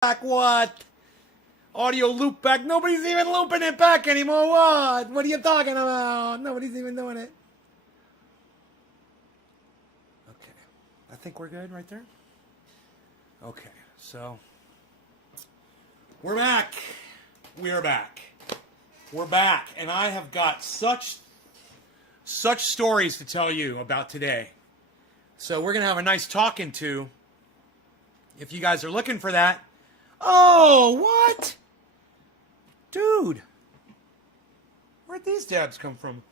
back. What? Audio loop back. Nobody's even looping it back anymore. What? What are you talking about? Nobody's even doing it. Okay. I think we're good right there. Okay. So, we're back. We are back. We're back. And I have got such stories to tell you about today. So we're going to have a nice talking to. If you guys are looking for that. Oh, what? Dude. Where'd these dabs come from?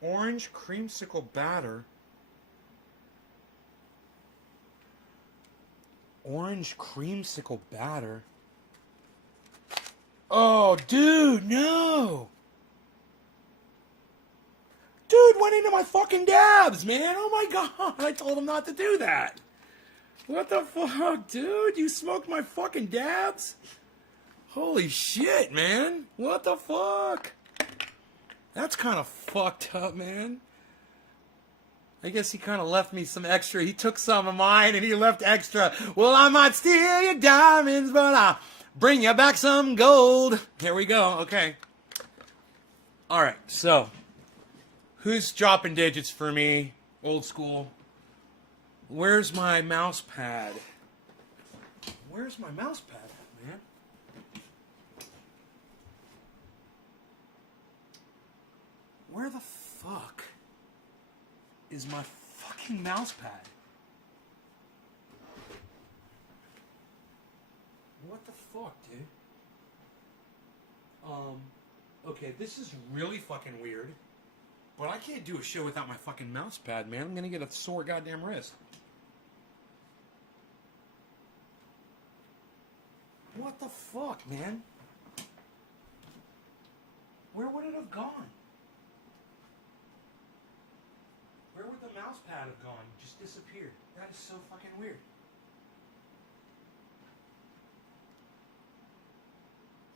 Orange creamsicle batter. Orange creamsicle batter. Oh, dude, no. Dude went into my fucking dabs, man. Oh my god. I told him not to do that. What the fuck, dude? You smoked my fucking dabs? Holy shit, man. What the fuck? That's kind of fucked up, man. I guess he kind of left me some extra. He took some of mine and he left extra. Well, I might steal your diamonds, but I'll bring you back some gold. Here we go. Okay. All right. So, who's dropping digits for me? Old school. Where's my mouse pad? Where's my mouse pad, man? Where the fuck is my fucking mouse pad? What the fuck, dude? Okay, this is really fucking weird. But I can't do a show without my fucking mouse pad, man. I'm gonna get a sore goddamn wrist. What the fuck, man? Where would it have gone? Where would the mouse pad have gone? It just disappeared. That is so fucking weird.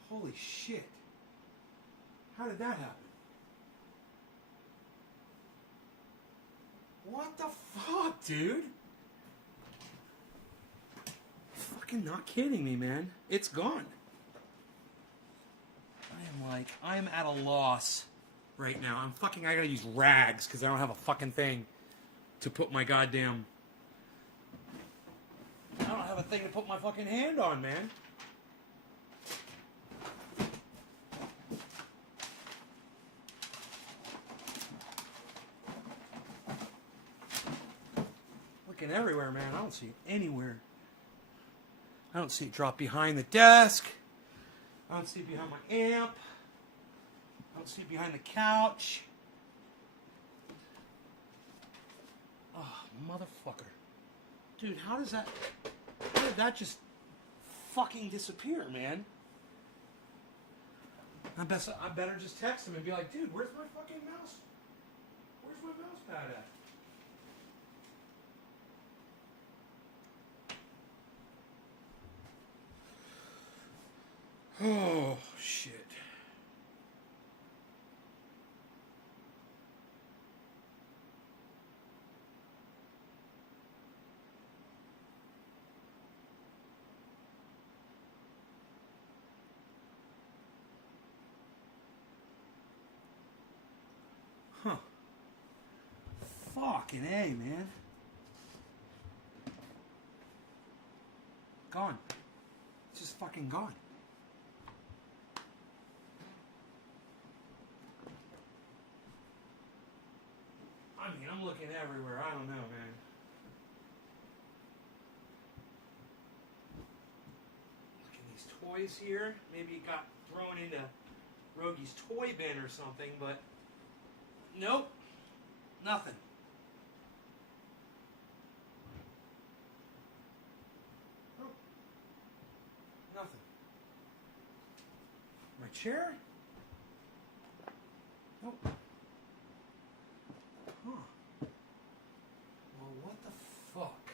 Holy shit. How did that happen? What the fuck, dude? Fucking not kidding me, man. It's gone. I am at a loss right now. I gotta use rags because I don't have a fucking thing to put my goddamn... I don't have a thing to put my fucking hand on, man. Looking everywhere, man. I don't see it anywhere. I don't see it drop behind the desk. I don't see it behind my amp. I don't see it behind the couch. Oh, motherfucker. Dude, how did that just fucking disappear, man? I better just text him and be like, dude, where's my fucking mouse? Where's my mouse pad at? Oh, shit. Huh. Fucking A, man. Gone. It's just fucking gone. I mean, I'm looking everywhere. I don't know, man. Look at these toys here. Maybe it got thrown into Rogi's toy bin or something, but nope. Nothing. Nope. Nothing. My chair? Nope. Well, what the fuck?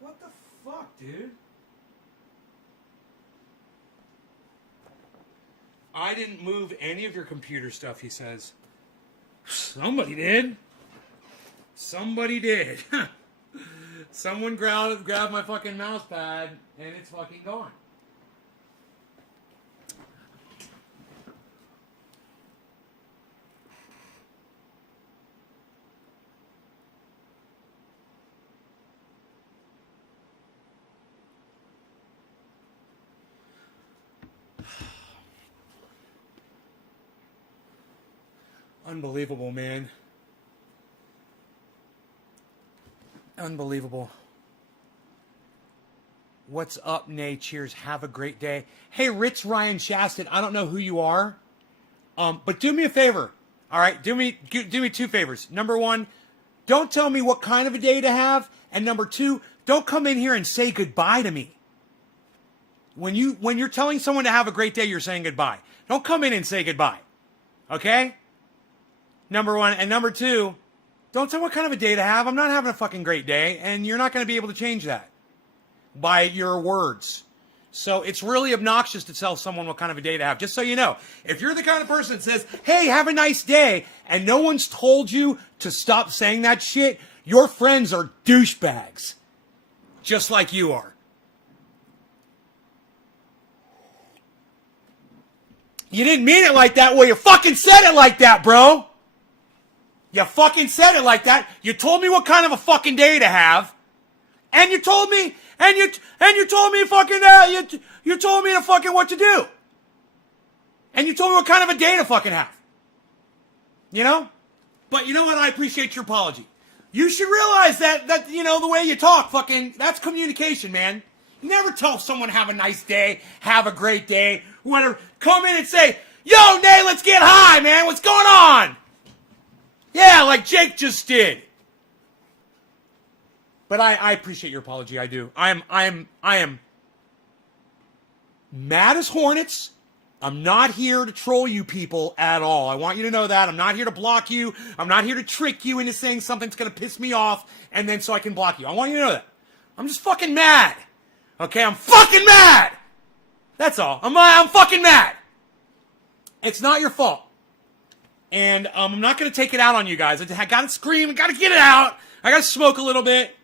What the fuck, dude? I didn't move any of your computer stuff, he says. Somebody did. Somebody did. Someone grabbed my fucking mouse pad and it's fucking gone. Unbelievable, man. Unbelievable. What's up, Nay? Cheers. Have a great day. Hey, Rich Ryan Shaston. I don't know who you are, but do me a favor. All right, do me 2 favors. Number 1, don't tell me what kind of a day to have, and number 2, don't come in here and say goodbye to me. When you're telling someone to have a great day, you're saying goodbye. Don't come in and say goodbye. Okay? Number 1, and number 2, don't tell what kind of a day to have. I'm not having a fucking great day, and you're not going to be able to change that by your words. So it's really obnoxious to tell someone what kind of a day to have. Just so you know, if you're the kind of person that says, hey, have a nice day, and no one's told you to stop saying that shit, your friends are douchebags. Just like you are. You didn't mean it like that. Well, you fucking said it like that, bro. You fucking said it like that. You told me what kind of a fucking day to have, and you told me, and you told me fucking, you told me to fucking what to do, and you told me what kind of a day to fucking have. You know, but you know what? I appreciate your apology. You should realize that you know the way you talk, fucking, that's communication, man. You never tell someone have a nice day, have a great day, whatever. Come in and say, yo, Nay, let's get high, man. What's going on? Yeah, like Jake just did. But I appreciate your apology. I do. I am mad as hornets. I'm not here to troll you people at all. I want you to know that. I'm not here to block you. I'm not here to trick you into saying something's going to piss me off and then so I can block you. I want you to know that. I'm just fucking mad. Okay, I'm fucking mad. That's all. I'm fucking mad. It's not your fault. And I'm not going to take it out on you guys. I got to scream. I got to get it out. I got to smoke a little bit.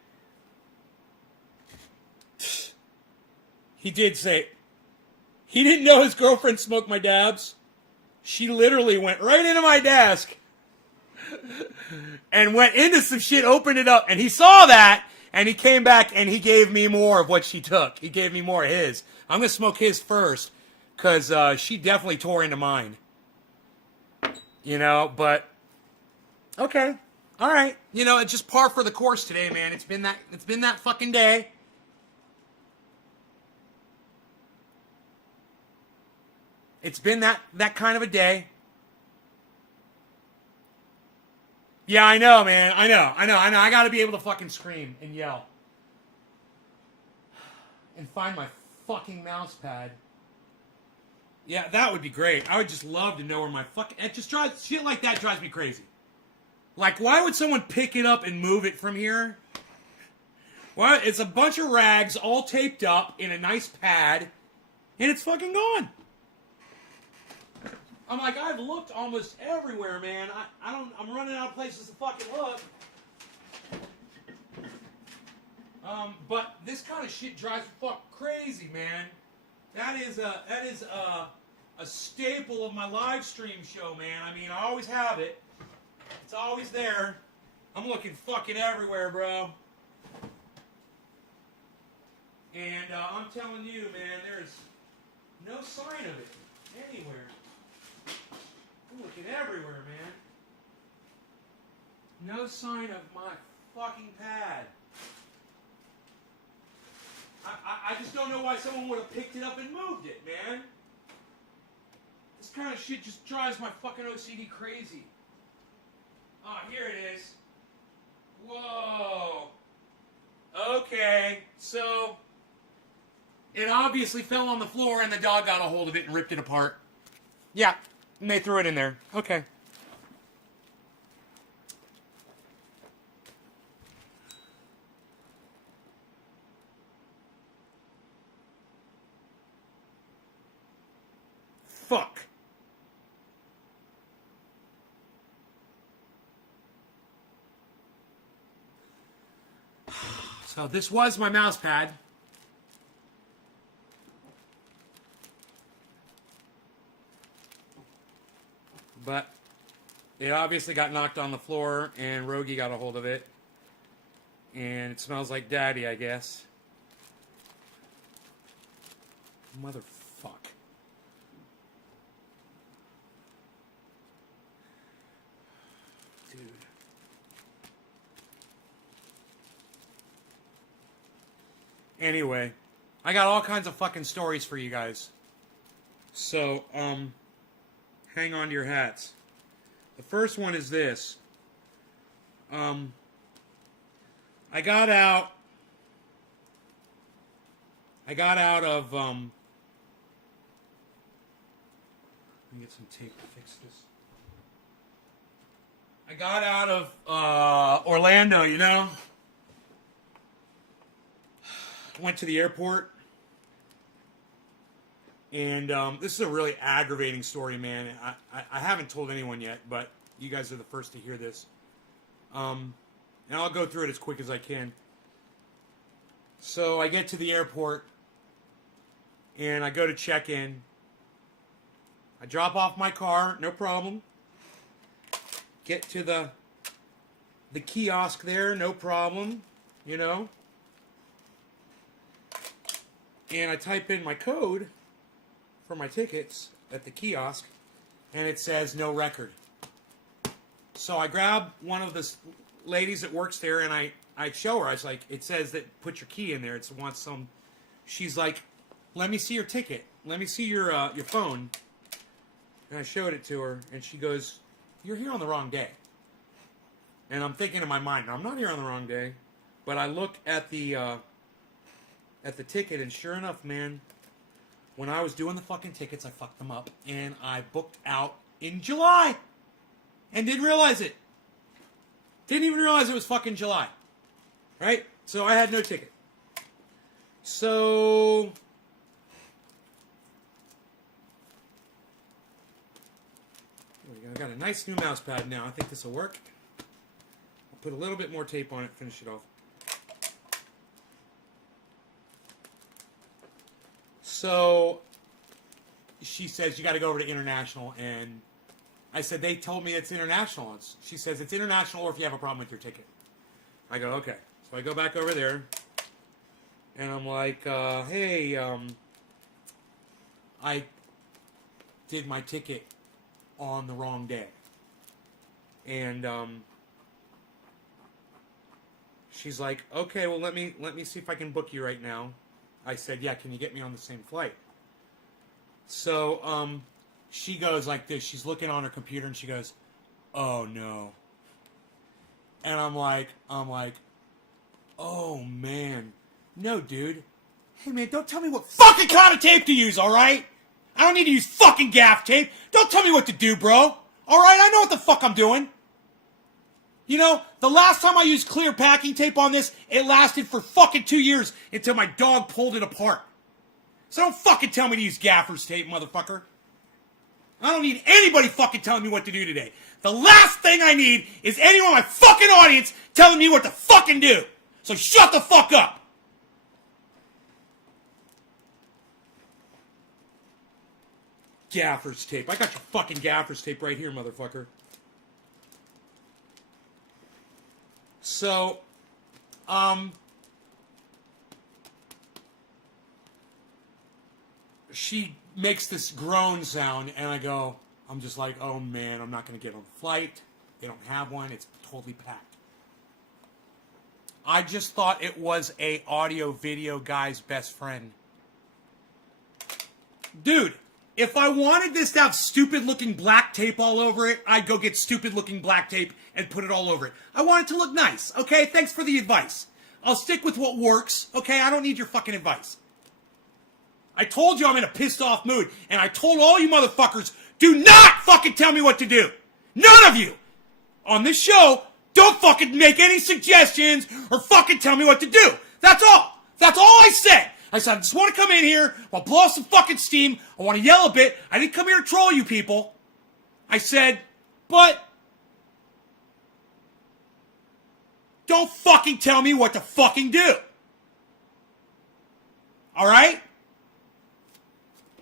He did say, he didn't know his girlfriend smoked my dabs. She literally went right into my desk and went into some shit, opened it up, and he saw that, and he came back and he gave me more of what she took. He gave me more of his. I'm going to smoke his first because she definitely tore into mine. You know, but okay, all right. You know, it's just par for the course today, man. It's been that fucking day. It's been that kind of a day. Yeah, I know, man. I know. I got to be able to fucking scream and yell and find my fucking mouse pad. Yeah, that would be great. I would just love to know where my fucking... It just drives... Shit like that drives me crazy. Like, why would someone pick it up and move it from here? Well, it's a bunch of rags all taped up in a nice pad, and it's fucking gone. I'm like, I've looked almost everywhere, man. I'm running out of places to fucking look. But this kind of shit drives me fuck crazy, man. That is a staple of my live stream show, man. I mean, I always have it. It's always there. I'm looking fucking everywhere, bro. And I'm telling you, man, there's no sign of it anywhere. I'm looking everywhere, man. No sign of my fucking pad. I just don't know why someone would have picked it up and moved it, man. This kind of shit just drives my fucking OCD crazy. Oh, here it is. Whoa. Okay, so it obviously fell on the floor and the dog got a hold of it and ripped it apart. Yeah, and they threw it in there. Okay. Fuck. So this was my mouse pad. But it obviously got knocked on the floor, and Rogie got a hold of it. And it smells like daddy, I guess. Motherfuck. Dude. Anyway, I got all kinds of fucking stories for you guys. So, hang on to your hats. The first one is this. I got out of, let me get some tape to fix this. I got out of, Orlando, you know? Went to the airport. And, this is a really aggravating story, man. I haven't told anyone yet, but you guys are the first to hear this. And I'll go through it as quick as I can. So I get to the airport, and I go to check in. I drop off my car, no problem. Get to the kiosk there, no problem, you know. And I type in my code for my tickets at the kiosk, and it says no record. So I grab one of the ladies that works there, and I show her. I was like, it says that put your key in there. It wants some. She's like, let me see your ticket. Let me see your phone. And I showed it to her, and she goes, you're here on the wrong day. And I'm thinking in my mind, I'm not here on the wrong day. But I look at the ticket, and sure enough, man, when I was doing the fucking tickets, I fucked them up. And I booked out in July. And didn't realize it. Didn't even realize it was fucking July. Right? So I had no ticket. So I got a nice new mouse pad now. I think this will work. I'll put a little bit more tape on it, finish it off. So she says, you got to go over to International, and I said, they told me it's international. She says, it's international or if you have a problem with your ticket. I go, okay. So I go back over there, and I'm like, hey, I did my ticket on the wrong day. And she's like, okay, well, let me see if I can book you right now. I said, yeah, can you get me on the same flight? So, she goes like this. She's looking on her computer, and she goes, oh, no. And I'm like, oh, man. No, dude. Hey, man, don't tell me what fucking kind of tape to use, all right? I don't need to use fucking gaff tape. Don't tell me what to do, bro. All right? I know what the fuck I'm doing. You know, the last time I used clear packing tape on this, it lasted for fucking 2 years until my dog pulled it apart. So don't fucking tell me to use gaffer's tape, motherfucker. I don't need anybody fucking telling me what to do today. The last thing I need is anyone in my fucking audience telling me what to fucking do. So shut the fuck up. Gaffer's tape. I got your fucking gaffer's tape right here, motherfucker. So, she makes this groan sound, and I go, I'm just like, oh man, I'm not going to get on the flight. They don't have one. It's totally packed. I just thought it was a audio video guy's best friend. Dude, if I wanted this to have stupid looking black tape all over it, I'd go get stupid looking black tape and put it all over it. I want it to look nice, okay? Thanks for the advice. I'll stick with what works, okay? I don't need your fucking advice. I told you I'm in a pissed off mood, and I told all you motherfuckers, do not fucking tell me what to do. None of you on this show, don't fucking make any suggestions or fucking tell me what to do. That's all. That's all I said. I said, I just want to come in here, I'll blow off some fucking steam, I want to yell a bit. I didn't come here to troll you people. I said, but Don't fucking tell me what to fucking do. All right?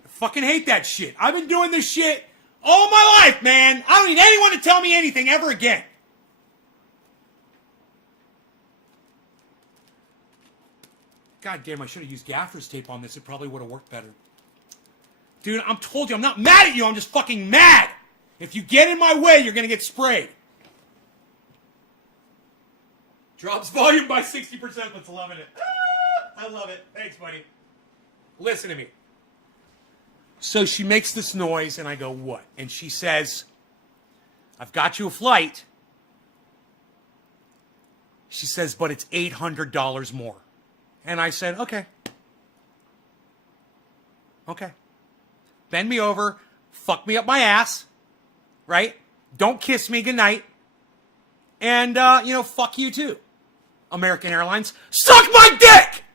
I fucking hate that shit. I've been doing this shit all my life, man. I don't need anyone to tell me anything ever again. God damn, I should have used gaffer's tape on this. It probably would have worked better. Dude, I'm told you, I'm not mad at you. I'm just fucking mad. If you get in my way, you're going to get sprayed. Drops volume by 60%. Let's loving it. I love it. Thanks, buddy. Listen to me. So she makes this noise, and I go, what? And she says, I've got you a flight. She says, but it's $800 more. And I said, okay. Okay. Bend me over. Fuck me up my ass. Right? Don't kiss me goodnight. And, fuck you too. American Airlines. Suck my dick!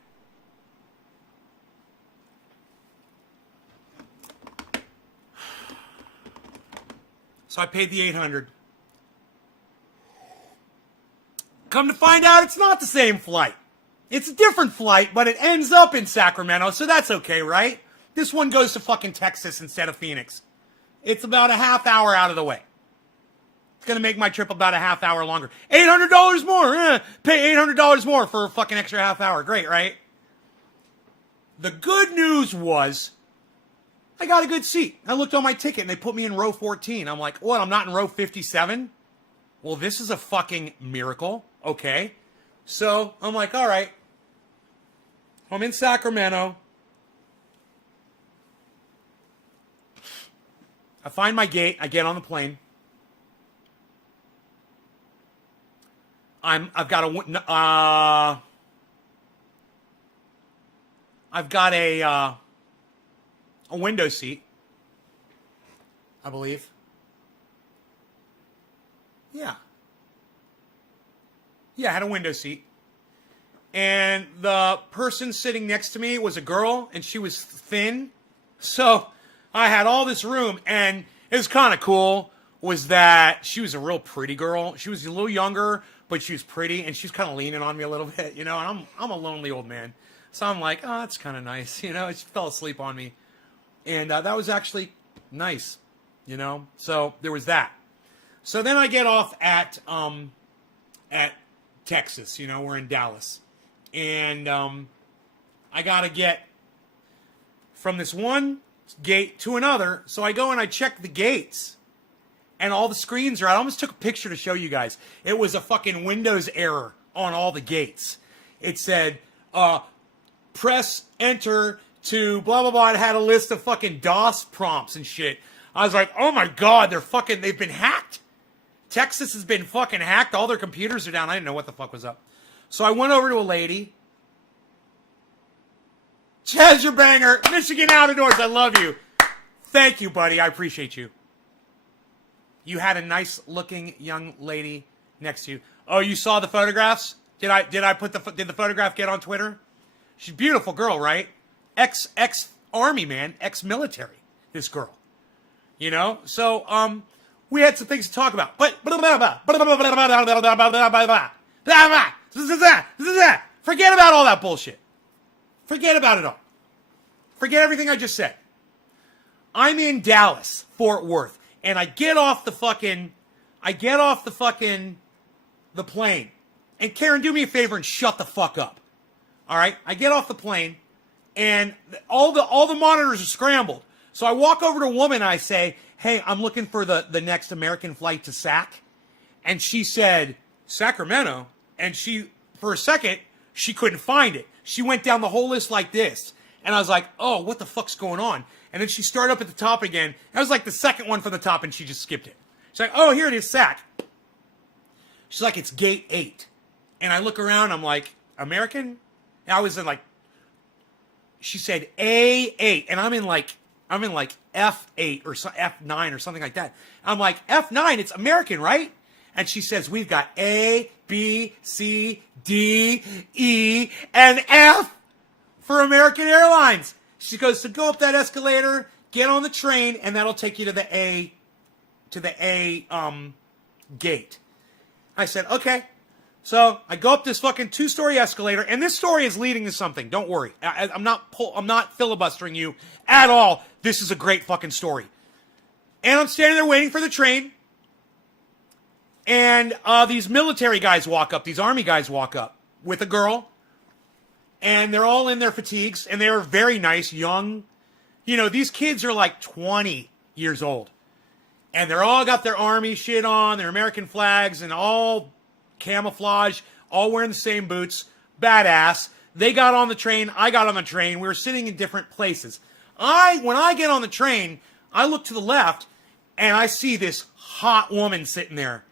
So I paid the $800. Come to find out, it's not the same flight. It's a different flight, but it ends up in Sacramento, so that's okay, right? This one goes to fucking Texas instead of Phoenix. It's about a half hour out of the way. It's going to make my trip about a half hour longer. $800 more. Pay $800 more for a fucking extra half hour. Great, right? The good news was I got a good seat. I looked on my ticket and they put me in row 14. I'm like, what? I'm not in row 57? Well, this is a fucking miracle. Okay. So I'm like, all right. I'm in Sacramento. I find my gate. I get on the plane. I've got a window seat, I believe. Yeah, I had a window seat. And the person sitting next to me was a girl, and she was thin. So I had all this room, and it was kind of cool, was that she was a real pretty girl. She was a little younger, but she was pretty, and she was kind of leaning on me a little bit, and I'm a lonely old man. So I'm like, oh, that's kind of nice, She fell asleep on me. And that was actually nice, So there was that. So then I get off at Texas, we're in Dallas. And I got to get from this one gate to another. So I go and I check the gates. And all the screens are out. I almost took a picture to show you guys. It was a fucking Windows error on all the gates. It said, press enter to blah, blah, blah. It had a list of fucking DOS prompts and shit. I was like, oh my God, they've been hacked. Texas has been fucking hacked. All their computers are down. I didn't know what the fuck was up. So I went over to a lady. Treasure Banger, Michigan Out of Doors, I love you. Thank you, buddy. I appreciate you. You had a nice looking young lady next to you. Oh, you saw the photographs? Did the photograph get on Twitter? She's a beautiful girl, right? Ex-army, man. Ex-military, this girl. So, we had some things to talk about. But, forget about all that bullshit. Forget about it all. Forget everything I just said. I'm in Dallas, Fort Worth. And I get off the plane. And Karen, do me a favor and shut the fuck up. All right? I get off the plane, and all the monitors are scrambled. So I walk over to a woman and I say, hey, I'm looking for the next American flight to Sac. And she said, Sacramento? And for a second, she couldn't find it. She went down the whole list like this. And I was like, oh, what the fuck's going on? And then she started up at the top again. That was like the second one from the top, and she just skipped it. She's like, oh, here it is, Sac. She's like, it's gate 8. And I look around, I'm like, American? And I was in like, she said A8. And I'm in like F8 or F9 or something like that. I'm like, F9, it's American, right? And she says, we've got A, B, C, D, E, and F for American Airlines. She goes, so go up that escalator, get on the train, and that'll take you to the A gate. I said, okay. So I go up this fucking 2-story escalator, and this story is leading to something. Don't worry. I'm not filibustering you at all. This is a great fucking story. And I'm standing there waiting for the train. And these military guys walk up. These army guys walk up with a girl. And they're all in their fatigues. And they're very nice, young. You know, these kids are like 20 years old. And they're all got their army shit on, their American flags, and all camouflage, all wearing the same boots. Badass. They got on the train. I got on the train. We were sitting in different places. When I get on the train, I look to the left, and I see this hot woman sitting there.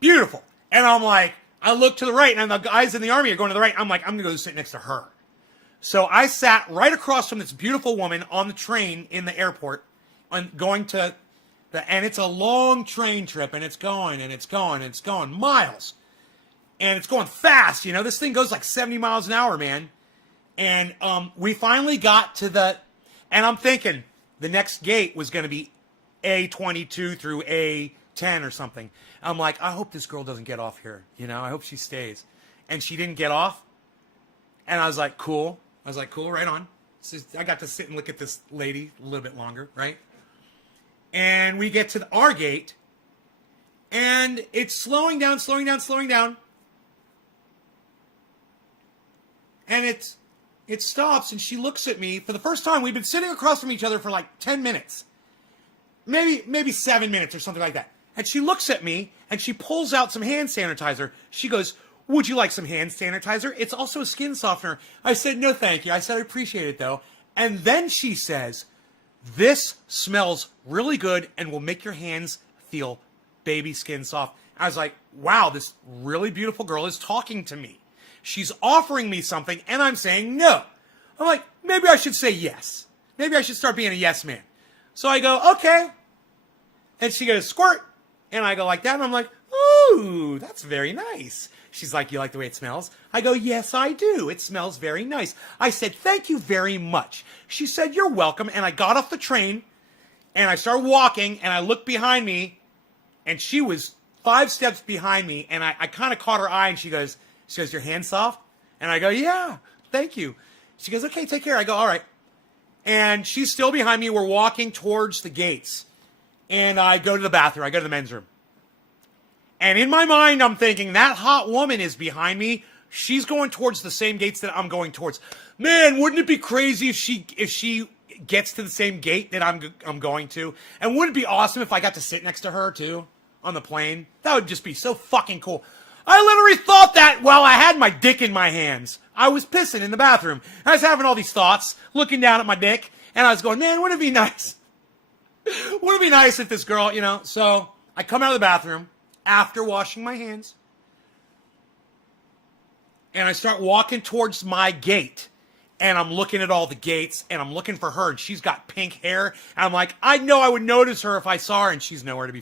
Beautiful. And I'm like, I look to the right, and the guys in the army are going to the right. I'm like, I'm going to go sit next to her. So I sat right across from this beautiful woman on the train in the airport, and going to and it's a long train trip, and it's going, and it's going, and it's going miles. And it's going fast, you know. This thing goes like 70 miles an hour, man. And we finally got to and I'm thinking the next gate was going to be A22 through A10 or something. I'm like, I hope this girl doesn't get off here, you know. I hope she stays. And she didn't get off. And I was like, cool. Right on. So I got to sit and look at this lady a little bit longer, right? And we get to our gate, and it's slowing down. And it stops, and she looks at me. For the first time, we've been sitting across from each other for like 10 minutes. Maybe 7 minutes or something like that. And she looks at me, and she pulls out some hand sanitizer. She goes, would you like some hand sanitizer? It's also a skin softener. I said, no, thank you. I said, I appreciate it, though. And then she says, this smells really good and will make your hands feel baby skin soft. I was like, wow, this really beautiful girl is talking to me. She's offering me something, and I'm saying no. I'm like, maybe I should say yes. Maybe I should start being a yes man. So I go, okay. And she goes, squirt. And I go like that, and I'm like, ooh, that's very nice. She's like, you like the way it smells? I go, yes, I do. It smells very nice. I said, thank you very much. She said, you're welcome. And I got off the train, and I started walking, and I looked behind me, and she was 5 steps behind me, and I kind of caught her eye, and she goes, your hand soft? And I go, yeah, thank you. She goes, okay, take care. I go, all right. And she's still behind me. We're walking towards the gates. And I go to the bathroom. I go to the men's room. And in my mind, I'm thinking, that hot woman is behind me. She's going towards the same gates that I'm going towards. Man, wouldn't it be crazy if she gets to the same gate that I'm going to? And wouldn't it be awesome if I got to sit next to her, too, on the plane? That would just be so fucking cool. I literally thought that while I had my dick in my hands. I was pissing in the bathroom. I was having all these thoughts, looking down at my dick, and I was going, man, wouldn't it be nice? Wouldn't it be nice if this girl, you know? So I come out of the bathroom after washing my hands, and I start walking towards my gate, and I'm looking at all the gates, and I'm looking for her, and she's got pink hair, and I'm like, I know I would notice her if I saw her, and she's nowhere to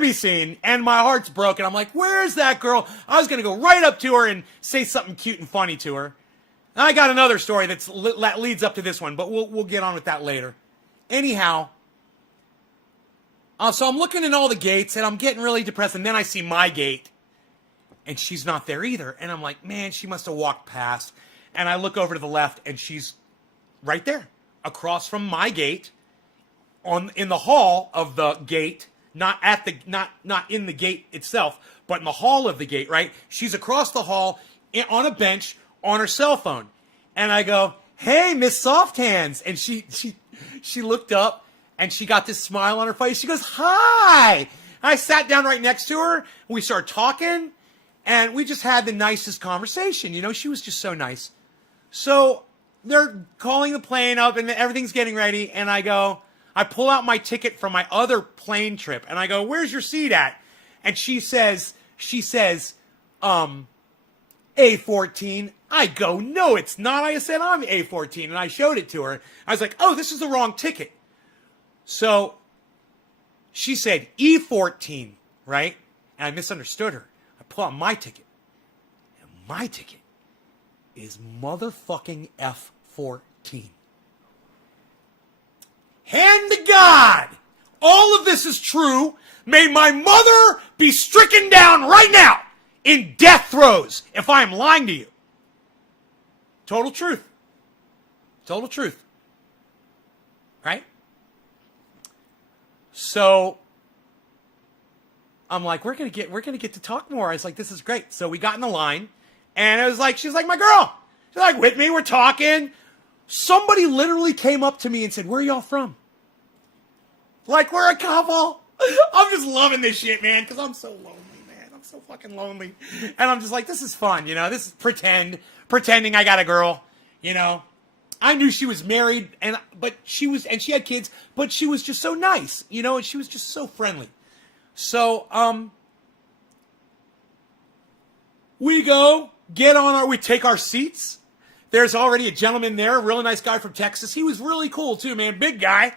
be seen, and my heart's broken. I'm like, where is that girl? I was going to go right up to her and say something cute and funny to her. And I got another story that leads up to this one, but we'll get on with that later. Anyhow, so I'm looking at all the gates, and I'm getting really depressed, and then I see my gate, and she's not there either. And I'm like, man, she must have walked past. And I look over to the left, and she's right there, across from my gate, in the hall of the gate, not in the gate itself, but in the hall of the gate, right? She's across the hall on a bench on her cell phone. And I go, hey, Miss Soft Hands. And she looked up, and she got this smile on her face. She goes, hi. I sat down right next to her. We started talking, and we just had the nicest conversation. You know, she was just so nice. So they're calling the plane up, and everything's getting ready. And I pull out my ticket from my other plane trip, and I go, where's your seat at? And she says, A14. I go, no, it's not. I said, I'm A14, and I showed it to her. I was like, oh, this is the wrong ticket. So she said E14, right? And I misunderstood her. I pull out my ticket, and my ticket is motherfucking F14. Hand to God, all of this is true. May my mother be stricken down right now. in death throes if I am lying to you. Total truth. Total truth. Right? So I'm like, we're gonna get to talk more. I was like, this is great. So we got in the line, and it was like, she's like my girl. She's like with me. We're talking. Somebody literally came up to me and said, "Where are y'all from?" Like we're a couple. I'm just loving this shit, man, because I'm so lonely, man. I'm so fucking lonely, and I'm just like, this is fun, you know. This is pretending I got a girl, you know. I knew she was married, and she had kids, but she was just so nice, you know, and she was just so friendly. So, we take our seats. There's already a gentleman there, a really nice guy from Texas. He was really cool too, man, big guy,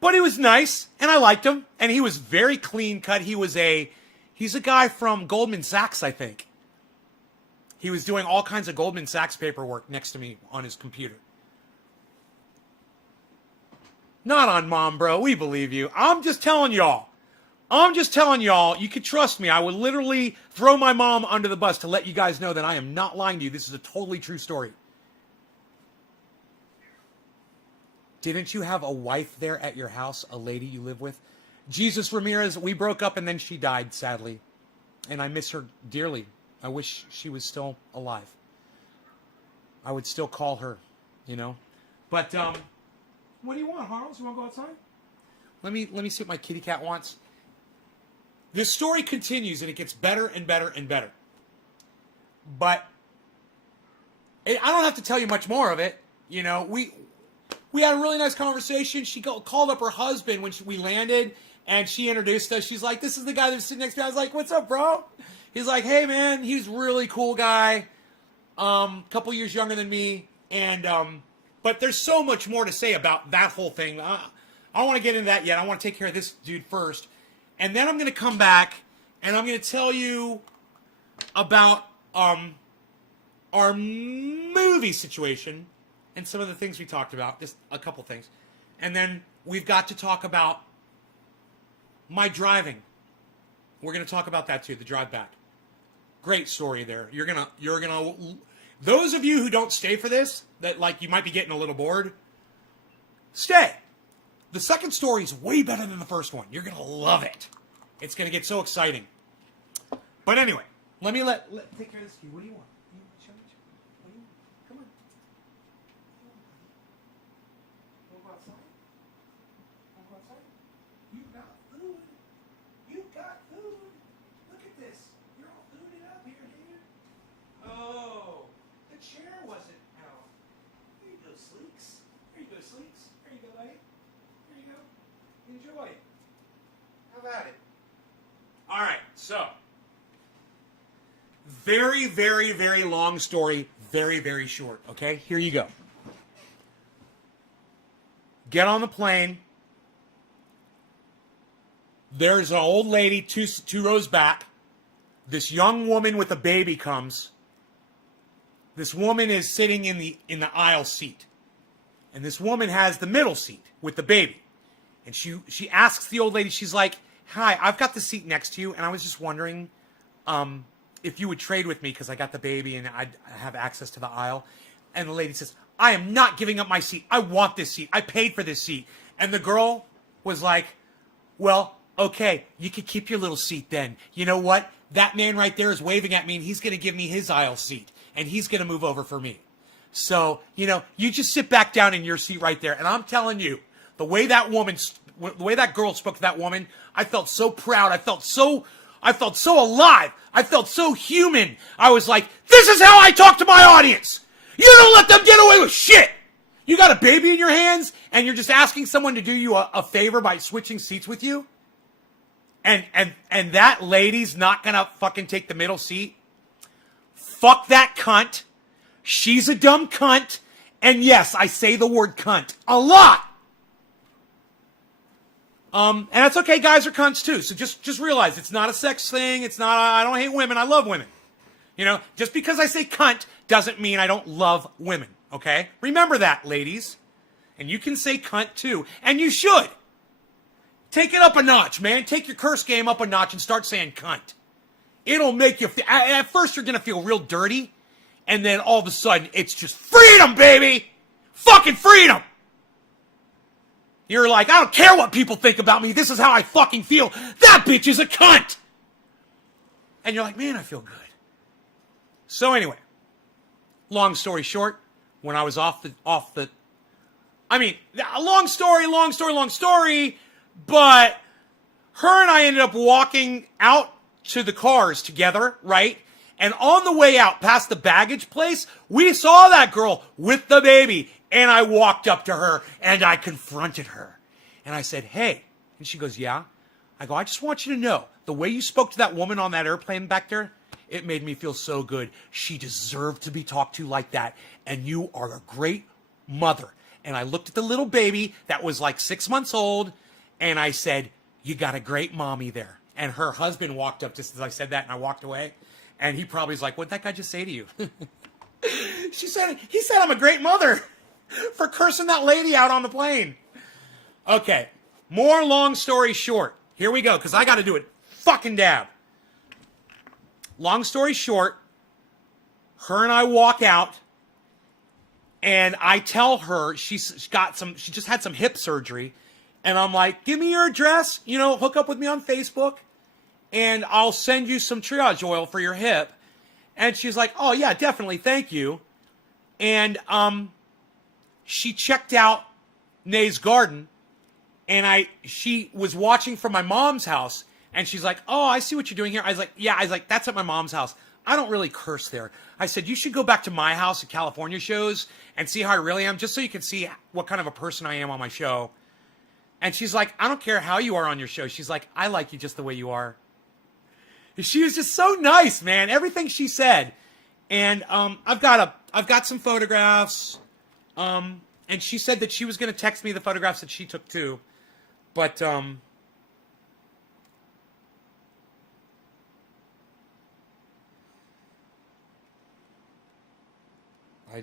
but he was nice, and I liked him, and he was very clean cut. He's a guy from Goldman Sachs, I think. He was doing all kinds of Goldman Sachs paperwork next to me on his computer. Not on Mom, bro. We believe you. I'm just telling y'all. You can trust me. I would literally throw my mom under the bus to let you guys know that I am not lying to you. This is a totally true story. Didn't you have a wife there at your house, a lady you live with? Jesus Ramirez, we broke up and then she died, sadly. And I miss her dearly. I wish she was still alive. I would still call her, you know. But, what do you want, Harles? You want to go outside? Let me see what my kitty cat wants. This story continues and it gets better and better and better. But I don't have to tell you much more of it. You know, we had a really nice conversation. She called up her husband when we landed, and she introduced us. She's like, "This is the guy that's sitting next to me." I was like, "What's up, bro?" He's like, "Hey, man, he's a really cool guy. Couple years younger than me, and but there's so much more to say about that whole thing. I don't want to get into that yet. I want to take care of this dude first, and then I'm going to come back and I'm going to tell you about our movie situation and some of the things we talked about, just a couple things, and then we've got to talk about my driving. We're going to talk about that too, the drive back. Great story there. You're gonna. Those of you who don't stay for this, that like you might be getting a little bored, stay. The second story is way better than the first one. You're gonna love it. It's gonna get so exciting. But anyway, let me take care of this. What do you want? Show me. What do you want? Come on. Wanna go outside? Wanna go outside? You got food. You got food. Look at this. You're all fooded up here, dude. Oh, the chair wasn't out. Here you go, Sleeks. Here you go, Sleeks. There you go, buddy. There you go. Enjoy. How about it? All right, so very, very, very long story, very, very short, okay? Here you go. Get on the plane. There's an old lady two rows back. This young woman with a baby comes. This woman is sitting in the aisle seat. And this woman has the middle seat with the baby. And she asks the old lady, she's like, "Hi, I've got the seat next to you, and I was just wondering if you would trade with me because I got the baby and I have access to the aisle." And the lady says, "I am not giving up my seat. I want this seat. I paid for this seat." And the girl was like, "Well, okay, you could keep your little seat then. You know what? That man right there is waving at me, and he's going to give me his aisle seat, and he's going to move over for me. So, you know, you just sit back down in your seat right there." And I'm telling you, the way that girl spoke to that woman, I felt so proud. I felt so alive. I felt so human. I was like, this is how I talk to my audience. You don't let them get away with shit. You got a baby in your hands, and you're just asking someone to do you a favor by switching seats with you? And that lady's not gonna fucking take the middle seat? Fuck that cunt. She's a dumb cunt. And yes, I say the word cunt a lot. And that's okay, guys are cunts too. So just realize it's not a sex thing. It's not, I don't hate women. I love women. You know, just because I say cunt doesn't mean I don't love women. Okay? Remember that, ladies. And you can say cunt too. And you should. Take it up a notch, man. Take your curse game up a notch and start saying cunt. It'll make you, at first you're going to feel real dirty, and then all of a sudden, it's just freedom, baby! Fucking freedom! You're like, I don't care what people think about me, this is how I fucking feel. That bitch is a cunt! And you're like, man, I feel good. So anyway, long story short, when I was long story, but her and I ended up walking out to the cars together, right? And on the way out past the baggage place, we saw that girl with the baby. And I walked up to her and I confronted her. And I said, hey. And she goes, yeah. I go, I just want you to know, the way you spoke to that woman on that airplane back there, it made me feel so good. She deserved to be talked to like that. And you are a great mother. And I looked at the little baby that was like 6 months old. And I said, you got a great mommy there. And her husband walked up just as I said that, and I walked away. And he probably was like, what'd that guy just say to you? He said I'm a great mother for cursing that lady out on the plane. Okay, more long story short. Here we go, because I got to do it. Fucking dab. Long story short, her and I walk out, and I tell her she just had some hip surgery. And I'm like, give me your address, hook up with me on Facebook, and I'll send you some triage oil for your hip. And she's like, oh, yeah, definitely, thank you. And she checked out Nay's Garden, and she was watching from my mom's house, and she's like, oh, I see what you're doing here. I was like, that's at my mom's house. I don't really curse there. I said, you should go back to my house at California shows and see how I really am, just so you can see what kind of a person I am on my show. And she's like, I don't care how you are on your show. She's like, I like you just the way you are. She was just so nice, man. Everything she said. And I've got some photographs. And she said that she was going to text me the photographs that she took too. But I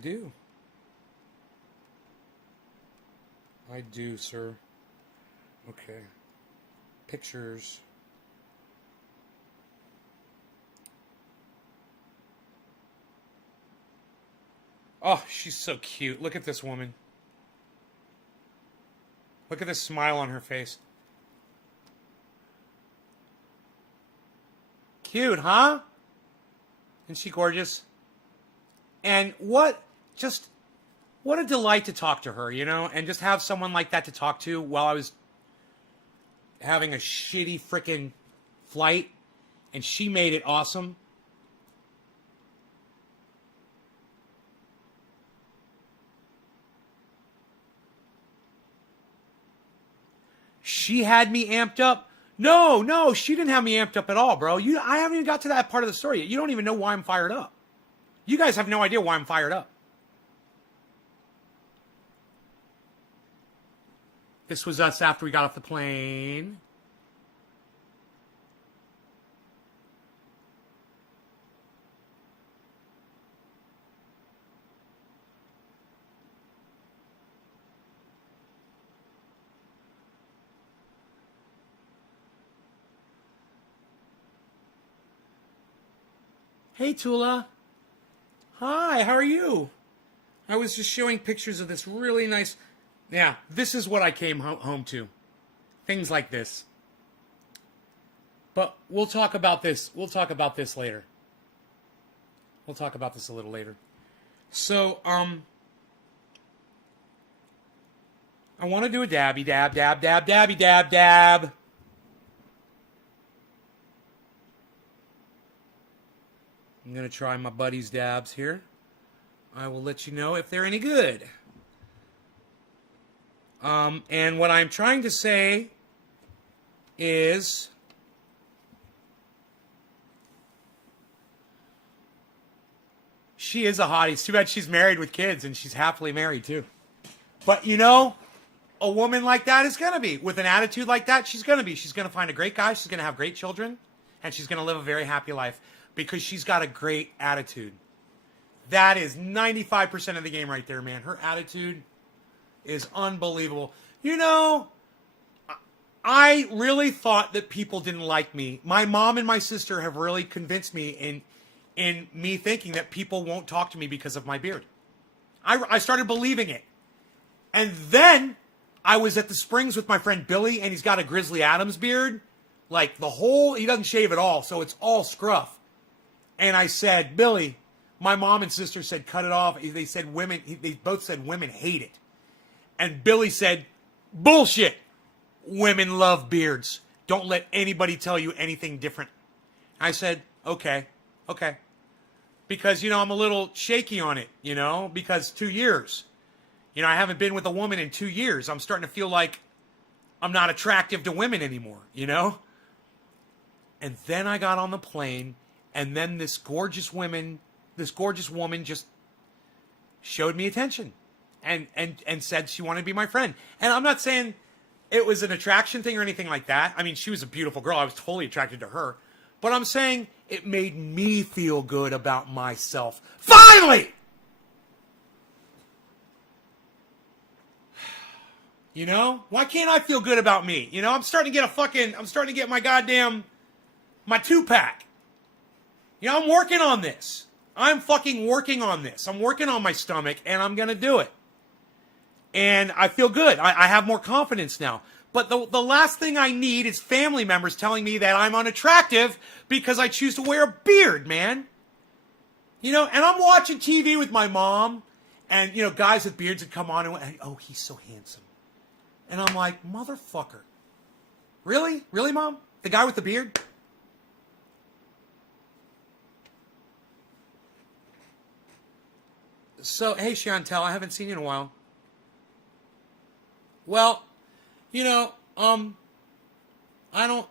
do. I do, sir. Okay. Pictures. Oh, she's so cute. Look at this woman. Look at this smile on her face. Cute, huh? Isn't she gorgeous? And what a delight to talk to her, and just have someone like that to talk to while I was having a shitty freaking flight, and she made it awesome. She had me amped up. No, she didn't have me amped up at all, bro. I haven't even got to that part of the story yet. You don't even know why I'm fired up. You guys have no idea why I'm fired up. This was us after we got off the plane. Hey, Tula. Hi, how are you? I was just showing pictures of this really nice... Yeah, this is what I came home to. Things like this. But we'll talk about this. We'll talk about this later. We'll talk about this a little later. So, I want to do a dabby dab, dab, dab, dabby dab, dab. I'm going to try my buddy's dabs here. I will let you know if they're any good. And what I'm trying to say is... She is a hottie. It's too bad she's married with kids, and she's happily married, too. But, a woman like that is going to be. With an attitude like that, she's going to be. She's going to find a great guy. She's going to have great children. And she's going to live a very happy life. Because she's got a great attitude. That is 95% of the game right there, man. Her attitude is unbelievable. I really thought that people didn't like me. My mom and my sister have really convinced me in me thinking that people won't talk to me because of my beard. I started believing it. And then I was at the Springs with my friend Billy, and he's got a Grizzly Adams beard. Like he doesn't shave at all, so it's all scruff. And I said, Billy, my mom and sister said, cut it off. They both said women hate it. And Billy said, bullshit. Women love beards. Don't let anybody tell you anything different. I said, okay. Because, I'm a little shaky on it, because 2 years. I haven't been with a woman in 2 years. I'm starting to feel like I'm not attractive to women anymore, And then I got on the plane, and then this gorgeous woman just showed me attention and said she wanted to be my friend. And I'm not saying it was an attraction thing or anything like that. I mean, she was a beautiful girl. I was totally attracted to her. But I'm saying it made me feel good about myself. Finally! Why can't I feel good about me? I'm starting to get my 2-pack. I'm working on this. I'm fucking working on this. I'm working on my stomach, and I'm going to do it. And I feel good. I have more confidence now. But the last thing I need is family members telling me that I'm unattractive because I choose to wear a beard, man. And I'm watching TV with my mom, and, guys with beards would come on and, oh, he's so handsome. And I'm like, motherfucker. Really? Really, Mom? The guy with the beard? So, hey, Chantel, I haven't seen you in a while. Well, I don't...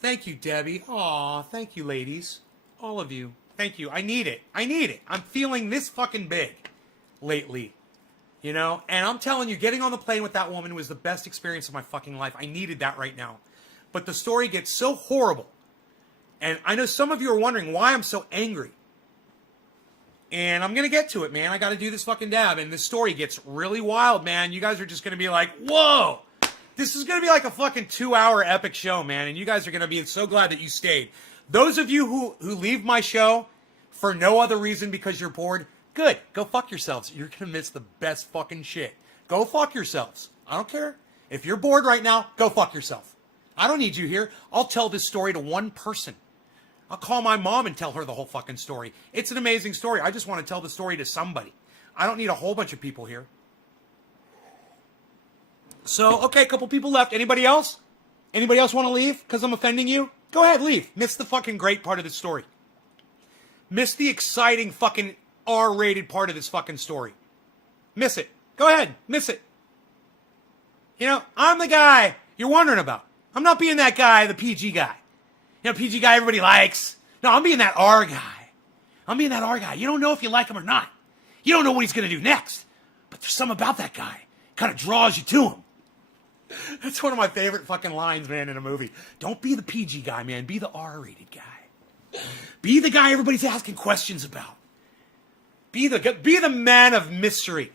Thank you, Debbie. Aw, thank you, ladies. All of you. Thank you. I need it. I'm feeling this fucking big lately. And I'm telling you, getting on the plane with that woman was the best experience of my fucking life. I needed that right now. But the story gets so horrible. And I know some of you are wondering why I'm so angry. And I'm going to get to it, man. I got to do this fucking dab. And this story gets really wild, man. You guys are just going to be like, whoa. This is going to be like a fucking 2-hour epic show, man. And you guys are going to be so glad that you stayed. Those of you who leave my show for no other reason because you're bored, good. Go fuck yourselves. You're going to miss the best fucking shit. Go fuck yourselves. I don't care. If you're bored right now, go fuck yourself. I don't need you here. I'll tell this story to one person. I'll call my mom and tell her the whole fucking story. It's an amazing story. I just want to tell the story to somebody. I don't need a whole bunch of people here. So, okay, a couple people left. Anybody else? Anybody else want to leave because I'm offending you? Go ahead, leave. Miss the fucking great part of the story. Miss the exciting fucking R-rated part of this fucking story. Miss it. Go ahead. Miss it. I'm the guy you're wondering about. I'm not being that guy, the PG guy. PG guy everybody likes. No, I'm being that R guy. You don't know if you like him or not. You don't know what he's going to do next. But there's something about that guy. Kind of draws you to him. That's one of my favorite fucking lines, man, in a movie. Don't be the PG guy, man. Be the R-rated guy. Be the guy everybody's asking questions about. Be the man of mystery.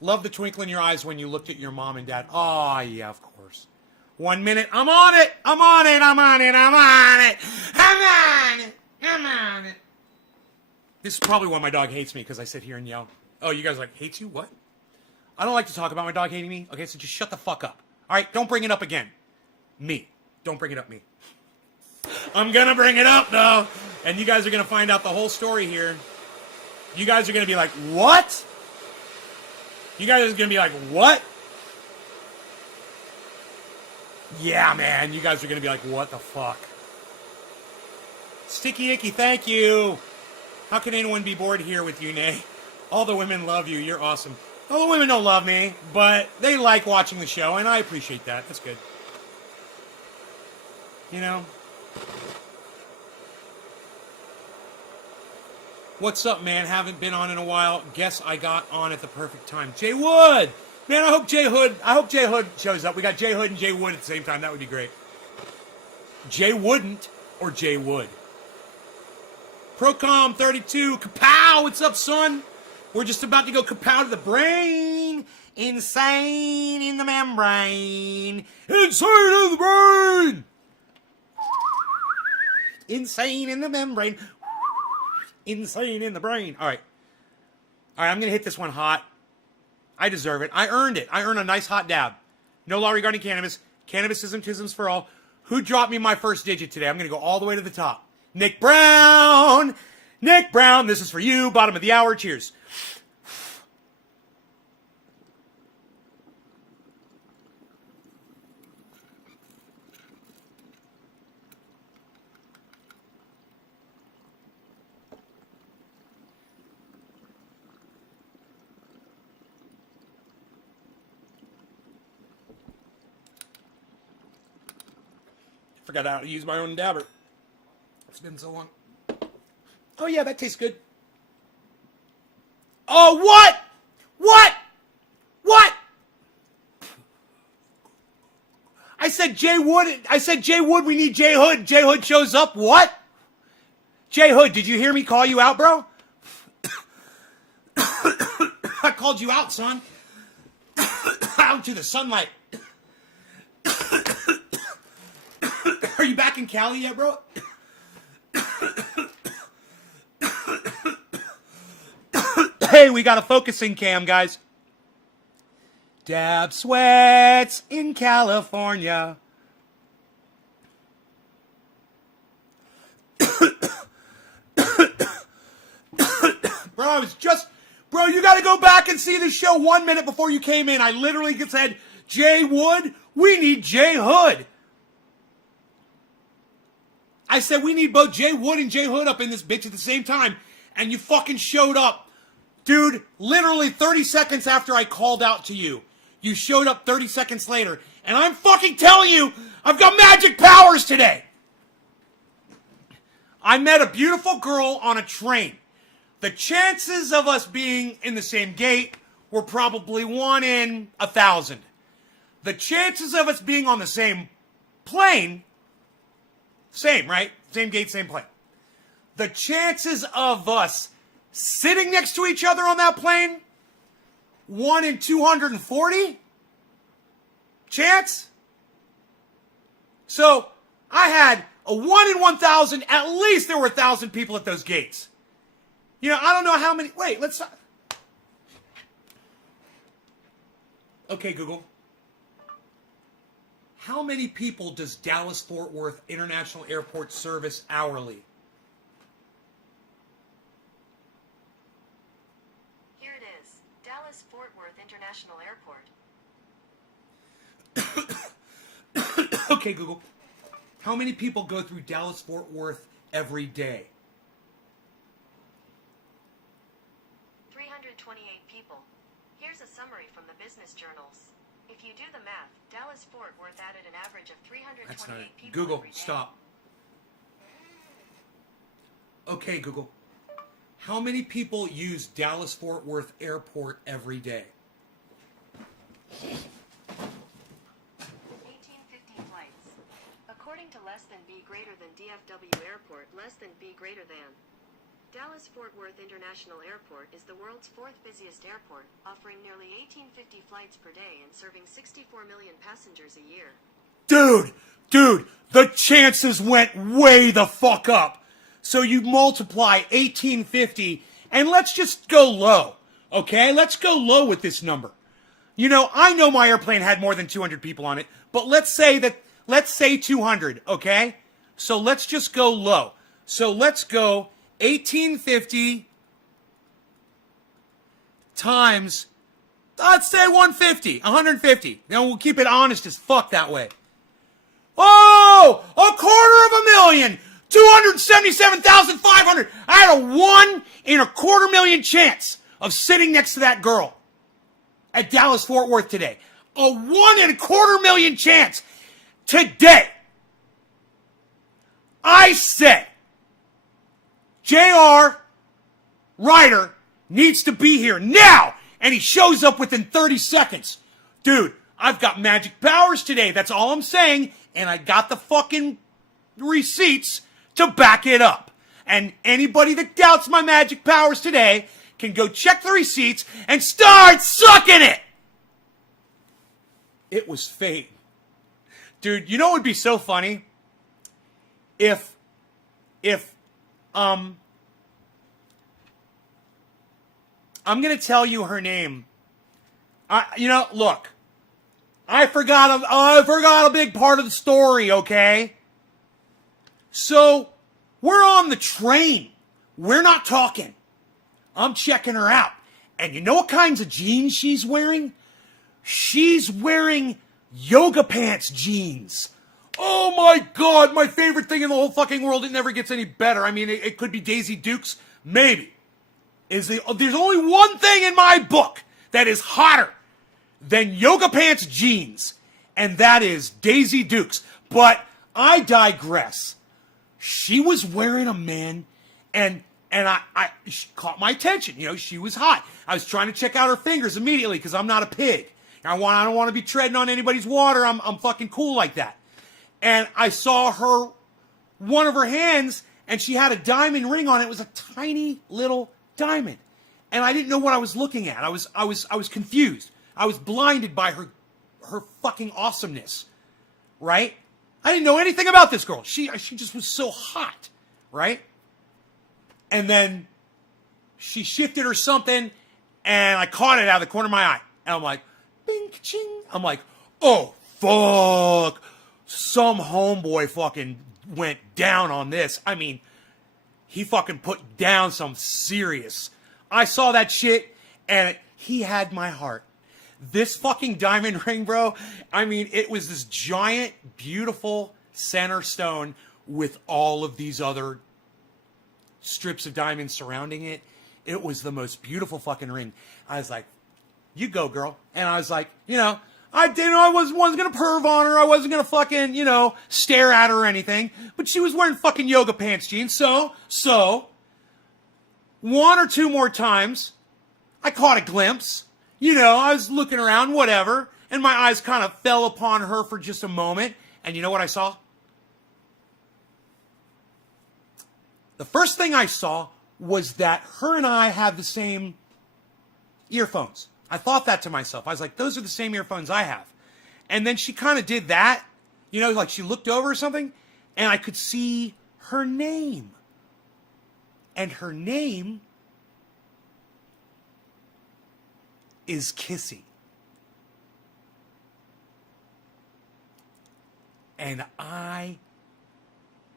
Love the twinkle in your eyes when you looked at your mom and dad. Oh, yeah, of course. 1 minute. I'm on it. This is probably why my dog hates me, because I sit here and yell. Oh, you guys are like, hates you? What? I don't like to talk about my dog hating me. Okay, so just shut the fuck up. All right, don't bring it up again. Me. Don't bring it up me. I'm going to bring it up, though. And you guys are going to find out the whole story here. You guys are going to be like, what? You guys are going to be like, what? Yeah, man. You guys are going to be like, what the fuck? Sticky Icky, thank you. How can anyone be bored here with you, Nay? All the women love you. You're awesome. All the women don't love me, but they like watching the show, and I appreciate that. That's good. What's up, man? Haven't been on in a while. Guess I got on at the perfect time. Jay Wood! Man, I hope Jay Hood shows up. We got Jay Hood and Jay Wood at the same time. That would be great. Jay Wouldn't or Jay Wood. Procom 32, kapow! What's up, son? We're just about to go kapow to the brain. Insane in the membrane. Insane in the brain. Insane in the membrane. Insane in the brain. All right. All right, I'm going to hit this one hot. I deserve it. I earned it. I earned a nice hot dab. No law regarding cannabis. Cannabisism, tisms for all. Who dropped me my first digit today? I'm going to go all the way to the top. Nick Brown. Nick Brown, this is for you. Bottom of the hour. Cheers. Forgot how to use my own dabber. It's been so long. Oh, yeah, that tastes good. Oh, what? What? What? I said Jay Wood, we need Jay Hood. Jay Hood shows up. What? Jay Hood, did you hear me call you out, bro? I called you out, son. Out to the sunlight. Are you back in Cali yet, bro? Hey, we got a focusing cam, guys. Dab sweats in California. Bro, you gotta go back and see the show 1 minute before you came in. I literally said, Jay Wood, we need Jay Hood. I said we need both Jay Wood and Jay Hood up in this bitch at the same time. And you fucking showed up. Dude, literally 30 seconds after I called out to you. You showed up 30 seconds later. And I'm fucking telling you, I've got magic powers today. I met a beautiful girl on a train. The chances of us being in the same gate were probably 1 in 1,000. The chances of us being on the same plane, same, right? Same gate, same plane. The chances of us sitting next to each other on that plane, 1 in 240 chance. So I had a 1 in 1,000. At least there were 1,000 people at those gates. You know, I don't know how many. Wait, let's. Okay, Google. How many people does Dallas-Fort Worth International Airport service hourly? Here it is. Dallas-Fort Worth International Airport. Okay, Google. How many people go through Dallas-Fort Worth every day? 328 people. Here's a summary from the business journals. If you do the math, Dallas-Fort Worth added an average of 328 That's not it. people Google, every day. stop. Okay, Google. How many people use Dallas-Fort Worth Airport every day? 1850 flights. According to less than B greater than DFW Airport, less than B greater than. Dallas-Fort Worth International Airport is the world's 4th busiest airport, offering nearly 1850 flights per day and serving 64 million passengers a year. Dude, the chances went way the fuck up. So you multiply 1850, and let's just go low, okay? Let's go low with this number. You know, I know my airplane had more than 200 people on it, but let's say 200, okay? So let's just go low. So let's go 1850 times, let's say 150. Now we'll keep it honest as fuck that way. Oh, $250,000, 277,500. I had a 1 in 250,000 chance of sitting next to that girl at Dallas-Fort Worth today. A 1 in 250,000 chance today. I said, J.R. Ryder needs to be here now. And he shows up within 30 seconds. Dude, I've got magic powers today. That's all I'm saying. And I got the fucking receipts to back it up. And anybody that doubts my magic powers today can go check the receipts and start sucking it. It was fate. Dude, you know what would be so funny? If I'm going to tell you her name. Look. I forgot a big part of the story, okay? So, we're on the train. We're not talking. I'm checking her out. And you know what kinds of jeans she's wearing? She's wearing yoga pants jeans. Oh my God, my favorite thing in the whole fucking world. It never gets any better. I mean, it could be Daisy Dukes. Maybe. There's only one thing in my book that is hotter than yoga pants jeans. And that is Daisy Dukes. But I digress. She was wearing them, man. And she caught my attention. You know, she was hot. I was trying to check out her fingers immediately because I'm not a pig. I don't want to be treading on anybody's water. I'm fucking cool like that. And I saw one of her hands, and she had a diamond ring on it. It was a tiny little diamond. And I didn't know what I was looking at. I was confused. I was blinded by her fucking awesomeness. Right? I didn't know anything about this girl. She just was so hot. Right? And then she shifted or something, and I caught it out of the corner of my eye. And I'm like, bing, ching. I'm like, oh, fuck. Some homeboy fucking went down on this. I mean, he fucking put down some serious. I saw that shit, and he had my heart. This fucking diamond ring, bro, I mean, it was this giant, beautiful center stone with all of these other strips of diamonds surrounding it. It was the most beautiful fucking ring. I was like, you go, girl. And I was like, I wasn't gonna perv on her. I wasn't gonna fucking, stare at her or anything. But she was wearing fucking yoga pants jeans. So, one or two more times, I caught a glimpse. I was looking around, whatever. And my eyes kind of fell upon her for just a moment. And you know what I saw? The first thing I saw was that her and I have the same earphones. I thought that to myself. I was like, those are the same earphones I have. And then she kind of did that, like she looked over or something, and I could see her name. And her name is Kissy. And I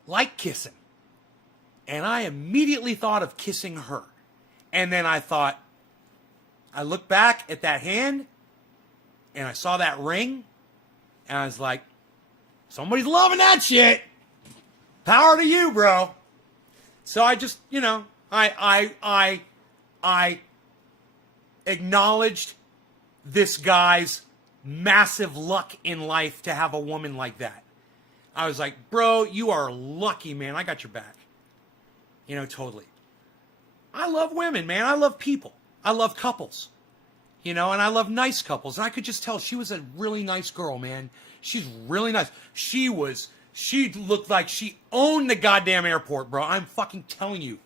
like kissing. And I immediately thought of kissing her. And then I looked back at that hand, and I saw that ring, and I was like, somebody's loving that shit. Power to you, bro. So I just, I acknowledged this guy's massive luck in life to have a woman like that. I was like, bro, you are lucky, man. I got your back. Totally. I love women, man. I love people. I love couples, and I love nice couples. And I could just tell she was a really nice girl, man. She's really nice. She looked like she owned the goddamn airport, bro. I'm fucking telling you.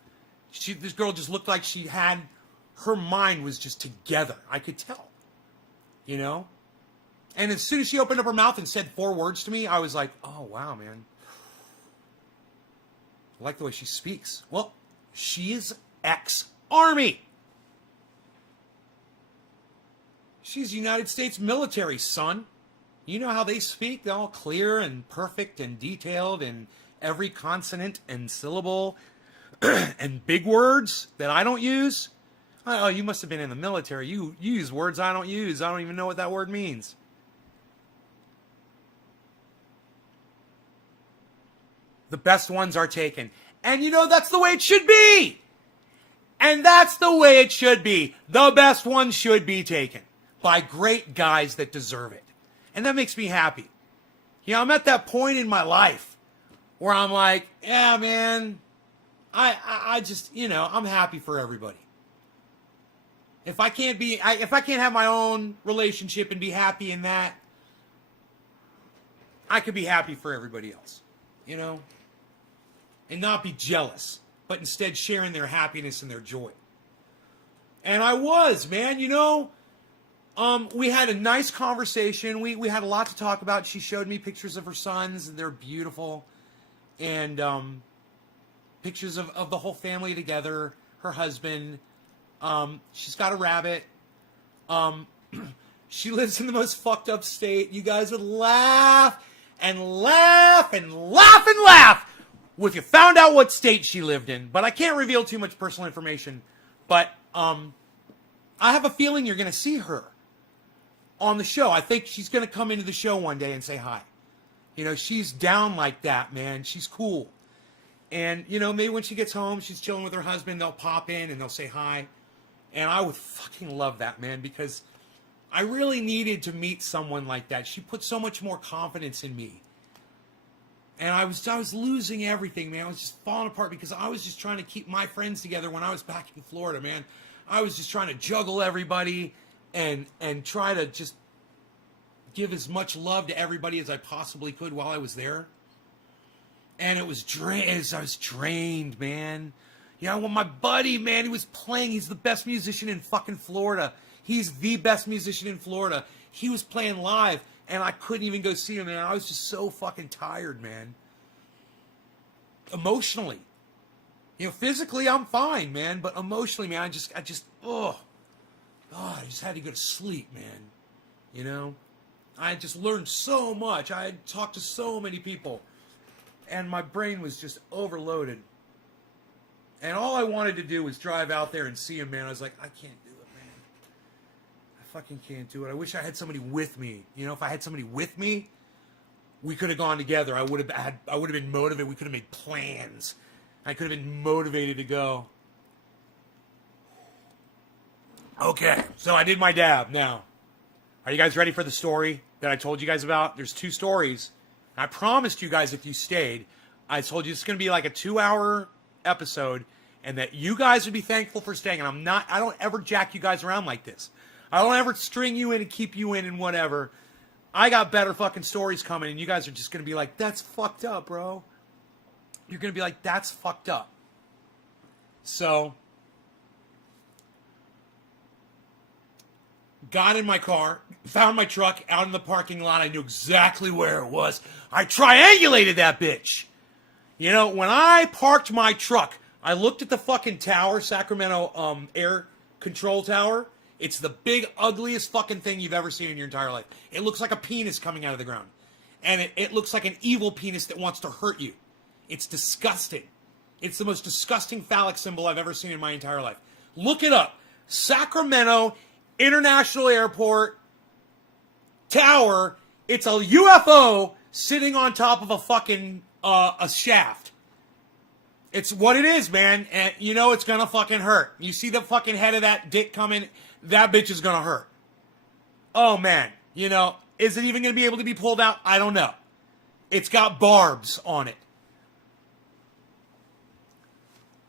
This girl just looked like her mind was just together. I could tell, And as soon as she opened up her mouth and said 4 words to me, I was like, oh, wow, man. I like the way she speaks. Well, she is ex-Army. She's United States military, son. You know how they speak? They're all clear and perfect and detailed and every consonant and syllable and big words that I don't use. Oh, you must have been in the military. You use words I don't use. I don't even know what that word means. The best ones are taken. And that's the way it should be. And that's the way it should be. The best ones should be taken by great guys that deserve it. And that makes me happy. I'm at that point in my life where I'm like, yeah, man, I just, I'm happy for everybody. If I can't have my own relationship and be happy in that, I could be happy for everybody else, and not be jealous, but instead sharing their happiness and their joy. And I was, man, We had a nice conversation. We had a lot to talk about. She showed me pictures of her sons. They're beautiful. And pictures of the whole family together. Her husband. She's got a rabbit. She lives in the most fucked up state. You guys would laugh and laugh and laugh and laugh if you found out what state she lived in. But I can't reveal too much personal information. But I have a feeling you're going to see her on the show. I think she's going to come into the show one day and say hi. You know, she's down like that, man. She's cool. And, you know, maybe when she gets home, she's chilling with her husband, they'll pop in and they'll say hi. And I would fucking love that, man, because I really needed to meet someone like that. She put so much more confidence in me. And I was losing everything, man. I was just falling apart because I was just trying to keep my friends together when I was back in Florida, man. I was just trying to juggle everybody and try to just give as much love to everybody as I possibly could while I was there. And it was I was drained, man. You know, when my buddy, man, he was playing. He's the best musician in fucking Florida. He's the best musician in Florida. He was playing live, and I couldn't even go see him, man. I was just so fucking tired, man. Emotionally. You know, physically, I'm fine, man. But emotionally, man, I just, God, I just had to go to sleep, man. You know? I had just learned so much. I had talked to so many people. And my brain was just overloaded. And all I wanted to do was drive out there and see him, man. I was like, I can't do it, man. I fucking can't do it. I wish I had somebody with me. You know, if I had somebody with me, we could have gone together. I would have been motivated. We could have made plans. I could have been motivated to go. Okay, so I did my dab. Now, are you guys ready for the story that I told you guys about? There's 2 stories. I promised you guys if you stayed, I told you it's going to be like a 2-hour episode and that you guys would be thankful for staying. And I don't ever jack you guys around like this. I don't ever string you in and keep you in and whatever. I got better fucking stories coming and you guys are just going to be like, that's fucked up, bro. You're going to be like, that's fucked up. So, got in my car, found my truck out in the parking lot. I knew exactly where it was. I triangulated that bitch. You know, when I parked my truck, I looked at the fucking tower, Sacramento air control tower. It's the big, ugliest fucking thing you've ever seen in your entire life. It looks like a penis coming out of the ground. And it looks like an evil penis that wants to hurt you. It's disgusting. It's the most disgusting phallic symbol I've ever seen in my entire life. Look it up. Sacramento International Airport tower. It's a UFO sitting on top of a fucking a shaft. It's what it is, man. And you know it's gonna fucking hurt. You see the fucking head of that dick coming, that bitch is gonna hurt. Oh man, you know, is it even gonna be able to be pulled out? I don't know. It's got barbs on it.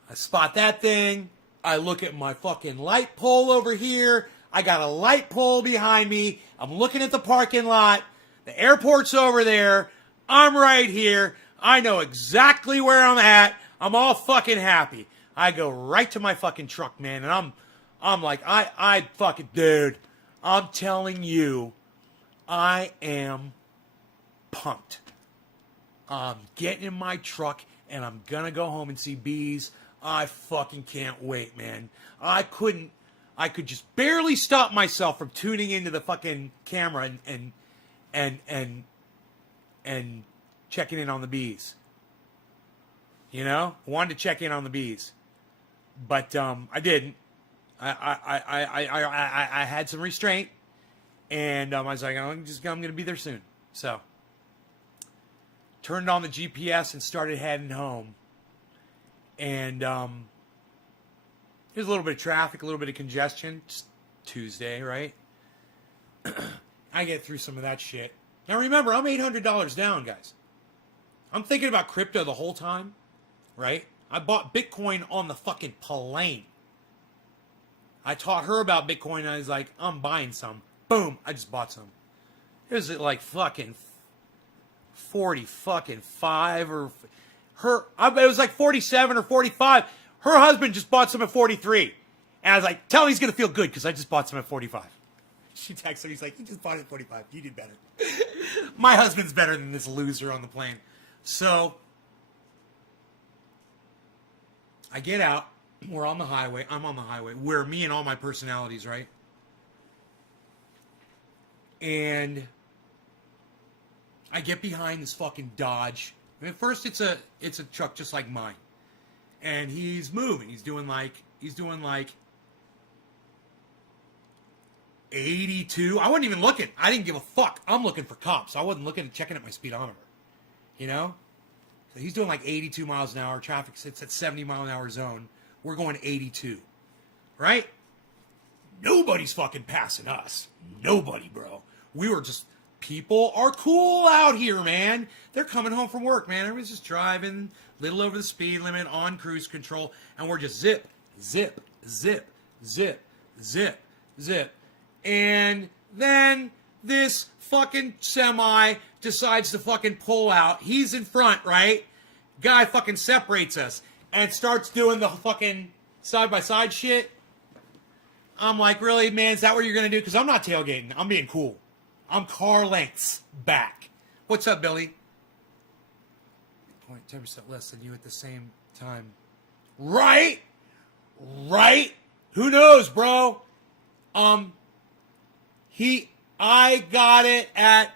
I spot that thing. I look at my fucking light pole over here. I got a light pole behind me. I'm looking at the parking lot. The airport's over there. I'm right here. I know exactly where I'm at. I'm all fucking happy. I go right to my fucking truck, man, and I'm like, I fucking, dude, I'm telling you, I am pumped. I'm getting in my truck, and I'm gonna go home and see bees. I fucking can't wait, man. I could just barely stop myself from tuning into the fucking camera and checking in on the bees. You know, I wanted to check in on the bees, but I didn't. I had some restraint, and I was like, I'm gonna be there soon. So turned on the GPS and started heading home. And there's a little bit of traffic, a little bit of congestion. It's Tuesday, right? I get through some of that shit. Now remember, I'm $800 down, guys. I'm thinking about crypto the whole time, right? I bought Bitcoin on the fucking plane. I taught her about Bitcoin, and I was like, I'm buying some. Boom, I just bought some. It was at like fucking 40 fucking 5 or... it was like 47 or 45. Her husband just bought some at 43. And I was like, tell him he's going to feel good because I just bought some at 45. She texts him. He's like, you just bought it at 45. You did better. My husband's better than this loser on the plane. So I get out. We're on the highway. I'm on the highway. We're me and all my personalities, right? And I get behind this fucking Dodge. I mean, at first it's a truck just like mine. And he's moving. He's doing like 82. I wasn't even looking. I didn't give a fuck. I'm looking for cops. I wasn't checking at my speedometer. You know? So he's doing like 82 miles an hour. Traffic sits at 70 mile an hour zone. We're going 82. Right? Nobody's fucking passing us. Nobody, bro. We were just, people are cool out here, man. They're coming home from work, man. Everybody's just driving, little over the speed limit, on cruise control, and we're just zip, zip, zip, zip, zip, zip. And then this fucking semi decides to fucking pull out. He's in front, right? Guy fucking separates us and starts doing the fucking side-by-side shit. I'm like, really, man, is that what you're going to do? Because I'm not tailgating. I'm being cool. I'm car lengths back. What's up, Billy? 0.10% less than you at the same time. Right? Right? Who knows, bro? I got it at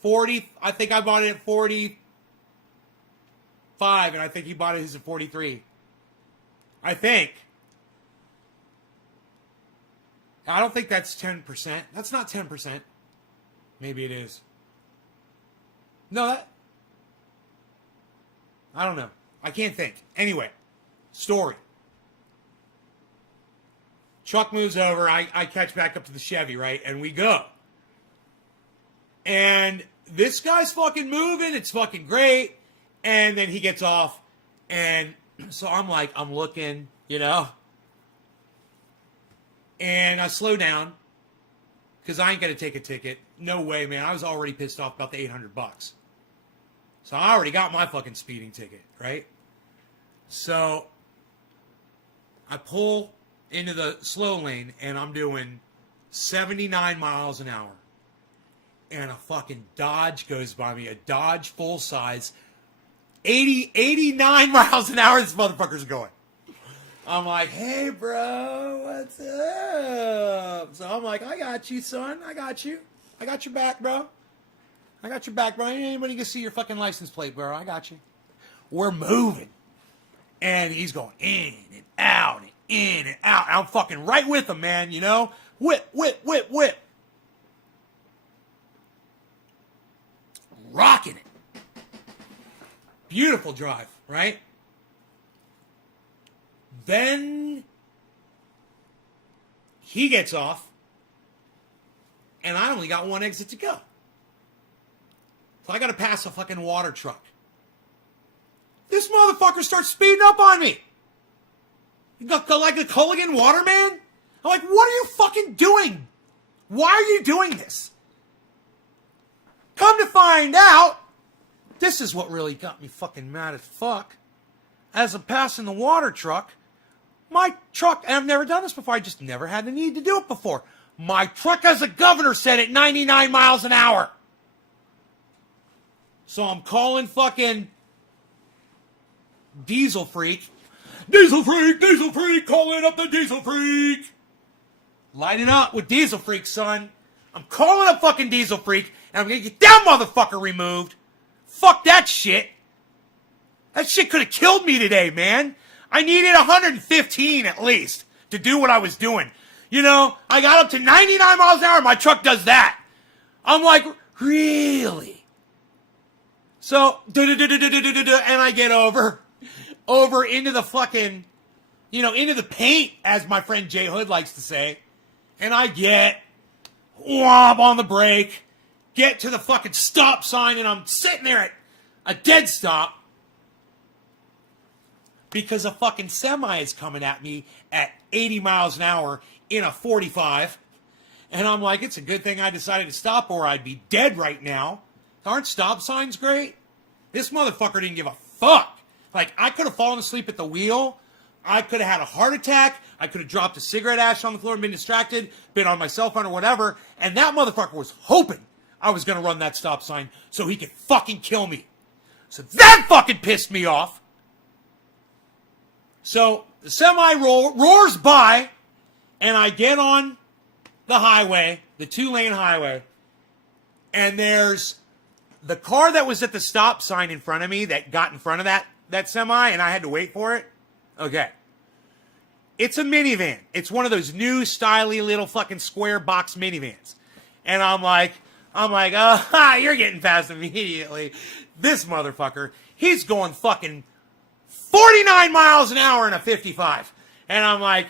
40. I think I bought it at 45, and I think he bought his at 43. I think. I don't think that's 10%. That's not 10%. Maybe it is. No, I don't know. I can't think. Anyway, story. Truck moves over. I catch back up to the Chevy, right? And we go. And this guy's fucking moving. It's fucking great. And then he gets off. And so I'm like, I'm looking, you know. And I slow down. Because I ain't going to take a ticket. No way, man. I was already pissed off about the $800. So I already got my fucking speeding ticket, right? So I pull into the slow lane, and I'm doing 79 miles an hour. And a fucking Dodge goes by me. A Dodge full size. 89 miles an hour this motherfucker's going. I'm like, hey, bro, what's up? So I'm like, I got you, son. I got you. I got your back, bro. I got your back, bro. Ain't anybody can see your fucking license plate, bro. I got you. We're moving. And he's going in and out and in and out. I'm fucking right with him, man, you know? Whip, whip, whip, whip. Rocking it. Beautiful drive, right? Then he gets off, and I only got one exit to go. So I got to pass a fucking water truck. This motherfucker starts speeding up on me. Like a Culligan waterman? I'm like, what are you fucking doing? Why are you doing this? Come to find out, this is what really got me fucking mad as fuck. As I'm passing the water truck, my truck, and I've never done this before, I just never had the need to do it before. My truck has a governor set at 99 miles an hour. So I'm calling fucking Diesel Freak. Diesel Freak, calling up the Diesel Freak. Light it up with Diesel Freak, son. I'm calling up fucking Diesel Freak, and I'm gonna get that motherfucker removed. Fuck that shit. That shit could have killed me today, man. I needed 115 at least to do what I was doing. You know, I got up to 99 miles an hour, my truck does that. I'm like, really? So, and I get over into the fucking, you know, into the paint, as my friend Jay Hood likes to say. And I get whomp on the brake, get to the fucking stop sign, and I'm sitting there at a dead stop because a fucking semi is coming at me at 80 miles an hour in a 45. And I'm like, it's a good thing I decided to stop or I'd be dead right now. Aren't stop signs great? This motherfucker didn't give a fuck. Like, I could have fallen asleep at the wheel. I could have had a heart attack. I could have dropped a cigarette ash on the floor and been distracted, been on my cell phone or whatever. And that motherfucker was hoping I was going to run that stop sign so he could fucking kill me. So that fucking pissed me off. So the semi roars by, and I get on the highway, the 2-lane highway, and there's the car that was at the stop sign in front of me that got in front of that semi, and I had to wait for it. Okay. It's a minivan. It's one of those new, styly little fucking square box minivans. And I'm like, oh, you're getting past immediately. This motherfucker, he's going fucking 49 miles an hour in a 55. And I'm like,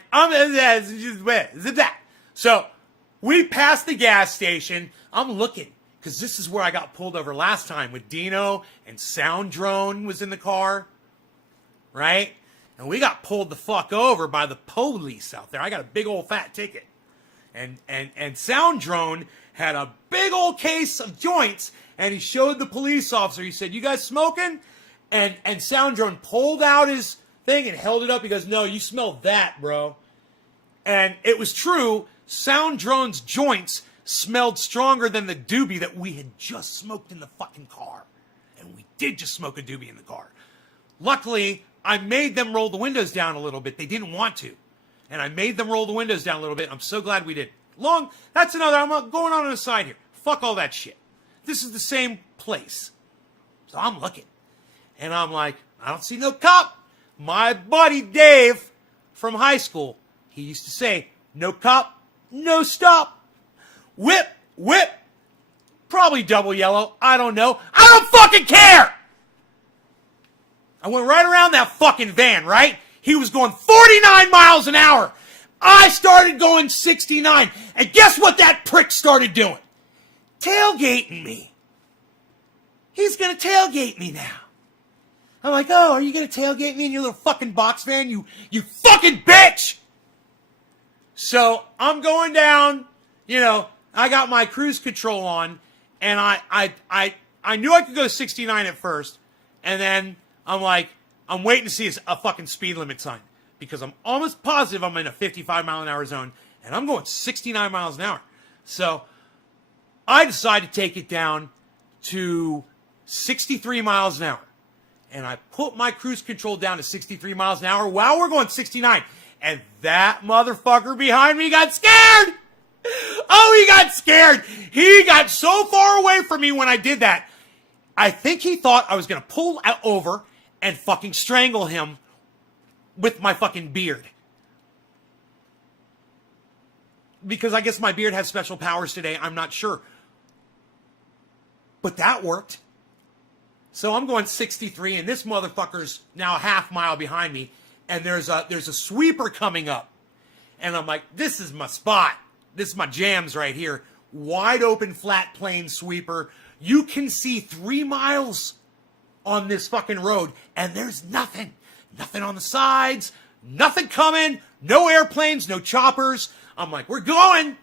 so we passed the gas station. I'm looking, because this is where I got pulled over last time with Dino, and Sound Drone was in the car, right? And we got pulled the fuck over by the police out there. I got a big old fat ticket. And Sound Drone had a big old case of joints, and he showed the police officer. He said, "You guys smoking?" And Sound Drone pulled out his thing and held it up. He goes, "No, you smell that, bro." And it was true. Sound Drone's joints smelled stronger than the doobie that we had just smoked in the fucking car. And we did just smoke a doobie in the car. Luckily, I made them roll the windows down a little bit. They didn't want to. And I made them roll the windows down a little bit. I'm so glad we did. That's another, I'm going on the side here. Fuck all that shit. This is the same place. So I'm looking. And I'm like, I don't see no cop. My buddy Dave from high school, he used to say, no cop, no stop. Whip, whip. Probably double yellow. I don't know. I don't fucking care. I went right around that fucking van, right? He was going 49 miles an hour. I started going 69. And guess what that prick started doing? Tailgating me. He's going to tailgate me now. I'm like, oh, are you going to tailgate me in your little fucking box van? You fucking bitch! So I'm going down, I got my cruise control on, and I knew I could go 69 at first, and then I'm like, I'm waiting to see a fucking speed limit sign, because I'm almost positive I'm in a 55 mile an hour zone, and I'm going 69 miles an hour. So I decided to take it down to 63 miles an hour. And I put my cruise control down to 63 miles an hour while we're going 69. And that motherfucker behind me got scared. Oh, he got scared. He got so far away from me when I did that. I think he thought I was going to pull over and fucking strangle him with my fucking beard. Because I guess my beard has special powers today. I'm not sure. But that worked. So I'm going 63, and this motherfucker's now a half mile behind me, and there's a sweeper coming up. And I'm like, this is my spot. This is my jams right here. Wide open, flat plane sweeper. You can see 3 miles on this fucking road, and there's nothing. Nothing on the sides, nothing coming, no airplanes, no choppers. I'm like, we're going,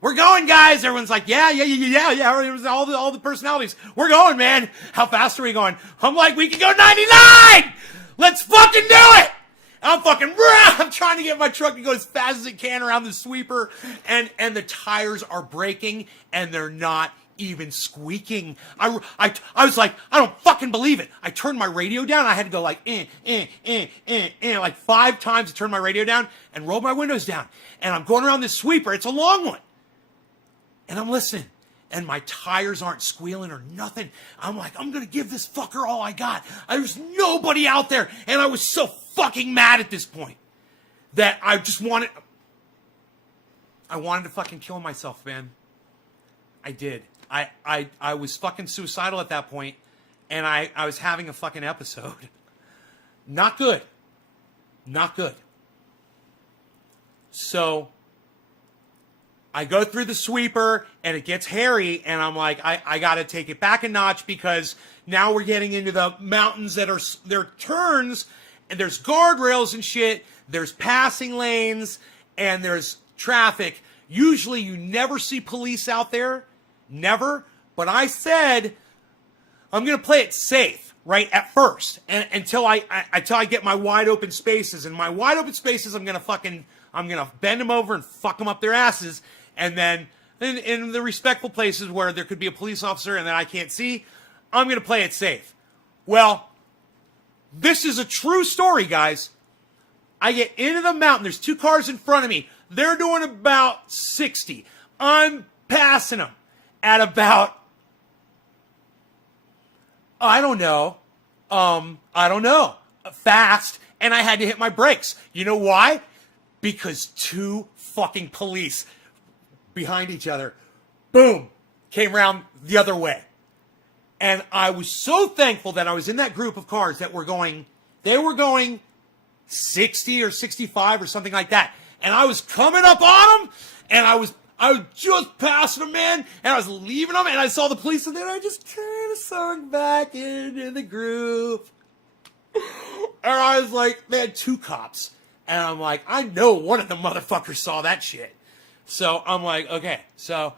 guys. Everyone's like, yeah. It was all the personalities. We're going, man. How fast are we going? I'm like, we can go 99. Let's fucking do it. I'm trying to get my truck to go as fast as it can around the sweeper, and the tires are breaking, and they're not even squeaking. I was like, I don't fucking believe it. I turned my radio down. I had to go like, like 5 times to turn my radio down and roll my windows down. And I'm going around this sweeper. It's a long one. And I'm listening. And my tires aren't squealing or nothing. I'm like, I'm going to give this fucker all I got. There's nobody out there. And I was so fucking mad at this point that I wanted to fucking kill myself, man. I did. I was fucking suicidal at that point, and I was having a fucking episode. Not good. Not good. So I go through the sweeper, and it gets hairy, and I'm like, I got to take it back a notch, because now we're getting into the mountains that are, they're turns, and there's guardrails and shit, there's passing lanes, and there's traffic. Usually you never see police out there. Never. But I said, I'm going to play it safe. right, at first, and until I get my wide open spaces. And my wide open spaces, I'm gonna bend them over and fuck them up their asses. And then in the respectful places where there could be a police officer and that I can't see, I'm gonna play it safe. Well, this is a true story, guys. I get into the mountain. There's 2 cars in front of me. They're doing about 60. I'm passing them at about, I don't know, fast, and I had to hit my brakes. You know why? Because 2 fucking police behind each other, boom, came around the other way. And I was so thankful that I was in that group of cars that were going 60 or 65 or something like that. And I was coming up on them, and I was just passing them, man, and I was leaving them, and I saw the police, and then I just kind of sunk back into the groove. And I was like, man, 2 cops. And I'm like, I know one of the motherfuckers saw that shit. So I'm like, okay. So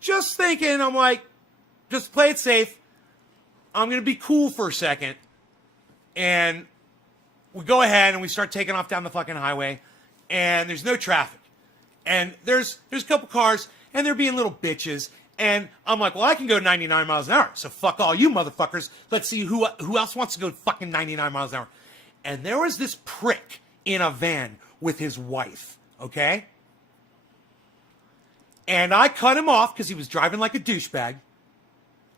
just thinking, I'm like, just play it safe. I'm going to be cool for a second. And we go ahead and we start taking off down the fucking highway. And there's no traffic. And there's a couple cars, and they're being little bitches. And I'm like, well, I can go 99 miles an hour. So fuck all you motherfuckers. Let's see who else wants to go fucking 99 miles an hour. And there was this prick in a van with his wife, okay? And I cut him off because he was driving like a douchebag.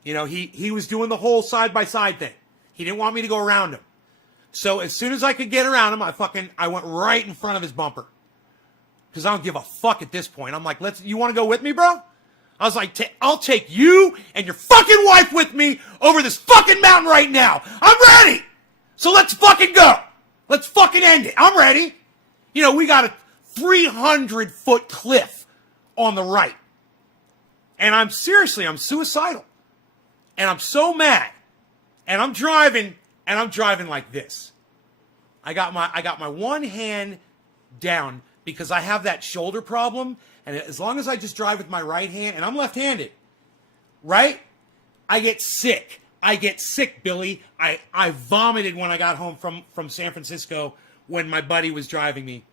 You know, he was doing the whole side-by-side thing. He didn't want me to go around him. So as soon as I could get around him, I went right in front of his bumper. Because I don't give a fuck at this point. I'm like, you want to go with me, bro? I was like, I'll take you and your fucking wife with me over this fucking mountain right now. I'm ready. So let's fucking go. Let's fucking end it. I'm ready. You know, we got a 300-foot cliff on the right. And I'm suicidal. And I'm so mad. And I'm driving like this. I got my one hand down because I have that shoulder problem. And as long as I just drive with my right hand, and I'm left-handed, right? I get sick. Billy. I vomited when I got home from San Francisco when my buddy was driving me.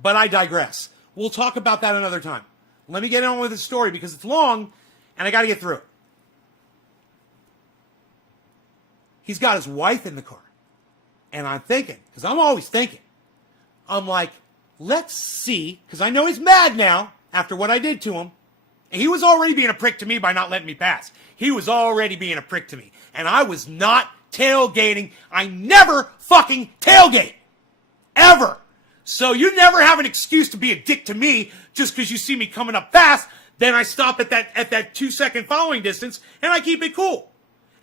But I digress. We'll talk about that another time. Let me get on with the story because it's long and I got to get through it. He's got his wife in the car. And I'm thinking, because I'm always thinking, I'm like, let's see, because I know he's mad now after what I did to him. And he was already being a prick to me by not letting me pass. He was already being a prick to me. And I was not tailgating. I never fucking tailgate. Ever. So you never have an excuse to be a dick to me just because you see me coming up fast. Then I stop at that 2-second following distance and I keep it cool.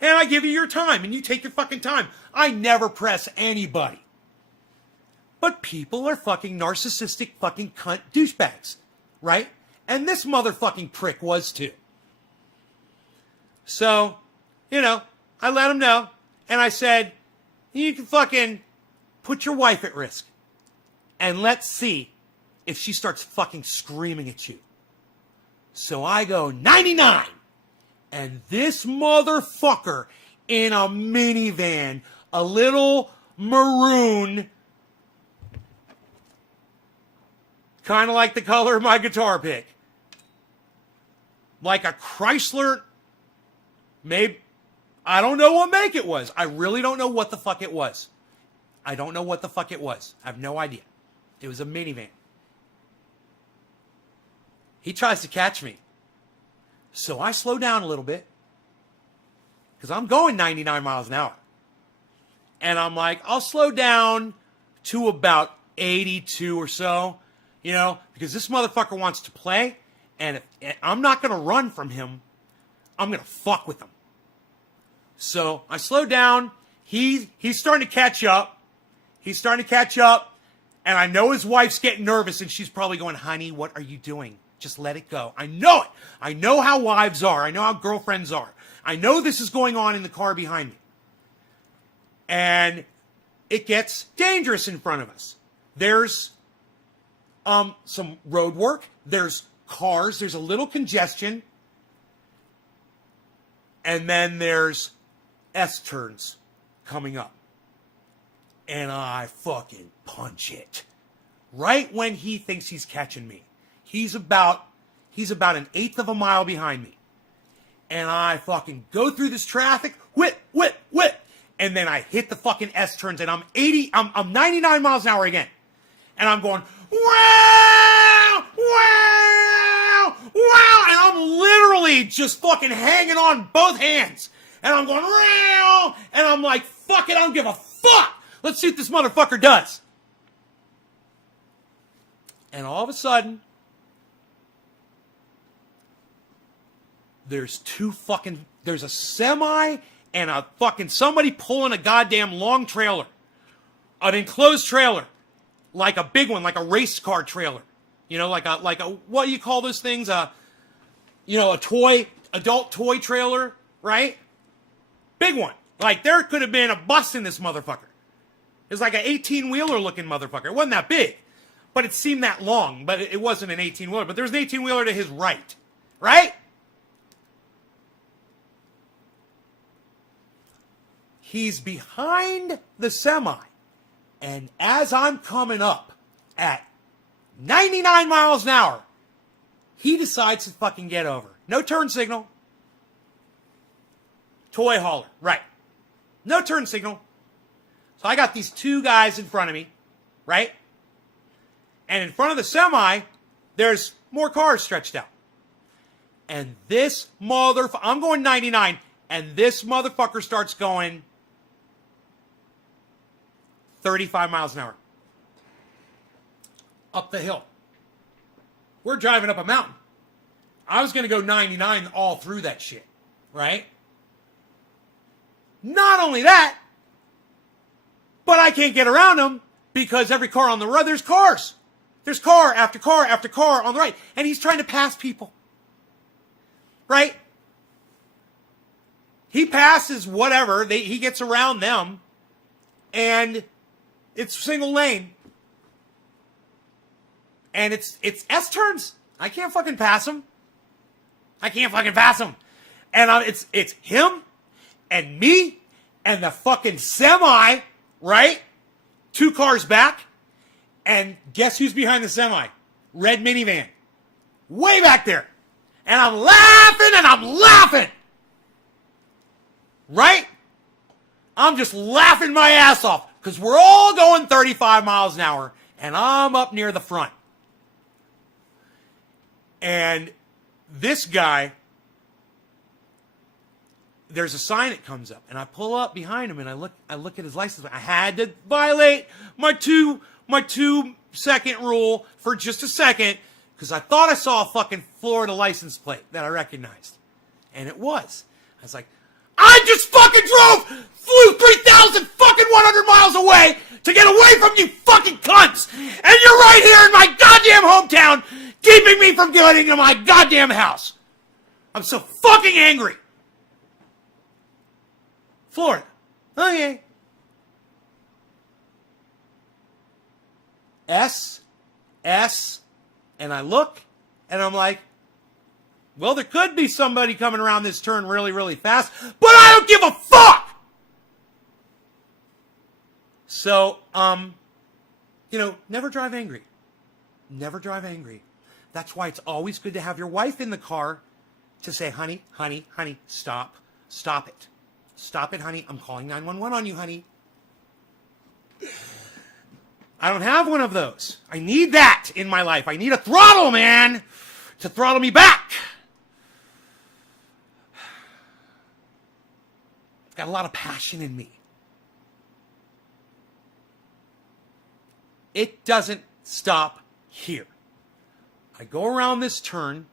And I give you your time and you take your fucking time. I never press anybody. But people are fucking narcissistic fucking cunt douchebags. Right? And this motherfucking prick was too. So, you know, I let him know. And I said, you can fucking put your wife at risk. And let's see if she starts fucking screaming at you. So I go 99. And this motherfucker in a minivan, a little maroon, kind of like the color of my guitar pick, like a Chrysler, maybe, I don't know what make it was. I really don't know what the fuck it was. I don't know what the fuck it was. I have no idea. It was a minivan. He tries to catch me. So I slow down a little bit. Because I'm going 99 miles an hour. And I'm like, I'll slow down to about 82 or so. You know, because this motherfucker wants to play. And I'm not going to run from him. I'm going to fuck with him. So I slow down. He's starting to catch up. And I know his wife's getting nervous. And she's probably going, honey, what are you doing? Just let it go. I know it. I know how wives are. I know how girlfriends are. I know this is going on in the car behind me. And it gets dangerous in front of us. There's some road work. There's cars. There's a little congestion. And then there's S-turns coming up. And I fucking punch it. Right when he thinks he's catching me. He's about an eighth of a mile behind me. And I fucking go through this traffic, whip. And then I hit the fucking S-turns and I'm 99 miles an hour again. And I'm going, wow, wow, wow. And I'm literally just fucking hanging on both hands. And I'm going, wow. And I'm like, fuck it, I don't give a fuck. Let's see what this motherfucker does. And all of a sudden, there's a semi and a fucking somebody pulling a goddamn long trailer. An enclosed trailer. Like a big one, like a race car trailer. You know, like a, what do you call those things? A adult toy trailer, right? Big one. Like there could have been a bus in this motherfucker. It was like an 18-wheeler looking motherfucker. It wasn't that big, but it seemed that long, but it wasn't an 18-wheeler. But there was an 18-wheeler to his right, right? He's behind the semi, and as I'm coming up at 99 miles an hour, he decides to fucking get over. No turn signal. Toy hauler, right. No turn signal. So I got these two guys in front of me, right? And in front of the semi, there's more cars stretched out. And this motherfucker, I'm going 99, and this motherfucker starts going 35 miles an hour. Up the hill. We're driving up a mountain. I was going to go 99 all through that shit, right? Not only that, but I can't get around him because every car on the road, there's cars. There's car after car after car on the right. And he's trying to pass people. Right? He passes whatever. He gets around them. And it's single lane. And it's S-turns. I can't fucking pass him. And it's him and me and the fucking semi, right? 2 cars back. And guess who's behind the semi? Red minivan. Way back there. And I'm laughing. Right? I'm just laughing my ass off. Because we're all going 35 miles an hour. And I'm up near the front. And this guy, there's a sign that comes up. And I pull up behind him and I look at his license plate. I had to violate my two second rule for just a second. Because I thought I saw a fucking Florida license plate that I recognized. And it was. I was like, I just fucking flew 3,000 fucking 100 miles away to get away from you fucking cunts. And you're right here in my goddamn hometown keeping me from getting to my goddamn house. I'm so fucking angry. Florida. Okay. S, and I look, and I'm like, well, there could be somebody coming around this turn really, really fast, but I don't give a fuck! So, never drive angry. Never drive angry. That's why it's always good to have your wife in the car to say, honey, stop. Stop it. Stop it, honey. I'm calling 911 on you, honey. I don't have one of those. I need that in my life. I need a throttle, man, to throttle me back. I've got a lot of passion in me. It doesn't stop here. I go around this turn,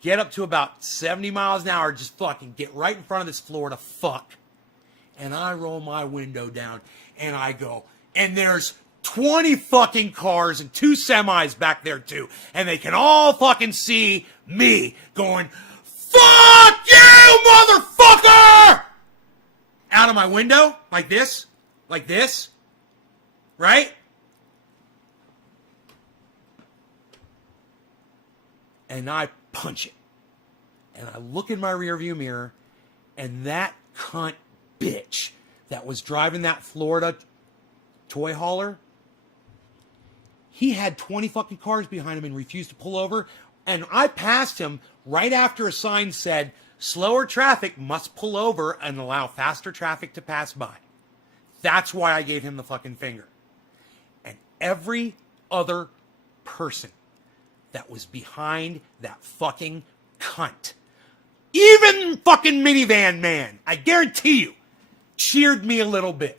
get up to about 70 miles an hour, just fucking get right in front of this Florida fuck. And I roll my window down and I go, and there's 20 fucking cars and 2 semis back there too. And they can all fucking see me going, fuck you, motherfucker! Out of my window, like this, right? And I punch it. And I look in my rearview mirror, And that cunt bitch that was driving that Florida toy hauler, he had 20 fucking cars behind him and refused to pull over. And I passed him right after a sign said, slower traffic must pull over and allow faster traffic to pass by. That's why I gave him the fucking finger. And every other person that was behind that fucking cunt, even fucking minivan man, I guarantee you, cheered me a little bit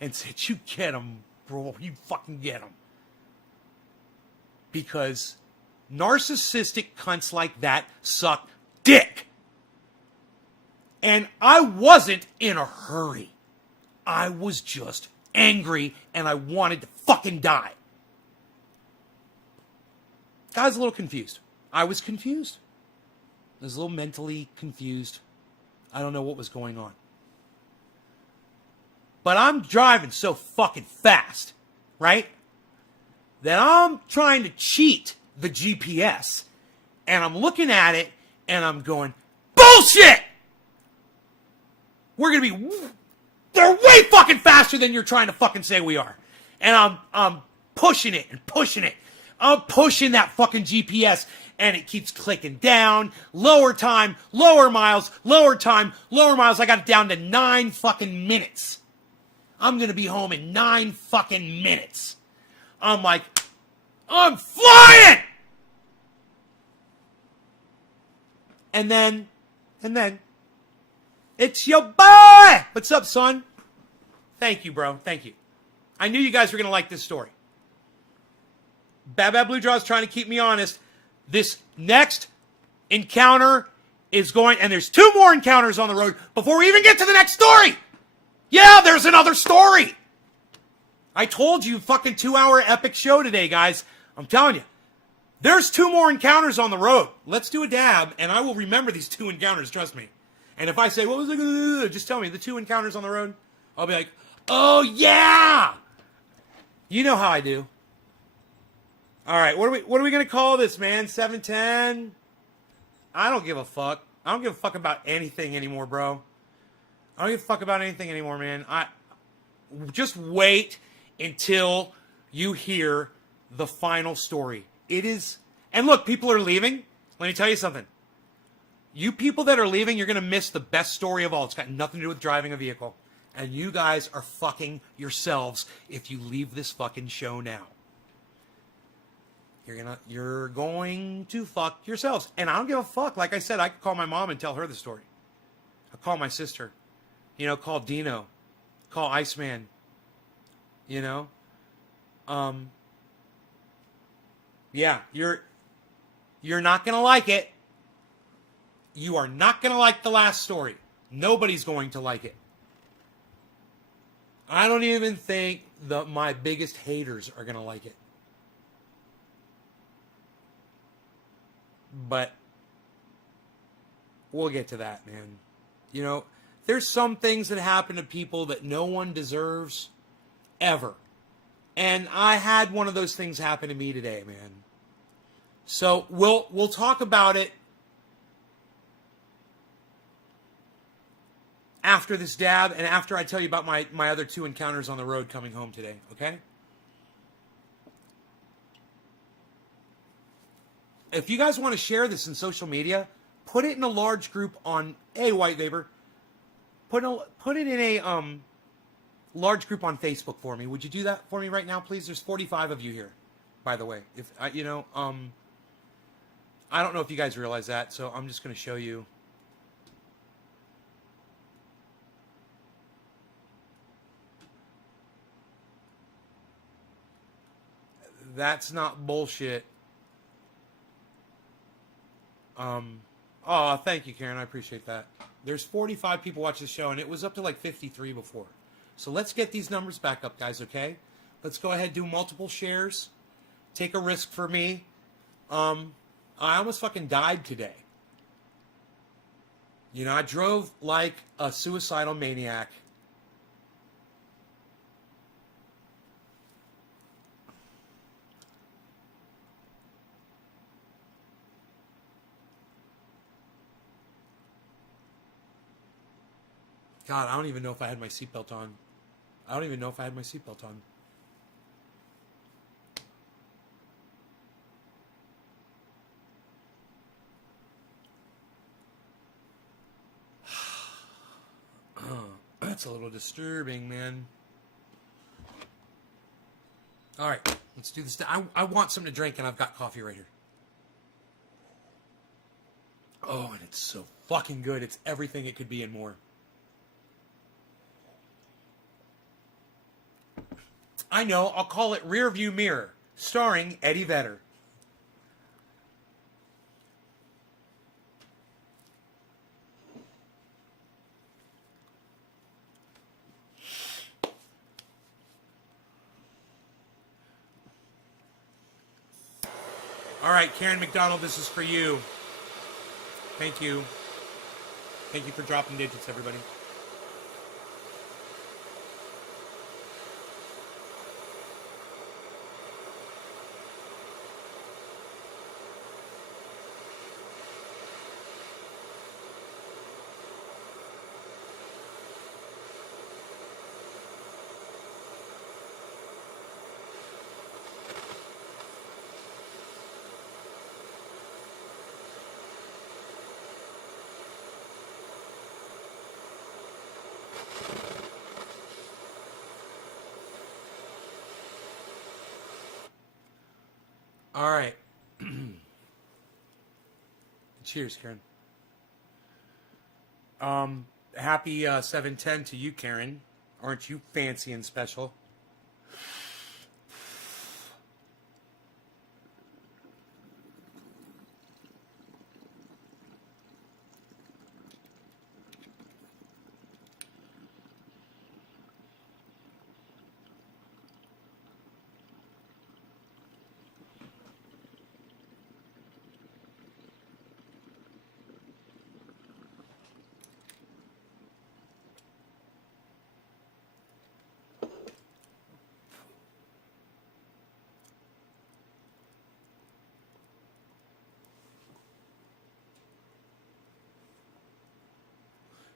and said, you get him, bro, you fucking get him. Because narcissistic cunts like that suck dick. And I wasn't in a hurry. I was just angry and I wanted to fucking die. I was a little confused. I was confused. I was a little mentally confused. I don't know what was going on. But I'm driving so fucking fast, right? That I'm trying to cheat the GPS. And I'm looking at it and I'm going, bullshit! We're going to be... They're way fucking faster than you're trying to fucking say we are. And I'm pushing it and pushing it. I'm pushing that fucking GPS and it keeps clicking down. Lower time, lower miles, lower time, lower miles. I got it down to 9 fucking minutes. I'm going to be home in 9 fucking minutes. I'm like, I'm flying! And then, it's your boy! What's up, son? Thank you, bro. Thank you. I knew you guys were going to like this story. Bad Bad Blue Jaw is trying to keep me honest. This next encounter is going, and there's 2 more encounters on the road before we even get to the next story. Yeah, there's another story. I told you, fucking 2-hour epic show today, guys. I'm telling you. There's 2 more encounters on the road. Let's do a dab, and I will remember these 2 encounters, trust me. And if I say, what was it? Just tell me, the 2 encounters on the road. I'll be like, oh, yeah. You know how I do. All right, what are we going to call this, man? 710? I don't give a fuck. I don't give a fuck about anything anymore, bro. I don't give a fuck about anything anymore, man. Just wait until you hear the final story. It is... And look, people are leaving. Let me tell you something. You people that are leaving, you're going to miss the best story of all. It's got nothing to do with driving a vehicle. And you guys are fucking if you leave this fucking show now. You're going to fuck yourselves. And I don't give a fuck. Like I said, I could call my mom and tell her the story. I'll call my sister. Call Dino. Call Iceman. Yeah, you're not going to like it. You are not going to like the last story. Nobody's going to like it. I don't even think my biggest haters are going to like it. But we'll get to that, man. There's some things that happen to people that no one deserves ever. And I had one of those things happen to me today, man. So we'll talk about it after this dab and after I tell you about my other 2 encounters on the road coming home today, okay? If you guys want to share this in social media, put it in a large group on White Vapor. Put it in a large group on Facebook for me. Would you do that for me right now, please? There's 45 of you here, by the way. If I don't know if you guys realize that, so I'm just going to show you. That's not bullshit. Oh, thank you, Karen. I appreciate that. There's 45 people watching the show, and it was up to like 53 before. So let's get these numbers back up, guys, okay? Let's go ahead and do multiple shares. Take a risk for me. I almost fucking died today. I drove like a suicidal maniac. God, I don't even know if I had my seatbelt on. I don't even know if I had my seatbelt on. That's a little disturbing, man. All right, let's do this. I want something to drink, and I've got coffee right here. Oh, and it's so fucking good. It's everything it could be and more. I know, I'll call it Rearview Mirror, starring Eddie Vedder. All right, Karen McDonald, this is for you. Thank you. Thank you for dropping digits, everybody. All right. Cheers, Karen. Happy 7/10 to you, Karen. Aren't you fancy and special?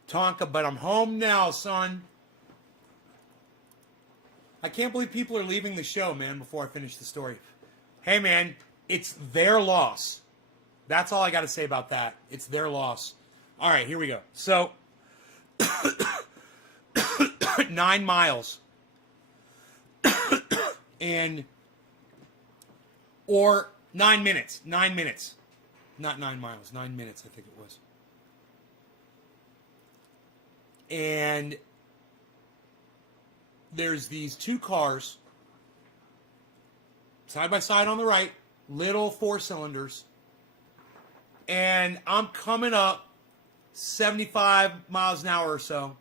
Tonka, but I'm home now, son. I can't believe people are leaving the show, man, before I finish the story. Hey, man, it's their loss. That's all I got to say about that. It's their loss. All right, here we go. So, 9 miles. Or 9 minutes. 9 minutes. Not 9 miles. 9 minutes, I think it was. And there's these two cars, side by side on the right, little 4-cylinders. And I'm coming up 75 miles an hour or so.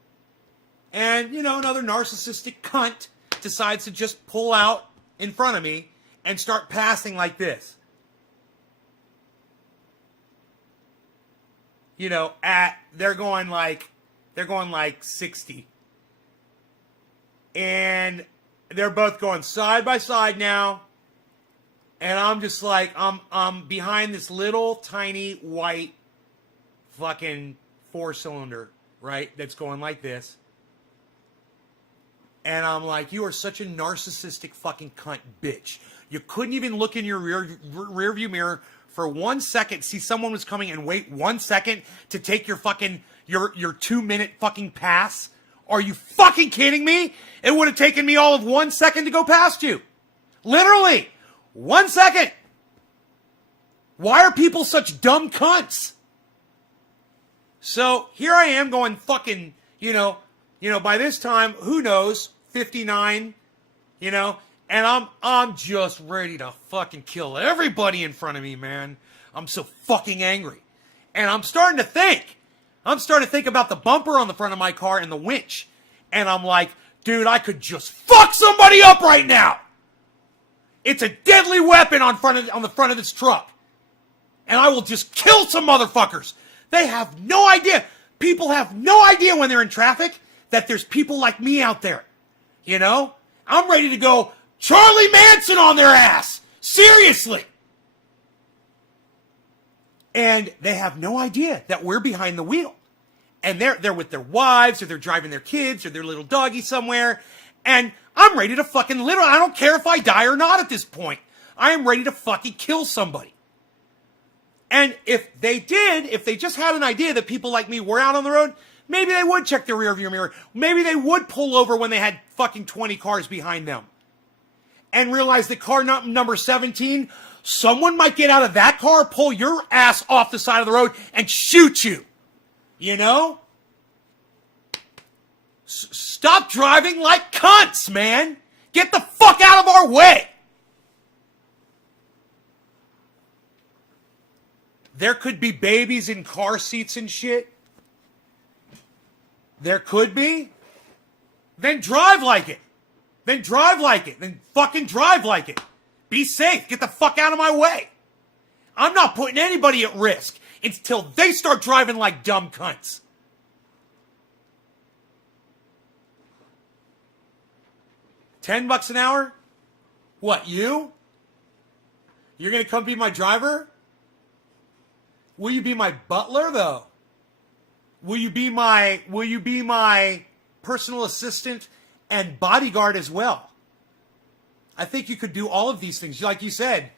And, you know, another narcissistic cunt decides to just pull out in front of me and start passing like this. You know, they're going like 60. And they're both going side by side now. And I'm just like, I'm behind this little tiny white fucking 4-cylinder, right? That's going like this. And I'm like, you are such a narcissistic fucking cunt bitch. You couldn't even look in your rear view mirror for 1 second, see someone was coming and wait 1 second to take your fucking, your 2-minute fucking pass? Are you fucking kidding me? It would have taken me all of 1 second to go past you. Literally. 1 second. Why are people such dumb cunts? So here I am going fucking, you know, by this time, who knows, 59, you know, and I'm just ready to fucking kill everybody in front of me, man. I'm so fucking angry. And I'm starting to think about the bumper on the front of my car and the winch. And I'm like, dude, I could just fuck somebody up right now. It's a deadly weapon on the front of this truck. And I will just kill some motherfuckers. They have no idea. People have no idea when they're in traffic that there's people like me out there. You know? I'm ready to go Charlie Manson on their ass. Seriously. And they have no idea that we're behind the wheel. and they're with their wives, or they're driving their kids, or their little doggy somewhere, and I'm ready to fucking literally, I don't care if I die or not at this point. I am ready to fucking kill somebody. And if they just had an idea that people like me were out on the road, maybe they would check their rearview mirror. Maybe they would pull over when they had fucking 20 cars behind them. And realize that car number 17, someone might get out of that car, pull your ass off the side of the road, and shoot you. You know? Stop driving like cunts, man. Get the fuck out of our way. There could be babies in car seats and shit. There could be. Then drive like it. Then drive like it. Then fucking drive like it. Be safe. Get the fuck out of my way. I'm not putting anybody at risk until they start driving like dumb cunts. $10 an hour? What, you? You're gonna come be my driver? Will you be my butler, though? Will you be my personal assistant and bodyguard as well? I think you could do all of these things. Like you said,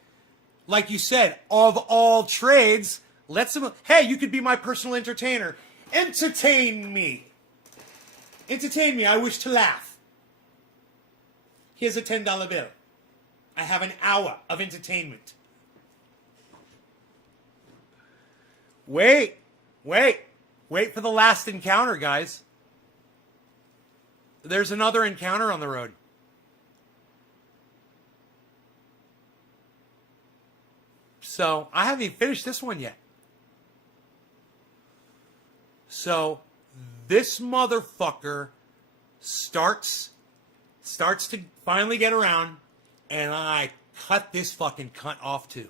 of all trades, hey, you could be my personal entertainer. Entertain me. Entertain me. I wish to laugh. Here's a $10 bill. I have an hour of entertainment. Wait for the last encounter, guys. There's another encounter on the road. So, I haven't even finished this one yet. So, this motherfucker starts to finally get around, and I cut this fucking cunt off too.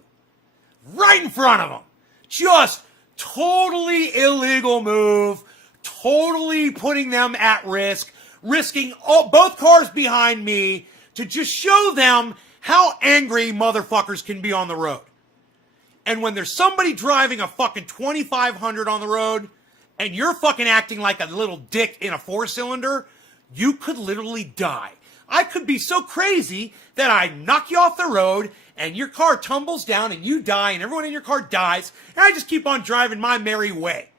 Right in front of him. Just totally illegal move. Totally putting them at risk. Risking both cars behind me to just show them how angry motherfuckers can be on the road. And when there's somebody driving a fucking 2500 on the road, and you're fucking acting like a little dick in a 4-cylinder, you could literally die. I could be so crazy that I knock you off the road and your car tumbles down and you die and everyone in your car dies and I just keep on driving my merry way.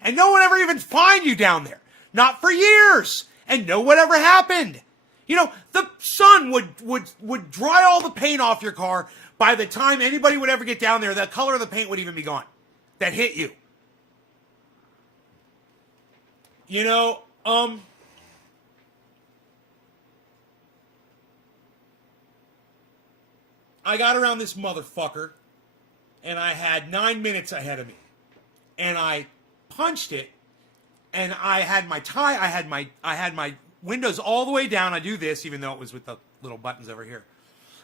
And no one ever even find you down there. Not for years. And no whatever happened. You know, the sun would dry all the paint off your car. By the time anybody would ever get down there, the color of the paint would even be gone. That hit you. You know, I got around this motherfucker, and I had 9 minutes ahead of me. And I punched it, and I had my windows all the way down. I do this, even though it was with the little buttons over here.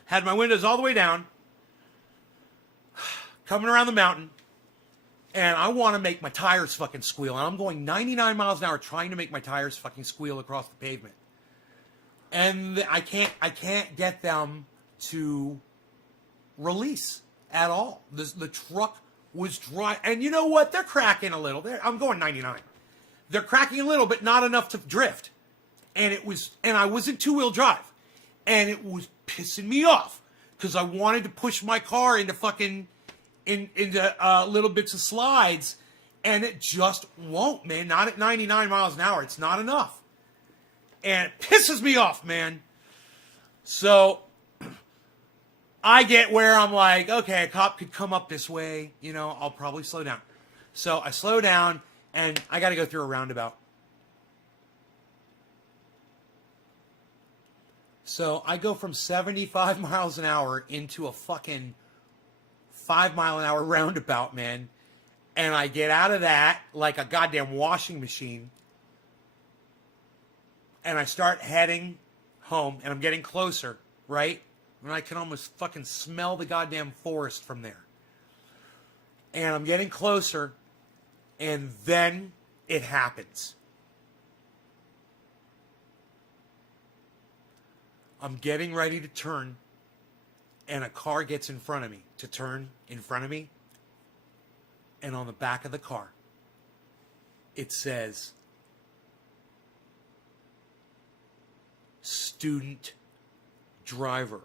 Had my windows all the way down, coming around the mountain, and I want to make my tires fucking squeal. And I'm going 99 miles an hour trying to make my tires fucking squeal across the pavement. And I can't get them to release at all. The truck was dry. And you know what? They're cracking a little. I'm going 99. They're cracking a little, but not enough to drift. And I was in 2-wheel drive. And it was pissing me off. Because I wanted to push my car into fucking, into little bits of slides. And it just won't, man. Not at 99 miles an hour. It's not enough. And it pisses me off, man. So I get where I'm like, okay, a cop could come up this way, you know, I'll probably slow down. So I slow down, and I got to go through a roundabout. So I go from 75 miles an hour into a fucking 5-mile-an-hour roundabout, man. And I get out of that like a goddamn washing machine. And I start heading home, and I'm getting closer, right? And I can almost fucking smell the goddamn forest from there. And I'm getting closer, and then it happens. I'm getting ready to turn, and a car gets in front of me, to turn in front of me. And on the back of the car it says student driver.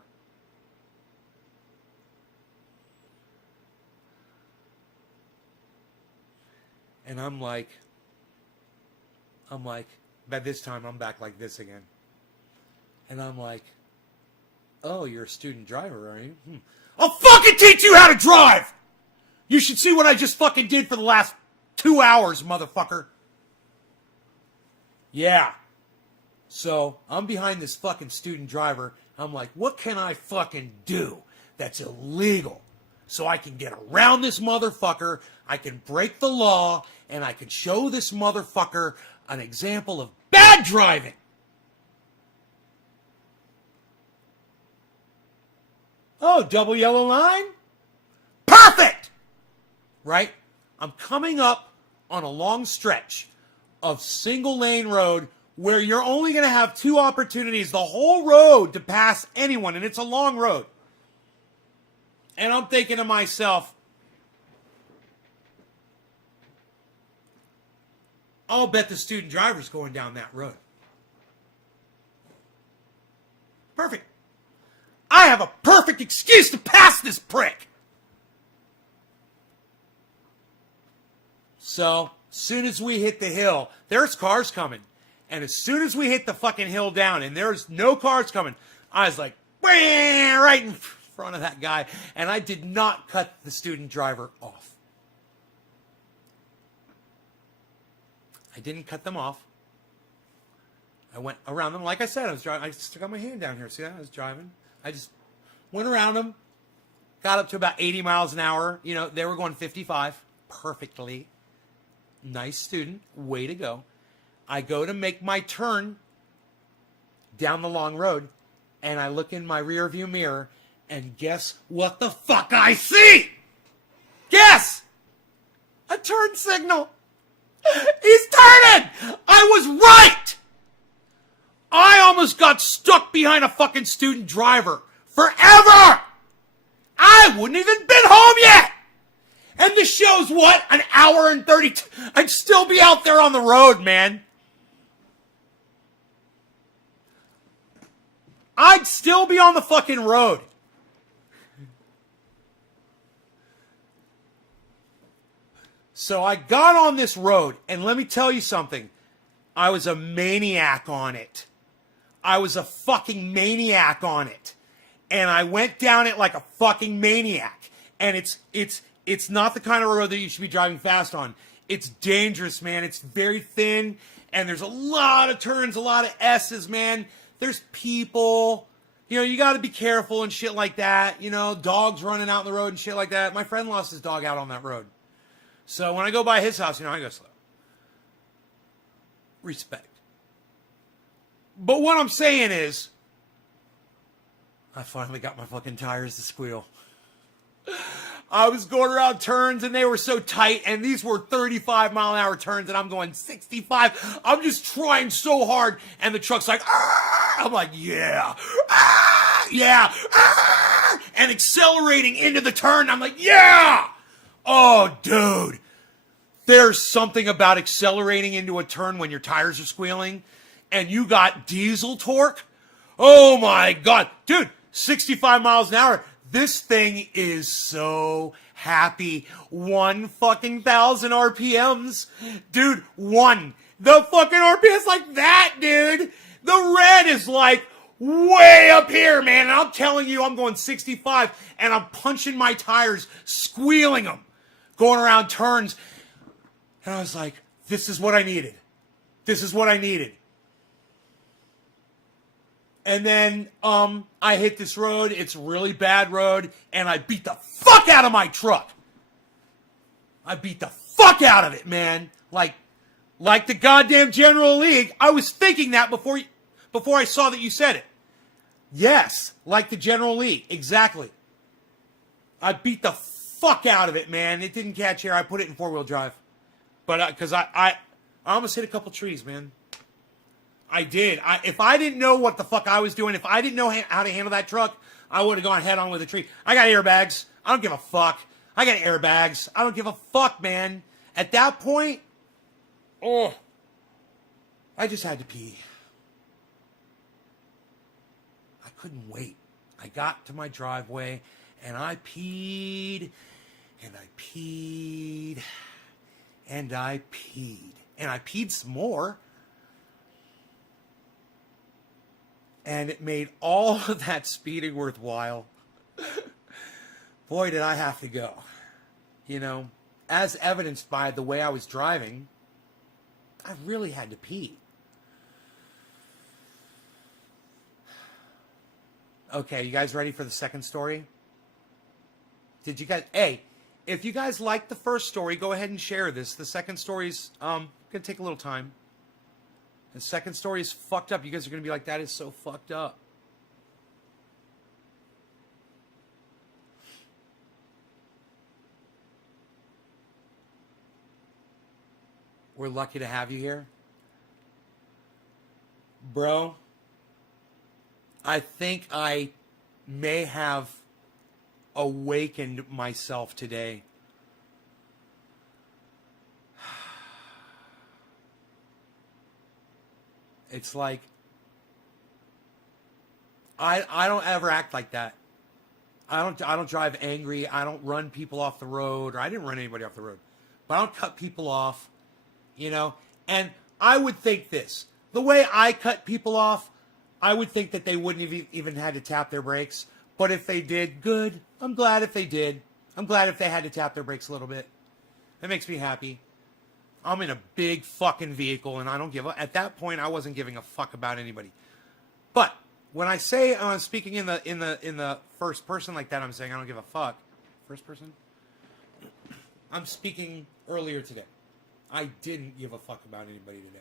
And I'm like, by this time I'm back like this again. And I'm like, oh, you're a student driver, are you? I'll fucking teach you how to drive! You should see what I just fucking did for the last 2 hours, motherfucker. Yeah. So, I'm behind this fucking student driver. I'm like, what can I fucking do that's illegal? So I can get around this motherfucker, I can break the law, and I can show this motherfucker an example of bad driving. Oh, double yellow line? Perfect! Right? I'm coming up on a long stretch of single lane road where you're only going to have 2 opportunities the whole road to pass anyone, and it's a long road. And I'm thinking to myself, I'll bet the student driver's going down that road. Perfect. I have a perfect excuse to pass this prick. So, soon as we hit the hill, there's cars coming. And as soon as we hit the fucking hill down and there's no cars coming, I was like, right in front of that guy. And I did not cut the student driver off. I didn't cut them off. I went around them. Like I said, I was driving. I stuck out my hand down here. See that? I was driving. I just went around them. Got up to about 80 miles an hour. You know, they were going 55 perfectly. Nice student. Way to go. I go to make my turn down the long road, and I look in my rear view mirror, and guess what the fuck I see? Guess! A turn signal. He's turning! I was right! I almost got stuck behind a fucking student driver. Forever! I wouldn't even been home yet! And the show's what? An hour and 32. I'd still be out there on the road, man. I'd still be on the fucking road. So I got on this road, and let me tell you something. I was a maniac on it. I was a fucking maniac on it. And I went down it like a fucking maniac. And it's not the kind of road that you should be driving fast on. It's dangerous, man. It's very thin, and there's a lot of turns, a lot of S's, man. There's people. You know, you got to be careful and shit like that. You know, dogs running out in the road and shit like that. My friend lost his dog out on that road. So when I go by his house, you know, I go slow. Respect. But what I'm saying is, I finally got my fucking tires to squeal. I was going around turns and they were so tight, and these were 35 mile an hour turns and I'm going 65. I'm just trying so hard, and the truck's like, Arr! I'm like, yeah, Arr! Yeah, Arr! And accelerating into the turn. I'm like, yeah. Oh, dude, there's something about accelerating into a turn when your tires are squealing and you got diesel torque. Oh my God, dude, 65 miles an hour. This thing is so happy. 1,000 RPMs. Dude, 1. The fucking RPM is like that, dude. The red is like way up here, man. And I'm telling you, I'm going 65 and I'm punching my tires, squealing them, going around turns. And I was like, this is what I needed. This is what I needed. And then I hit this road. It's a really bad road. And I beat the fuck out of my truck. I beat the fuck out of it, man. Like the goddamn General League. I was thinking that before I saw that you said it. Yes, like the General League. Exactly. I beat the fuck out of it, man. It didn't catch air. I put it in 4-wheel drive. But because I almost hit a couple trees, man. I did. If I didn't know what the fuck I was doing, if I didn't know how to handle that truck, I would have gone head on with a tree. I got airbags. I don't give a fuck. I got airbags. I don't give a fuck, man. At that point, Oh, I just had to pee. I couldn't wait. I got to my driveway and I peed and I peed and I peed and I peed some more. And it made all of that speeding worthwhile. Boy, did I have to go. You know, as evidenced by the way I was driving, I really had to pee. Okay, you guys ready for the second story? Did you guys... Hey, if you guys liked the first story, go ahead and share this. The second story's going to take a little time. The second story is fucked up. You guys are going to be like, that is so fucked up. We're lucky to have you here. Bro, I think I may have awakened myself today. It's like, I don't ever act like that. I don't drive angry. I don't run people off the road, or I didn't run anybody off the road. But I don't cut people off, you know. And I would think this. The way I cut people off, I would think that they wouldn't have even had to tap their brakes. But if they did, good. I'm glad if they did. I'm glad if they had to tap their brakes a little bit. That makes me happy. I'm in a big fucking vehicle, and I don't give a... At that point, I wasn't giving a fuck about anybody. But when I say I'm speaking in the first person like that, I'm saying I don't give a fuck. First person? I'm speaking earlier today. I didn't give a fuck about anybody today.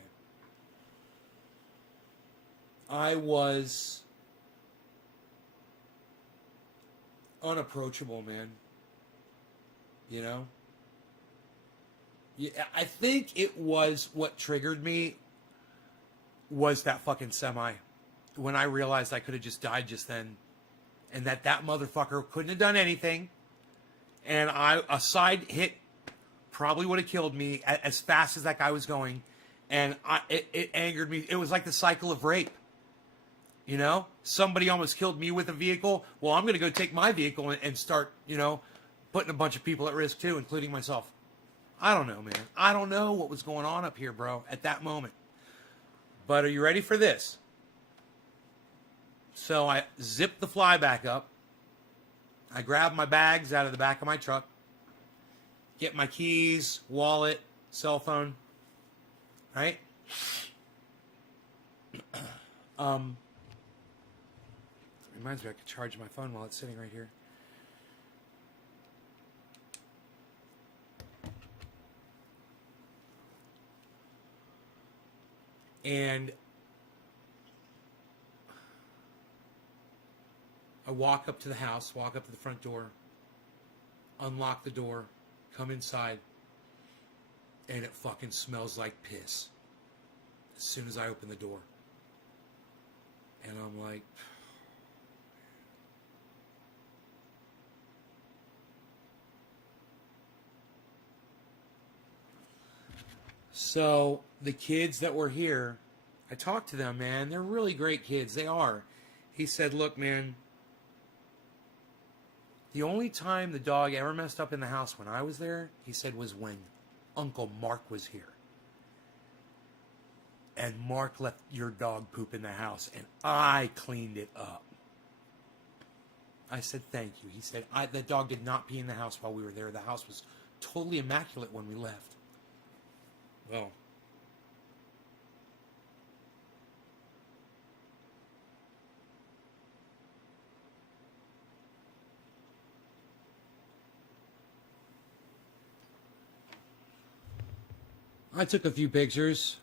I was unapproachable, man. You know? Yeah, I think it was what triggered me was that fucking semi. When I realized I could have just died just then. And that motherfucker couldn't have done anything. And a side hit probably would have killed me as fast as that guy was going. And it angered me. It was like the cycle of rape. You know? Somebody almost killed me with a vehicle. Well, I'm going to go take my vehicle and start, you know, putting a bunch of people at risk too, including myself. I don't know, man. I don't know what was going on up here, bro, at that moment. But are you ready for this? So I zipped the fly back up. I grabbed my bags out of the back of my truck. Get my keys, wallet, cell phone. Right? Reminds me I could charge my phone while it's sitting right here. And I walk up to the house, walk up to the front door, unlock the door, come inside, and it fucking smells like piss as soon as I open the door. And I'm like... So the kids that were here, I talked to them, man. They're really great kids. They are. He said, look, man, the only time the dog ever messed up in the house when I was there, he said, was when Uncle Mark was here. And Mark let your dog poop in the house, and I cleaned it up. I said, thank you. He said, the dog did not pee in the house while we were there. The house was totally immaculate when we left. Well, I took a few pictures.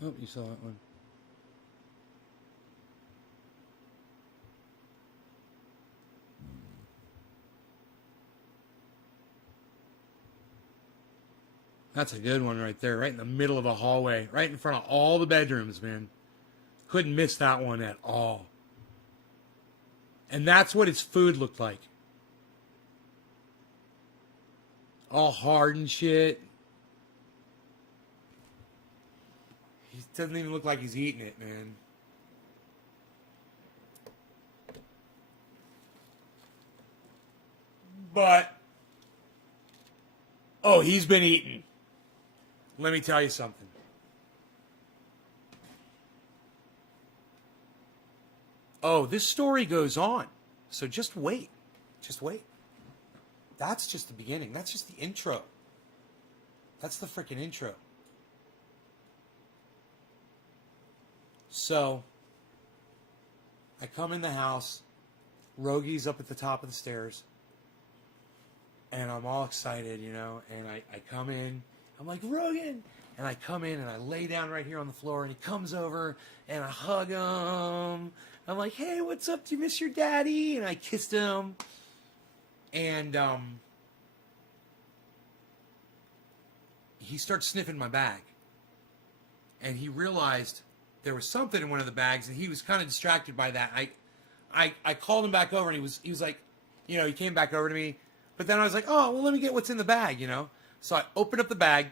Oh, you saw that one. That's a good one right there, right in the middle of the hallway, right in front of all the bedrooms, man. Couldn't miss that one at all. And that's what his food looked like. all hard and shit. He doesn't even look like he's eating it, man. But, oh, he's been eating. Let me tell you something. Oh, this story goes on. So just wait. Just wait. That's just the beginning. That's just the intro. That's the freaking intro. So, I come in the house. Rogi's up at the top of the stairs. And I'm all excited, you know. And I come in. I'm like, Rogan! And I come in and I lay down right here on the floor. And he comes over and I hug him. I'm like, hey, what's up? Do you miss your daddy? And I kissed him. And he starts sniffing my bag. And he realized there was something in one of the bags, and he was kind of distracted by that. I called him back over, and he was like, you know, he came back over to me. But then I was like, oh, well, let me get what's in the bag, you know. So I opened up the bag,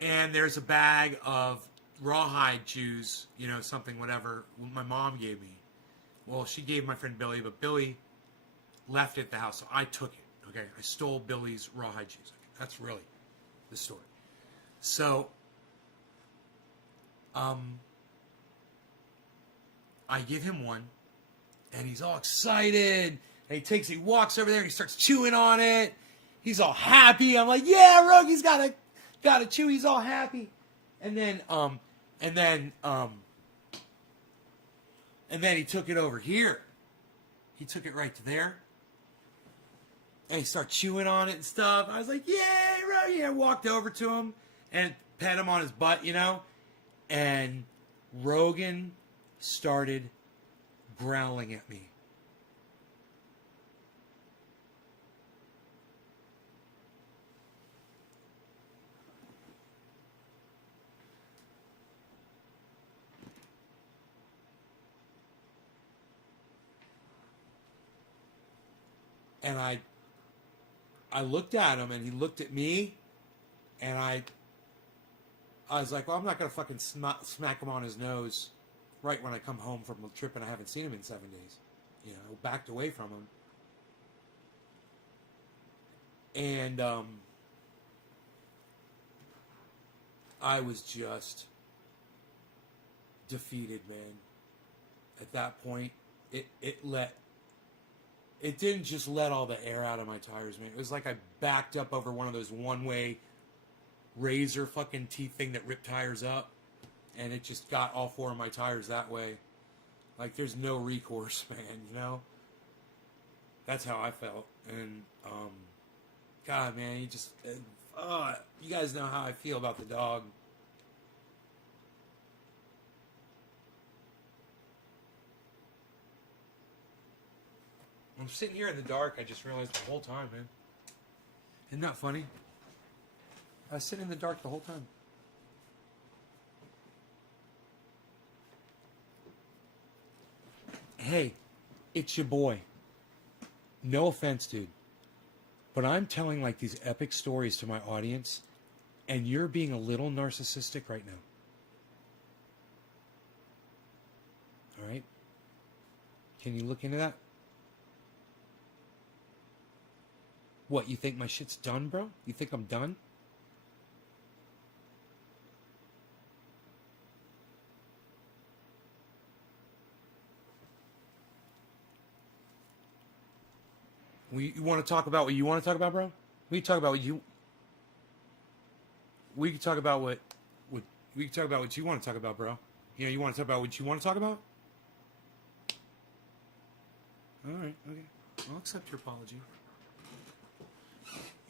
and there's a bag of rawhide chews, you know, something, whatever, my mom gave me. Well, she gave my friend Billy, but Billy left it at the house, so I took it, okay? I stole Billy's rawhide chews. Okay? That's really the story. So, I give him one, and he's all excited, and he walks over there, and he starts chewing on it. He's all happy. I'm like, yeah, Rogi's got a chew. He's all happy. And then he took it over here. He took it right to there. And he started chewing on it and stuff. I was like, yay, Rogi. I walked over to him and pet him on his butt, you know. And Rogan started growling at me. And I looked at him, and he looked at me, and I was like, well, I'm not going to fucking smack him on his nose right when I come home from a trip and I haven't seen him in 7 days. You know, backed away from him. And I was just defeated, man. At that point, it didn't just let all the air out of my tires, man. It was like I backed up over one of those one-way razor fucking teeth thing that rip tires up. And it just got all four of my tires that way. Like, there's no recourse, man, you know? That's how I felt. And, God, man, you guys know how I feel about the dog. I'm sitting here in the dark. I just realized the whole time, man. Isn't that funny? I was sitting in the dark the whole time. Hey, it's your boy. No offense, dude. But I'm telling like these epic stories to my audience, and you're being a little narcissistic right now. All right? Can you look into that? What, you think my shit's done, bro? You think I'm done? You want to talk about what you want to talk about, bro? We can talk about what you... We can talk about what we can talk about what you want to talk about, bro. You know, you want to talk about what you want to talk about? Alright, okay. I'll accept your apology.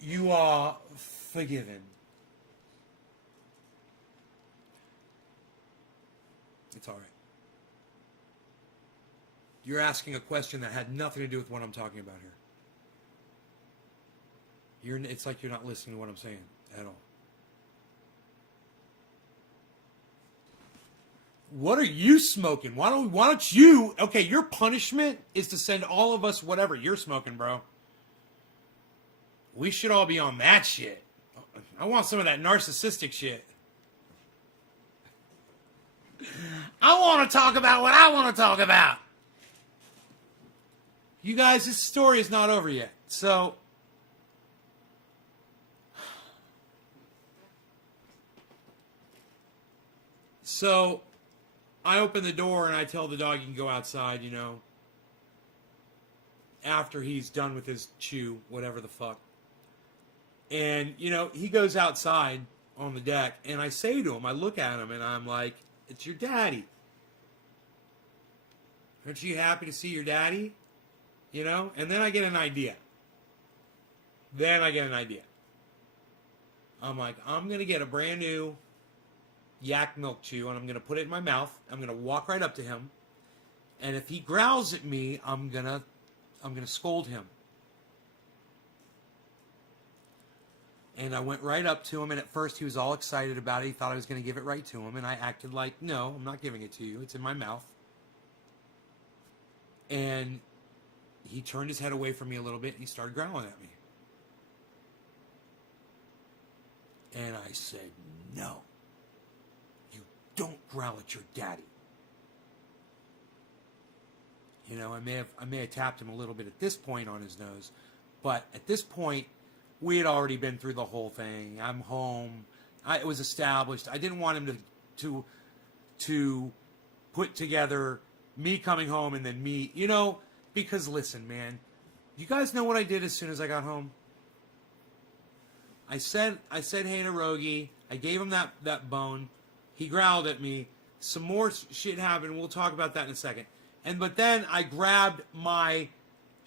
You are forgiven. It's alright. You're asking a question that had nothing to do with what I'm talking about here. It's like you're not listening to what I'm saying at all. What are you smoking? Why don't you... Okay, your punishment is to send all of us whatever you're smoking, bro. We should all be on that shit. I want some of that narcissistic shit. I want to talk about what I want to talk about. You guys, this story is not over yet. So I open the door and I tell the dog he can go outside, you know, after he's done with his chew, whatever the fuck. And, you know, he goes outside on the deck, and I say to him, I look at him, and I'm like, it's your daddy. Aren't you happy to see your daddy? You know? And then I get an idea. I'm like, I'm going to get a brand new yak milk chew, and I'm going to put it in my mouth. I'm going to walk right up to him. And if he growls at me, I'm going to scold him. And I went right up to him, and at first he was all excited about it. He thought I was going to give it right to him, and I acted like, no, I'm not giving it to you. It's in my mouth. And he turned his head away from me a little bit, and he started growling at me. And I said, no, you don't growl at your daddy. You know, I may have tapped him a little bit at this point on his nose, but at this point, we had already been through the whole thing. I'm home. It was established. I didn't want him to put together me coming home and then me, you know, because listen, man, you guys know what I did as soon as I got home? I said hey to Rogie. I gave him that bone. He growled at me. Some more shit happened. We'll talk about that in a second. But then I grabbed my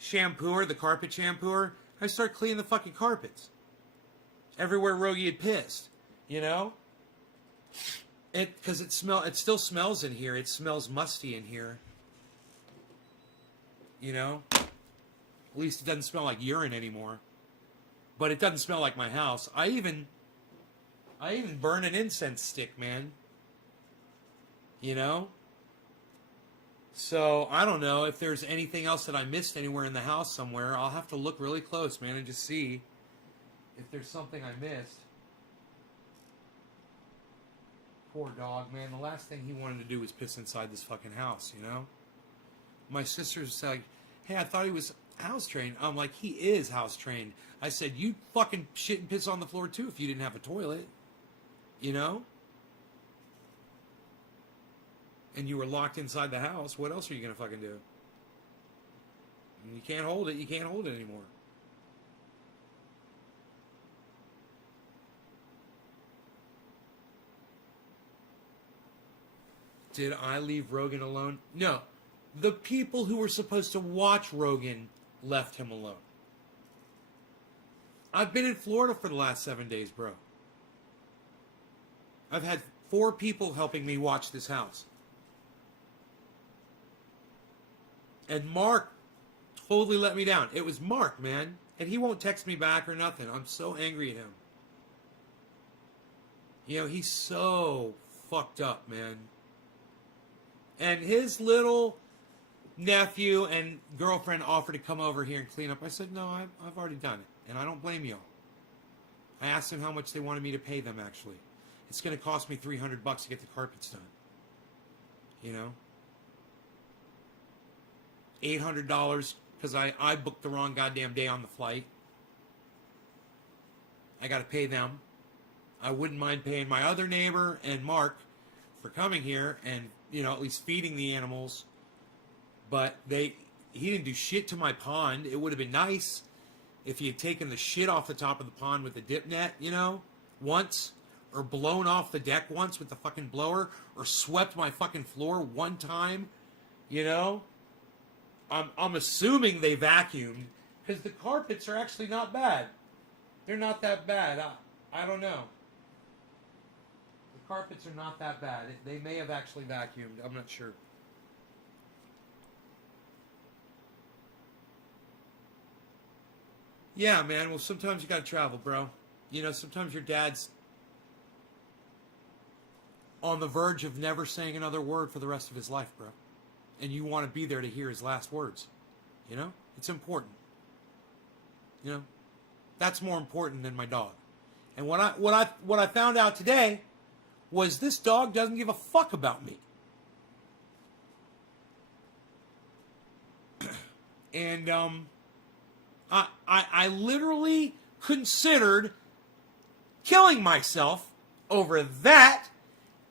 shampooer, the carpet shampooer. I started cleaning the fucking carpets. Everywhere Rogie had pissed, you know? Because it still smells in here. It smells musty in here. You know? At least it doesn't smell like urine anymore. But it doesn't smell like my house. I even burn an incense stick, man. You know? So, I don't know if there's anything else that I missed anywhere in the house somewhere. I'll have to look really close, man, and just see if there's something I missed. Poor dog, man. The last thing he wanted to do was piss inside this fucking house, you know? My sister's like, hey, I thought he was house trained. I'm like, he is house trained. I said, you'd fucking shit and piss on the floor too if you didn't have a toilet. You know? And you were locked inside the house, what else are you going to fucking do? You can't hold it. You can't hold it anymore. Did I leave Rogan alone? No. The people who were supposed to watch Rogan left him alone. I've been in Florida for the last 7 days, bro. I've had 4 people helping me watch this house. And Mark totally let me down. It was Mark, man. And he won't text me back or nothing. I'm so angry at him. You know, he's so fucked up, man. And his little nephew and girlfriend offered to come over here and clean up. I said, no, I've already done it. And I don't blame y'all. I asked them how much they wanted me to pay them, actually. It's going to cost me $300 to get the carpets done. You know? $800 because I booked the wrong goddamn day on the flight. I got to pay them. I wouldn't mind paying my other neighbor and Mark for coming here and, you know, at least feeding the animals. But he didn't do shit to my pond. It would have been nice if he had taken the shit off the top of the pond with the dip net, you know, once. Or blown off the deck once with the fucking blower. Or swept my fucking floor one time, you know. I'm assuming they vacuumed because the carpets are actually not bad. They're not that bad. I don't know. The carpets are not that bad. They may have actually vacuumed. I'm not sure. Yeah, man. Well, sometimes you gotta travel, bro. You know, sometimes your dad's on the verge of never saying another word for the rest of his life, bro. And you want to be there to hear his last words. You know? It's important. You know? That's more important than my dog. And what I found out today was this dog doesn't give a fuck about me. And I literally considered killing myself over that,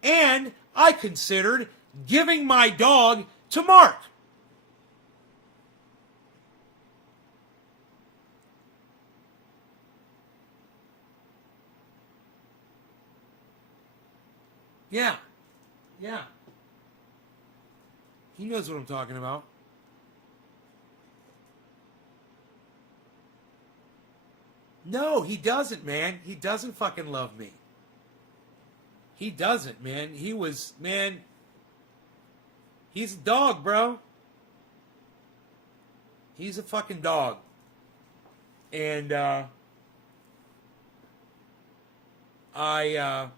and I considered giving my dog to Mark. Yeah. Yeah. He knows what I'm talking about. No, he doesn't, man. He doesn't fucking love me. He doesn't, man. He's a dog, bro. He's a fucking dog. And, I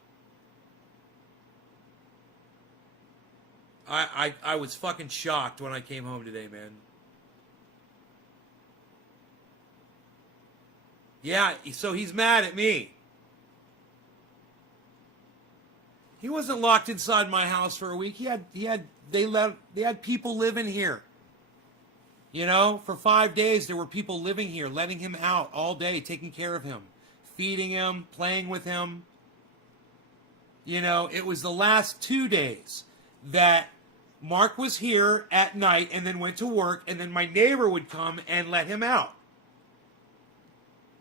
was fucking shocked when I came home today, man. Yeah, so he's mad at me. He wasn't locked inside my house for a week. They had people living here. You know, for 5 days there were people living here, letting him out all day, taking care of him, feeding him, playing with him. You know, it was the last 2 days that Mark was here at night and then went to work, and then my neighbor would come and let him out.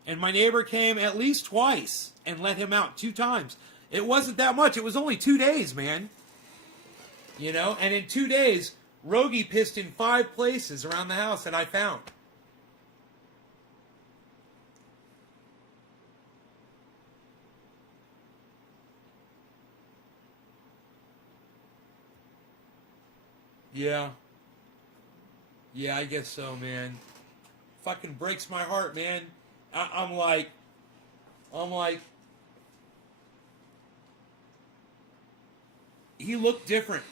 And my neighbor came at least twice and let him out 2 times. It wasn't that much. It was only 2 days, man. You know, and in 2 days, Rogie pissed in 5 places around the house that I found. Yeah. Yeah, I guess so, man. Fucking breaks my heart, man. I'm like, he looked different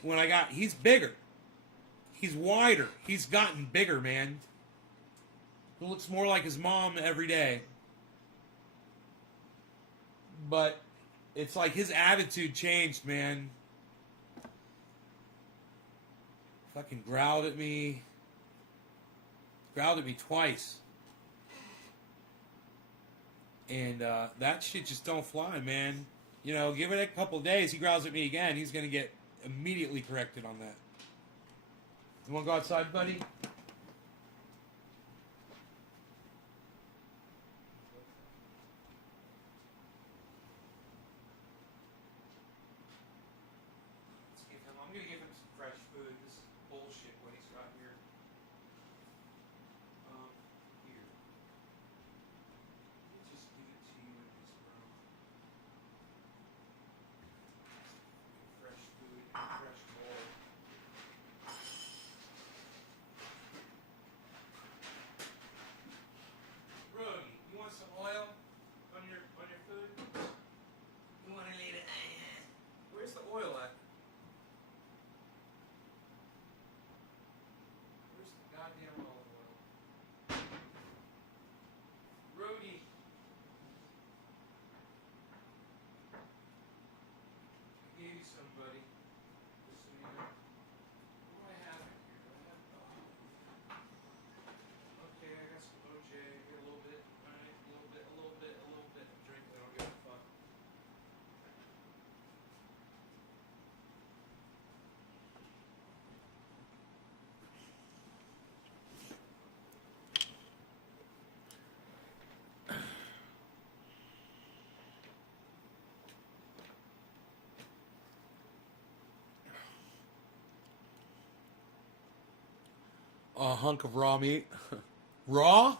when he's bigger. He's wider. He's gotten bigger, man. He looks more like his mom every day. But it's like his attitude changed, man. Fucking growled at me. Growled at me twice. And that shit just don't fly, man. You know, give it a couple days, he growls at me again, he's going to get immediately corrected on that. You want to go outside, buddy? I'm going to give him some fresh food. This is bullshit what he's got here. Here. Let me just give it to you in this, bro. Fresh food and fresh bowl. Brody, you want some oil on your food? You want to leave it? Where's the oil at? Where's the goddamn olive oil? Brody. I gave you some, buddy. Just so you know. What do I have in here? Do I have... Okay, I got some OJ. Get a little bit. Alright, a little bit. Drink it. I don't give a fuck. A hunk of raw meat. Raw?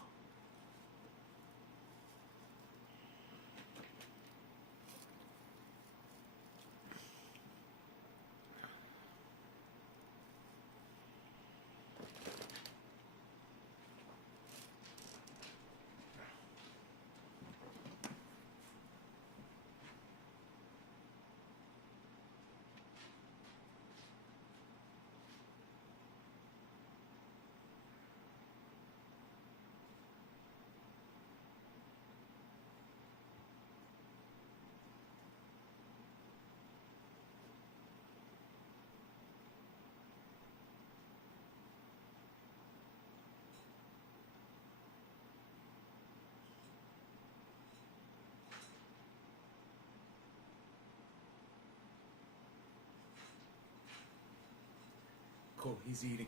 Cool. He's eating.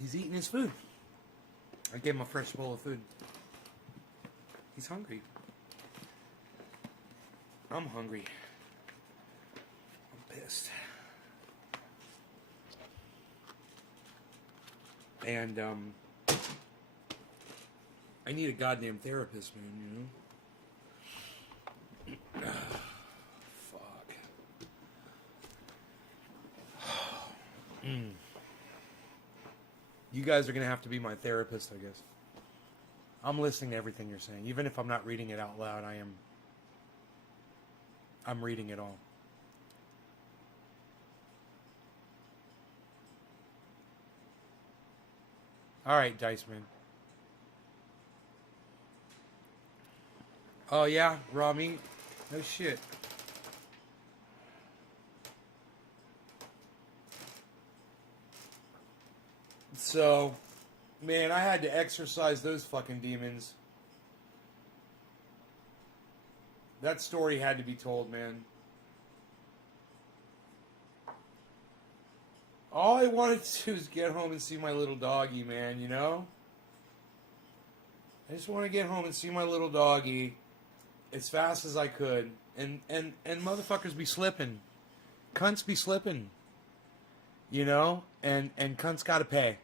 He's eating his food. I gave him a fresh bowl of food. He's hungry. I'm hungry. I'm pissed. And, I need a goddamn therapist, man, you know? Fuck. You guys are gonna have to be my therapist, I guess. I'm listening to everything you're saying. Even if I'm not reading it out loud, I'm reading it all. Alright, Dice Man. Oh yeah, raw meat? No shit. So, man, I had to exorcise those fucking demons. That story had to be told, man. All I wanted to do is get home and see my little doggy, man, you know? I just want to get home and see my little doggy as fast as I could. And motherfuckers be slipping. Cunts be slipping. You know? And cunts gotta pay.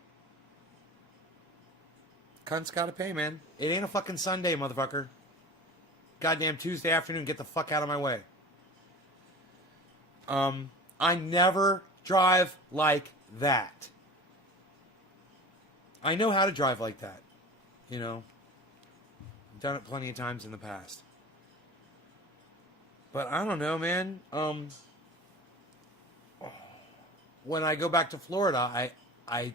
Cunts gotta pay, man. It ain't a fucking Sunday, motherfucker. Goddamn Tuesday afternoon, get the fuck out of my way. I never drive like that. I know how to drive like that. You know? I've done it plenty of times in the past. But I don't know, man. When I go back to Florida, I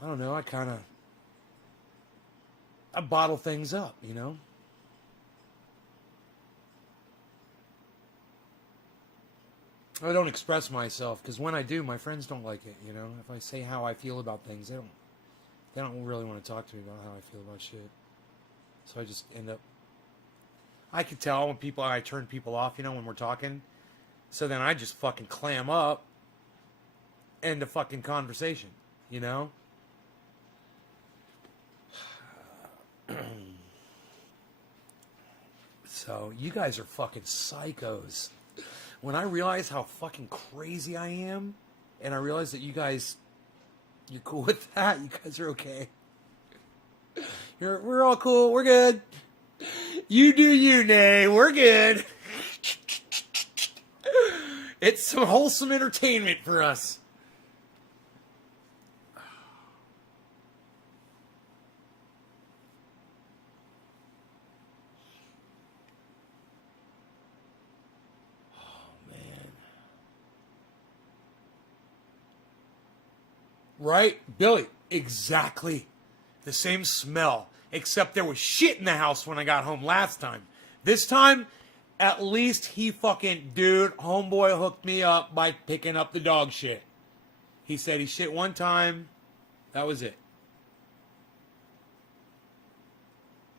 don't know, I bottle things up, you know? I don't express myself, because when I do, my friends don't like it, you know? If I say how I feel about things, they don't really want to talk to me about how I feel about shit. So I just end up... I could tell when I turn people off, you know, when we're talking. So then I just fucking clam up. End of fucking conversation, you know? So, you guys are fucking psychos. When I realize how fucking crazy I am, and I realize that you're cool with that, you guys are okay. We're all cool, we're good. You do you, Nay, we're good. It's some wholesome entertainment for us. Right? Billy, exactly. The same smell. Except there was shit in the house when I got home last time. This time, at least he fucking... Dude, homeboy hooked me up by picking up the dog shit. He said he shit one time. That was it.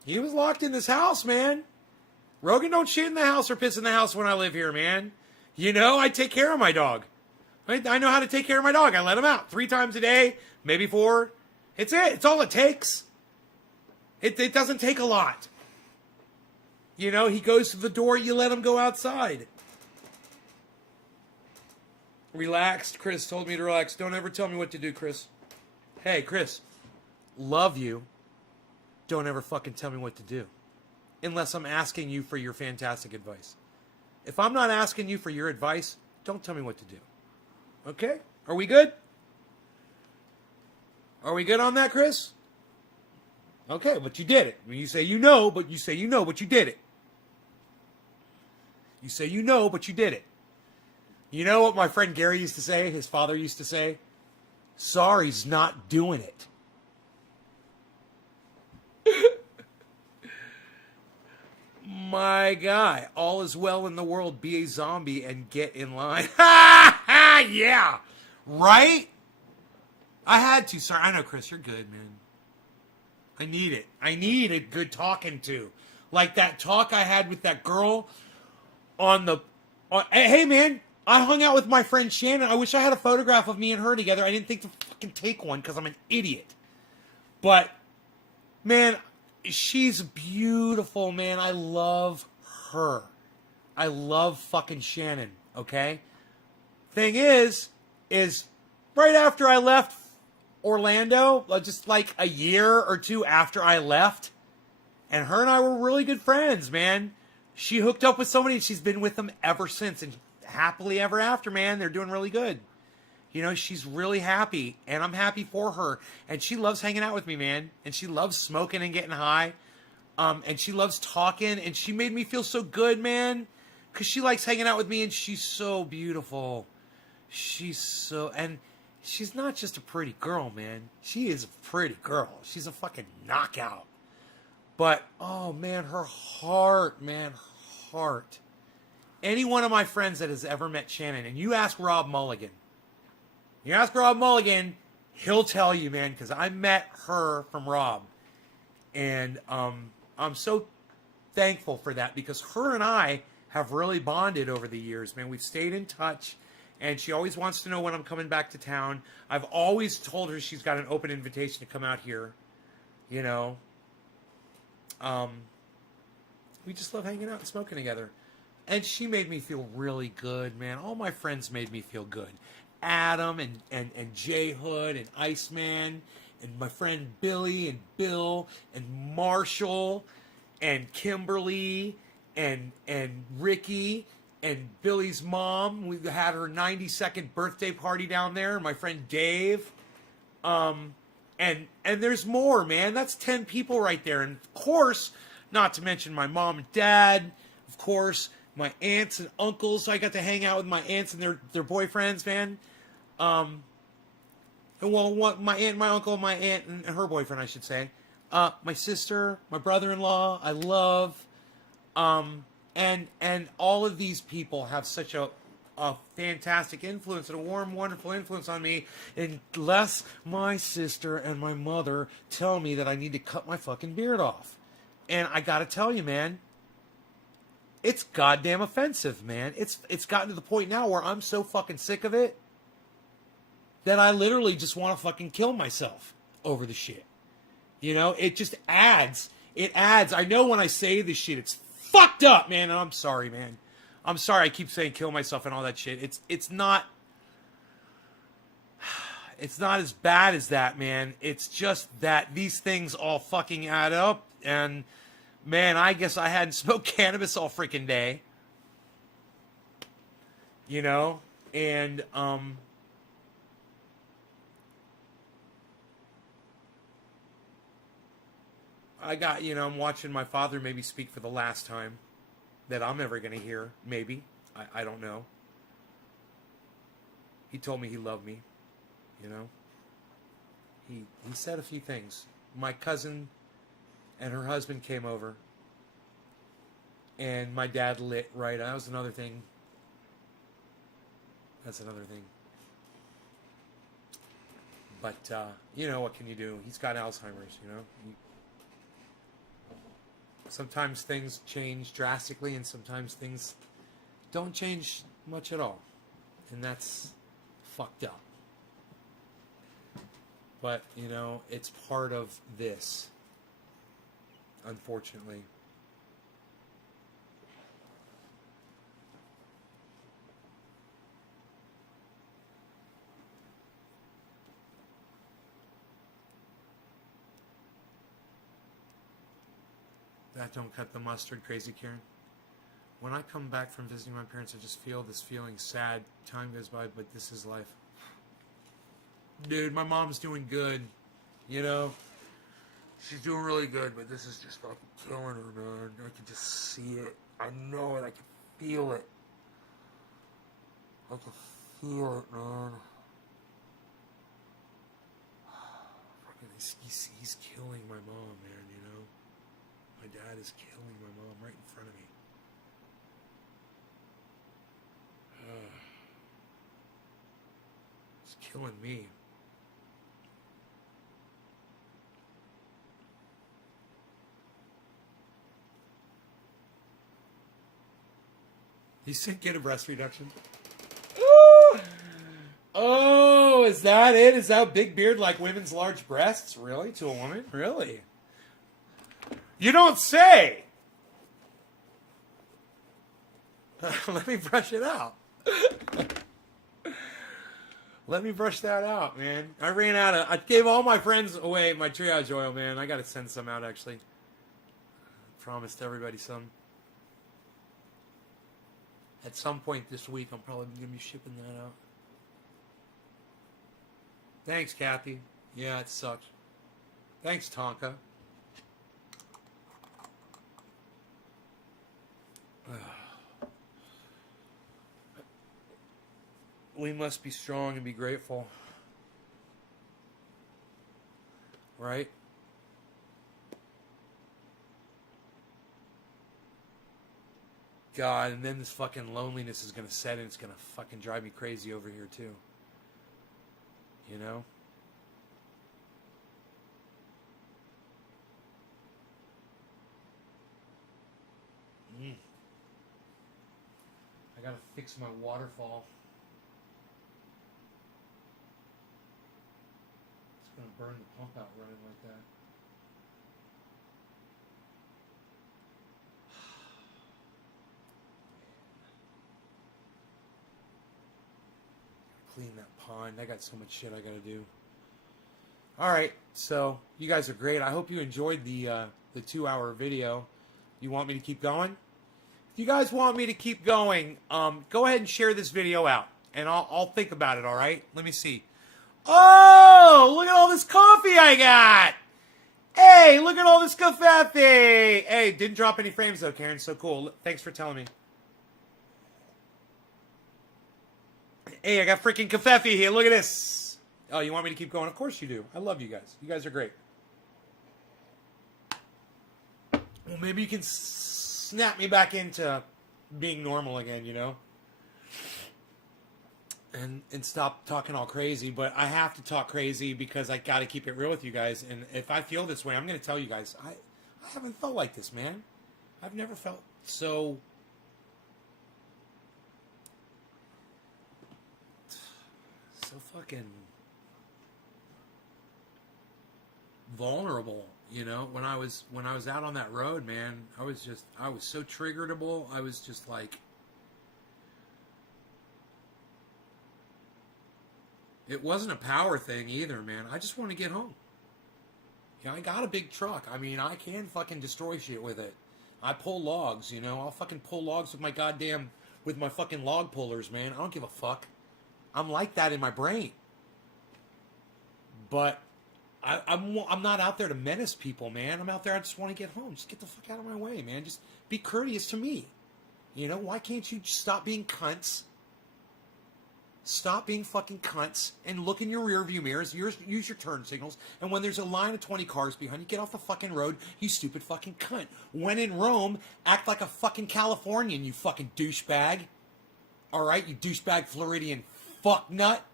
He was locked in this house, man. Rogan don't shit in the house or piss in the house when I live here, man. You know, I take care of my dog. I know how to take care of my dog. I let him out 3 times a day, maybe 4. It's it. It's all it takes. It doesn't take a lot. You know, he goes to the door, you let him go outside. Relaxed. Chris told me to relax. Don't ever tell me what to do, Chris. Hey, Chris. Love you. Don't ever fucking tell me what to do. Unless I'm asking you for your fantastic advice. If I'm not asking you for your advice, don't tell me what to do. Okay? Are we good? Are we good on that, Chris? Okay, but you did it. When you say you know, but you say you know, but you did it. You say you know, but you did it. You know what my friend Gary used to say? His father used to say? Sorry's not doing it. My guy, all is well in the world. Be a zombie and get in line. Yeah, right? I had to. Sorry, I know, Chris, you're good, man. I need it. I need a good talking to. Like that talk I had with that girl on the... hey, man, I hung out with my friend Shannon. I wish I had a photograph of me and her together. I didn't think to fucking take one because I'm an idiot. But, man, she's beautiful, man. I love her. I love fucking Shannon, okay? Thing is right after I left Orlando, just like a year or two after I left, and her and I were really good friends, man. She hooked up with somebody and she's been with them ever since. And happily ever after, man. They're doing really good. You know, she's really happy, and I'm happy for her. And she loves hanging out with me, man. And she loves smoking and getting high. And she loves talking, and she made me feel so good, man. Because she likes hanging out with me, and she's so beautiful. And she's not just a pretty girl, man. She is a pretty girl. She's a fucking knockout. But, oh, man, her heart, man, her heart. Any one of my friends that has ever met Shannon, and you ask Rob Mulligan, he'll tell you, man, because I met her from Rob. And I'm so thankful for that, because her and I have really bonded over the years, man. We've stayed in touch, and she always wants to know when I'm coming back to town. I've always told her she's got an open invitation to come out here, you know. We just love hanging out and smoking together. And she made me feel really good, man. All my friends made me feel good. Adam and J Hood and Iceman and my friend Billy and Bill and Marshall and Kimberly and Ricky and Billy's mom. We had her 92nd birthday party down there. And my friend Dave. And there's more, man. That's 10 people right there. And of course, not to mention my mom and dad. Of course, my aunts and uncles. So I got to hang out with my aunts and their boyfriends, man. My uncle, my aunt, and her boyfriend, I should say. My sister, my brother-in-law, I love. And all of these people have such a fantastic influence and a warm, wonderful influence on me, unless my sister and my mother tell me that I need to cut my fucking beard off. And I gotta tell you, man, it's goddamn offensive, man. It's gotten to the point now where I'm so fucking sick of it that I literally just want to fucking kill myself over the shit. You know, it just adds. It adds. I know when I say this shit, it's fucked up, man, and I'm sorry, man. I'm sorry I keep saying kill myself and all that shit. It's not as bad as that, man. It's just that these things all fucking add up, and man, I guess I hadn't smoked cannabis all freaking day. You know? And I'm watching my father maybe speak for the last time that I'm ever going to hear, maybe. I don't know. He told me he loved me, you know. He said a few things. My cousin and her husband came over, and my dad lit right. That was another thing. That's another thing. But, you know, what can you do? He's got Alzheimer's, you know. Sometimes things change drastically, and sometimes things don't change much at all. And that's fucked up. But, you know, it's part of this, unfortunately. That don't cut the mustard, Crazy Karen. When I come back from visiting my parents, I just feel this feeling sad. Time goes by, but this is life. Dude, my mom's doing good. You know? She's doing really good, but this is just fucking killing her, man. I can just see it. I know it. I can feel it. I can feel it, man. Fucking, he's killing my mom, man, you know? My dad is killing my mom right in front of me. It's killing me. You said get a breast reduction? Oh, is that it? Is that big beard like women's large breasts? Really? To a woman? Really? You don't say! Let me brush it out. Let me brush that out, man. I gave all my friends away my triage oil, man. I gotta send some out, actually. Promised everybody some. At some point this week, I'm probably gonna be shipping that out. Thanks, Kathy. Yeah, it sucks. Thanks, Tonka. We must be strong and be grateful. Right? God, and then this fucking loneliness is going to set in. It's going to fucking drive me crazy over here, too. You know? I got to fix my waterfall. It's going to burn the pump out running like that. Clean that pond. I got so much shit I gotta do. Alright, so you guys are great. I hope you enjoyed the 2-hour video. You want me to keep going? If you guys want me to keep going, go ahead and share this video out. And I'll think about it, alright? Let me see. Oh, look at all this coffee I got! Hey, look at all this coffee! Hey, didn't drop any frames though, Karen. So cool. Thanks for telling me. Hey, I got freaking kafefe here. Look at this. Oh, you want me to keep going? Of course you do. I love you guys. You guys are great. Well, maybe you can snap me back into being normal again, you know? And stop talking all crazy. But I have to talk crazy because I got to keep it real with you guys. And if I feel this way, I'm going to tell you guys. I haven't felt like this, man. I've never felt so... so fucking vulnerable, you know. When I was out on that road, man, I was so triggerable. I was just like, it wasn't a power thing either, man. I just want to get home. Yeah, I got a big truck. I mean, I can fucking destroy shit with it. I pull logs, you know. I'll fucking pull logs with my fucking log pullers, man. I don't give a fuck. I'm like that in my brain. But I'm not out there to menace people, man. I'm out there, I just want to get home. Just get the fuck out of my way, man. Just be courteous to me. You know, why can't you just stop being cunts? Stop being fucking cunts and look in your rear view mirrors. Use your turn signals. And when there's a line of 20 cars behind you, get off the fucking road, you stupid fucking cunt. When in Rome, act like a fucking Californian, you fucking douchebag. Alright, you douchebag Floridian fuck nut.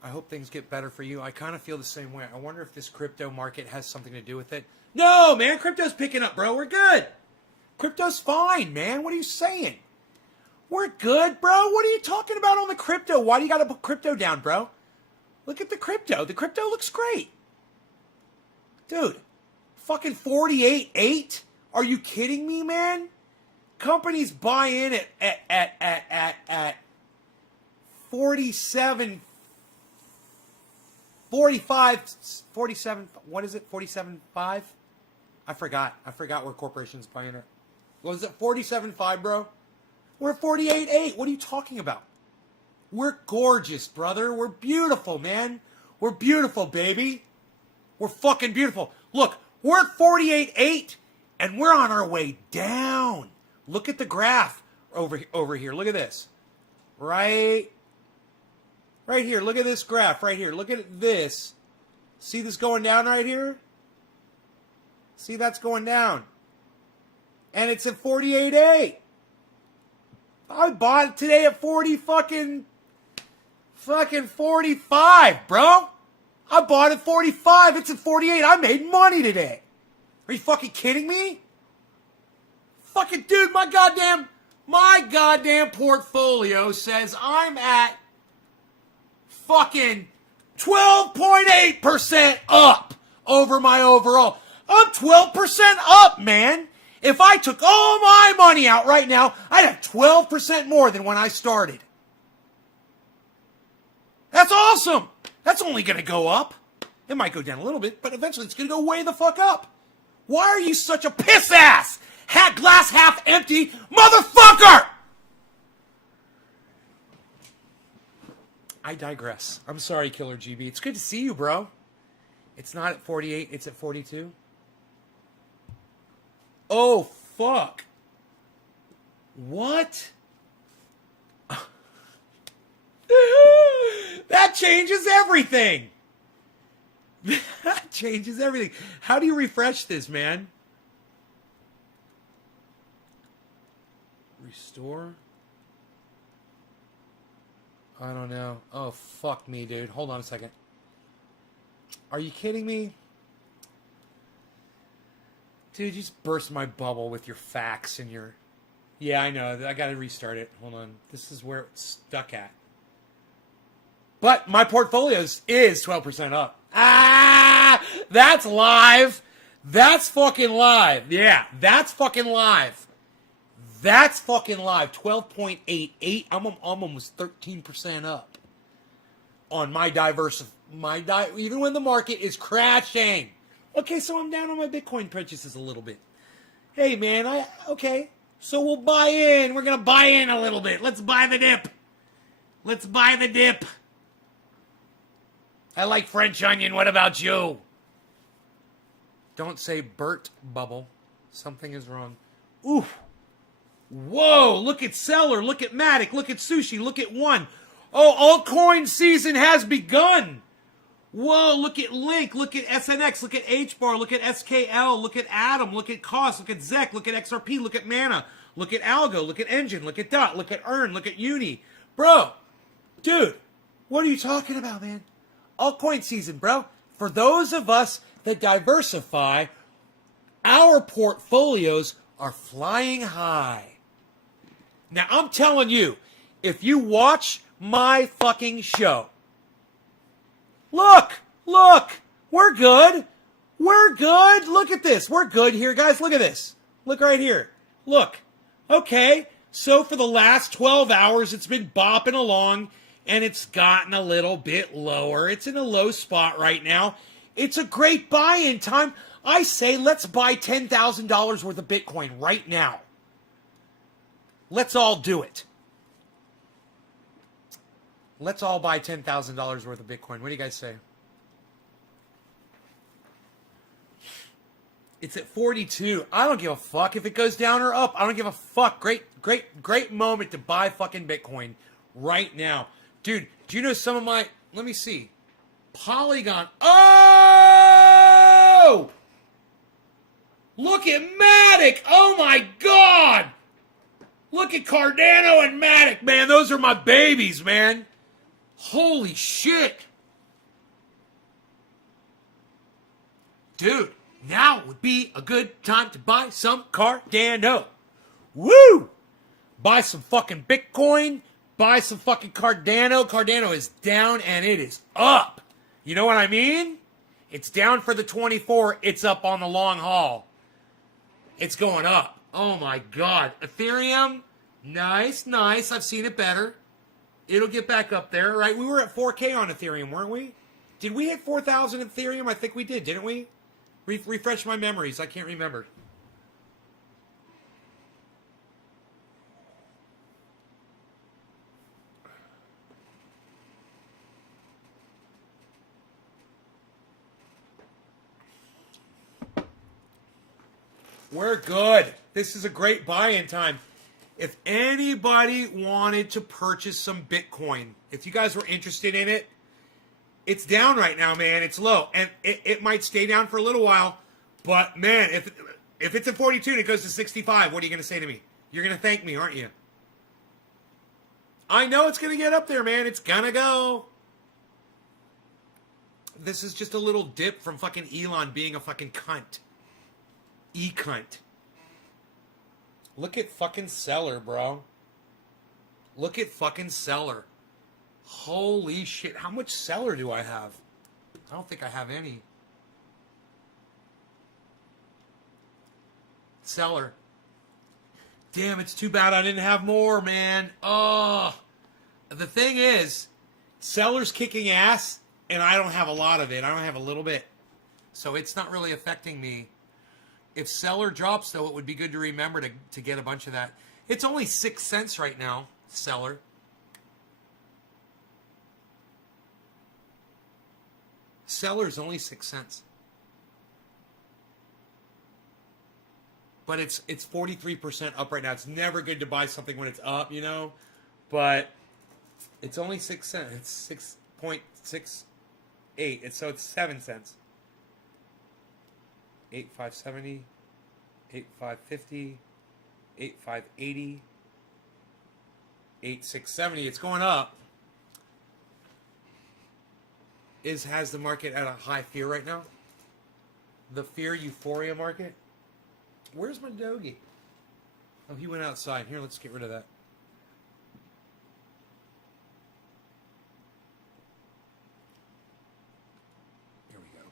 I hope things get better for you. I kind of feel the same way. I wonder if this crypto market has something to do with it. No, man, crypto's picking up, bro. We're good. Crypto's fine, man. What are you saying? We're good, bro. What are you talking about on the crypto? Why do you got to put crypto down, bro? Look at the crypto. The crypto looks great. Dude, fucking 48.8? Are you kidding me, man? Companies buy in at 47, 45, 47, what is it, 47.5? I forgot where corporations buy in it. Was it 47.5, bro? We're at 48.8. What are you talking about? We're gorgeous, brother. We're beautiful, man. We're beautiful, baby. We're fucking beautiful. Look, we're at 48.8, and we're on our way down. Look at the graph over here. Look at this. Right here. Look at this graph right here. Look at this. See this going down right here? See, that's going down. And it's at 48.8. I bought it today at fucking 45, bro. I bought it 45. It's at 48. I made money today. Are you fucking kidding me? Fucking dude, my goddamn portfolio says I'm at fucking 12.8% up over my overall. I'm 12% up, man. If I took all my money out right now, I'd have 12% more than when I started. That's awesome. That's only going to go up. It might go down a little bit, but eventually it's going to go way the fuck up. Why are you such a piss ass? Glass half empty motherfucker! I digress. I'm sorry, Killer GB. It's good to see you, bro. It's not at 48, it's at 42. Oh, fuck. What? That changes everything. That changes everything. How do you refresh this, man? Restore? I don't know. Oh, fuck me, dude. Hold on a second. Are you kidding me? Dude, you just burst my bubble with your facts and your... Yeah, I know. I gotta restart it. Hold on. This is where it's stuck at. But my portfolio is 12% up. Ah! That's live. That's fucking live. Yeah, that's fucking live. That's fucking live. 12.88. I'm almost 13% up on my even when the market is crashing. Okay, so I'm down on my Bitcoin purchases a little bit. Hey, man, okay. So we'll buy in. We're going to buy in a little bit. Let's buy the dip. Let's buy the dip. I like French onion. What about you? Don't say Bert Bubble. Something is wrong. Ooh. Whoa, look at Seller. Look at Matic. Look at Sushi. Look at One. Oh, altcoin season has begun. Whoa, look at Link, look at SNX, look at HBAR, look at SKL, look at Atom, look at Cost, look at ZEC, look at XRP, look at Mana, look at Algo, look at Engine, look at DOT, look at Earn, look at Uni. Bro, dude, what are you talking about, man? Altcoin season, bro. For those of us that diversify, our portfolios are flying high. Now, I'm telling you, if you watch my fucking show, Look, we're good. We're good. Look at this. We're good here, guys. Look at this. Look right here. Look. Okay, so for the last 12 hours, it's been bopping along, and it's gotten a little bit lower. It's in a low spot right now. It's a great buy-in time. I say let's buy $10,000 worth of Bitcoin right now. Let's all do it. Let's all buy $10,000 worth of Bitcoin. What do you guys say? It's at 42. I don't give a fuck if it goes down or up. I don't give a fuck. Great moment to buy fucking Bitcoin right now. Dude, do you know some of my... Let me see. Polygon. Oh! Look at Matic. Oh my God. Look at Cardano and Matic, man. Those are my babies, man. Holy shit. Dude, now would be a good time to buy some Cardano. Woo! Buy some fucking Bitcoin. Buy some fucking Cardano. Cardano is down and it is up. You know what I mean? It's down for the 24. It's up on the long haul. It's going up. Oh my God. Ethereum. Nice. I've seen it better. It'll get back up there, right? We were at 4K on Ethereum, weren't we? Did we hit 4,000 Ethereum? I think we did, didn't we? Refresh my memories. I can't remember. We're good. This is a great buy-in time. If anybody wanted to purchase some Bitcoin, if you guys were interested in it, it's down right now, man. It's low. And it might stay down for a little while. But, man, if it's at 42 and it goes to 65, what are you going to say to me? You're going to thank me, aren't you? I know it's going to get up there, man. It's going to go. This is just a little dip from fucking Elon being a fucking cunt. E-cunt. Look at fucking Seller, bro. Look at fucking Seller. Holy shit. How much seller do I have? I don't think I have any. Seller. Damn, it's too bad I didn't have more, man. Oh. The thing is, seller's kicking ass, and I don't have a lot of it. I don't have a little bit. So it's not really affecting me. If seller drops, though, it would be good to remember to get a bunch of that. It's only 6 cents right now, seller. Seller's only 6 cents. But it's 43% up right now. It's never good to buy something when it's up, you know? But it's only 6 cents. It's 6.68. So it's 7 cents. 8,570, 8,550, 8,580, 8,670. It's going up. Has the market at a high fear right now? The fear euphoria market? Where's my doggy? Oh, he went outside. Here, let's get rid of that. Here we go.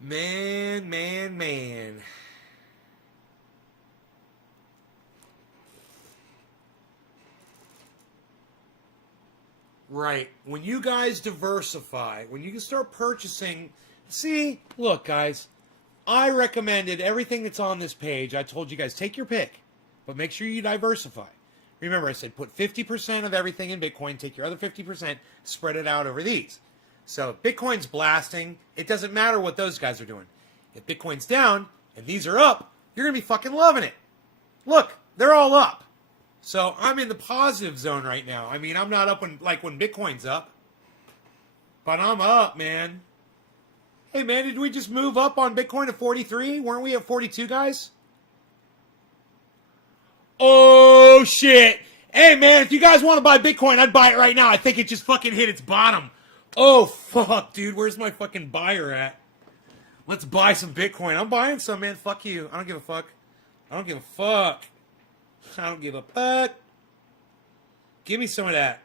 Man. Right. When you guys diversify, when you can start purchasing... See, look, guys. I recommended everything that's on this page. I told you guys, take your pick. But make sure you diversify. Remember, I said put 50% of everything in Bitcoin. Take your other 50%, spread it out over these. So if Bitcoin's blasting, it doesn't matter what those guys are doing. If Bitcoin's down and these are up, you're going to be fucking loving it. Look, they're all up. So I'm in the positive zone right now. I mean, I'm not up when Bitcoin's up. But I'm up, man. Hey, man, did we just move up on Bitcoin to 43? Weren't we at 42, guys? Oh, shit. Hey, man, if you guys want to buy Bitcoin, I'd buy it right now. I think it just fucking hit its bottom. Oh, fuck, dude. Where's my fucking buyer at? Let's buy some Bitcoin. I'm buying some, man. Fuck you. I don't give a fuck. I don't give a fuck. I don't give a fuck. Give me some of that.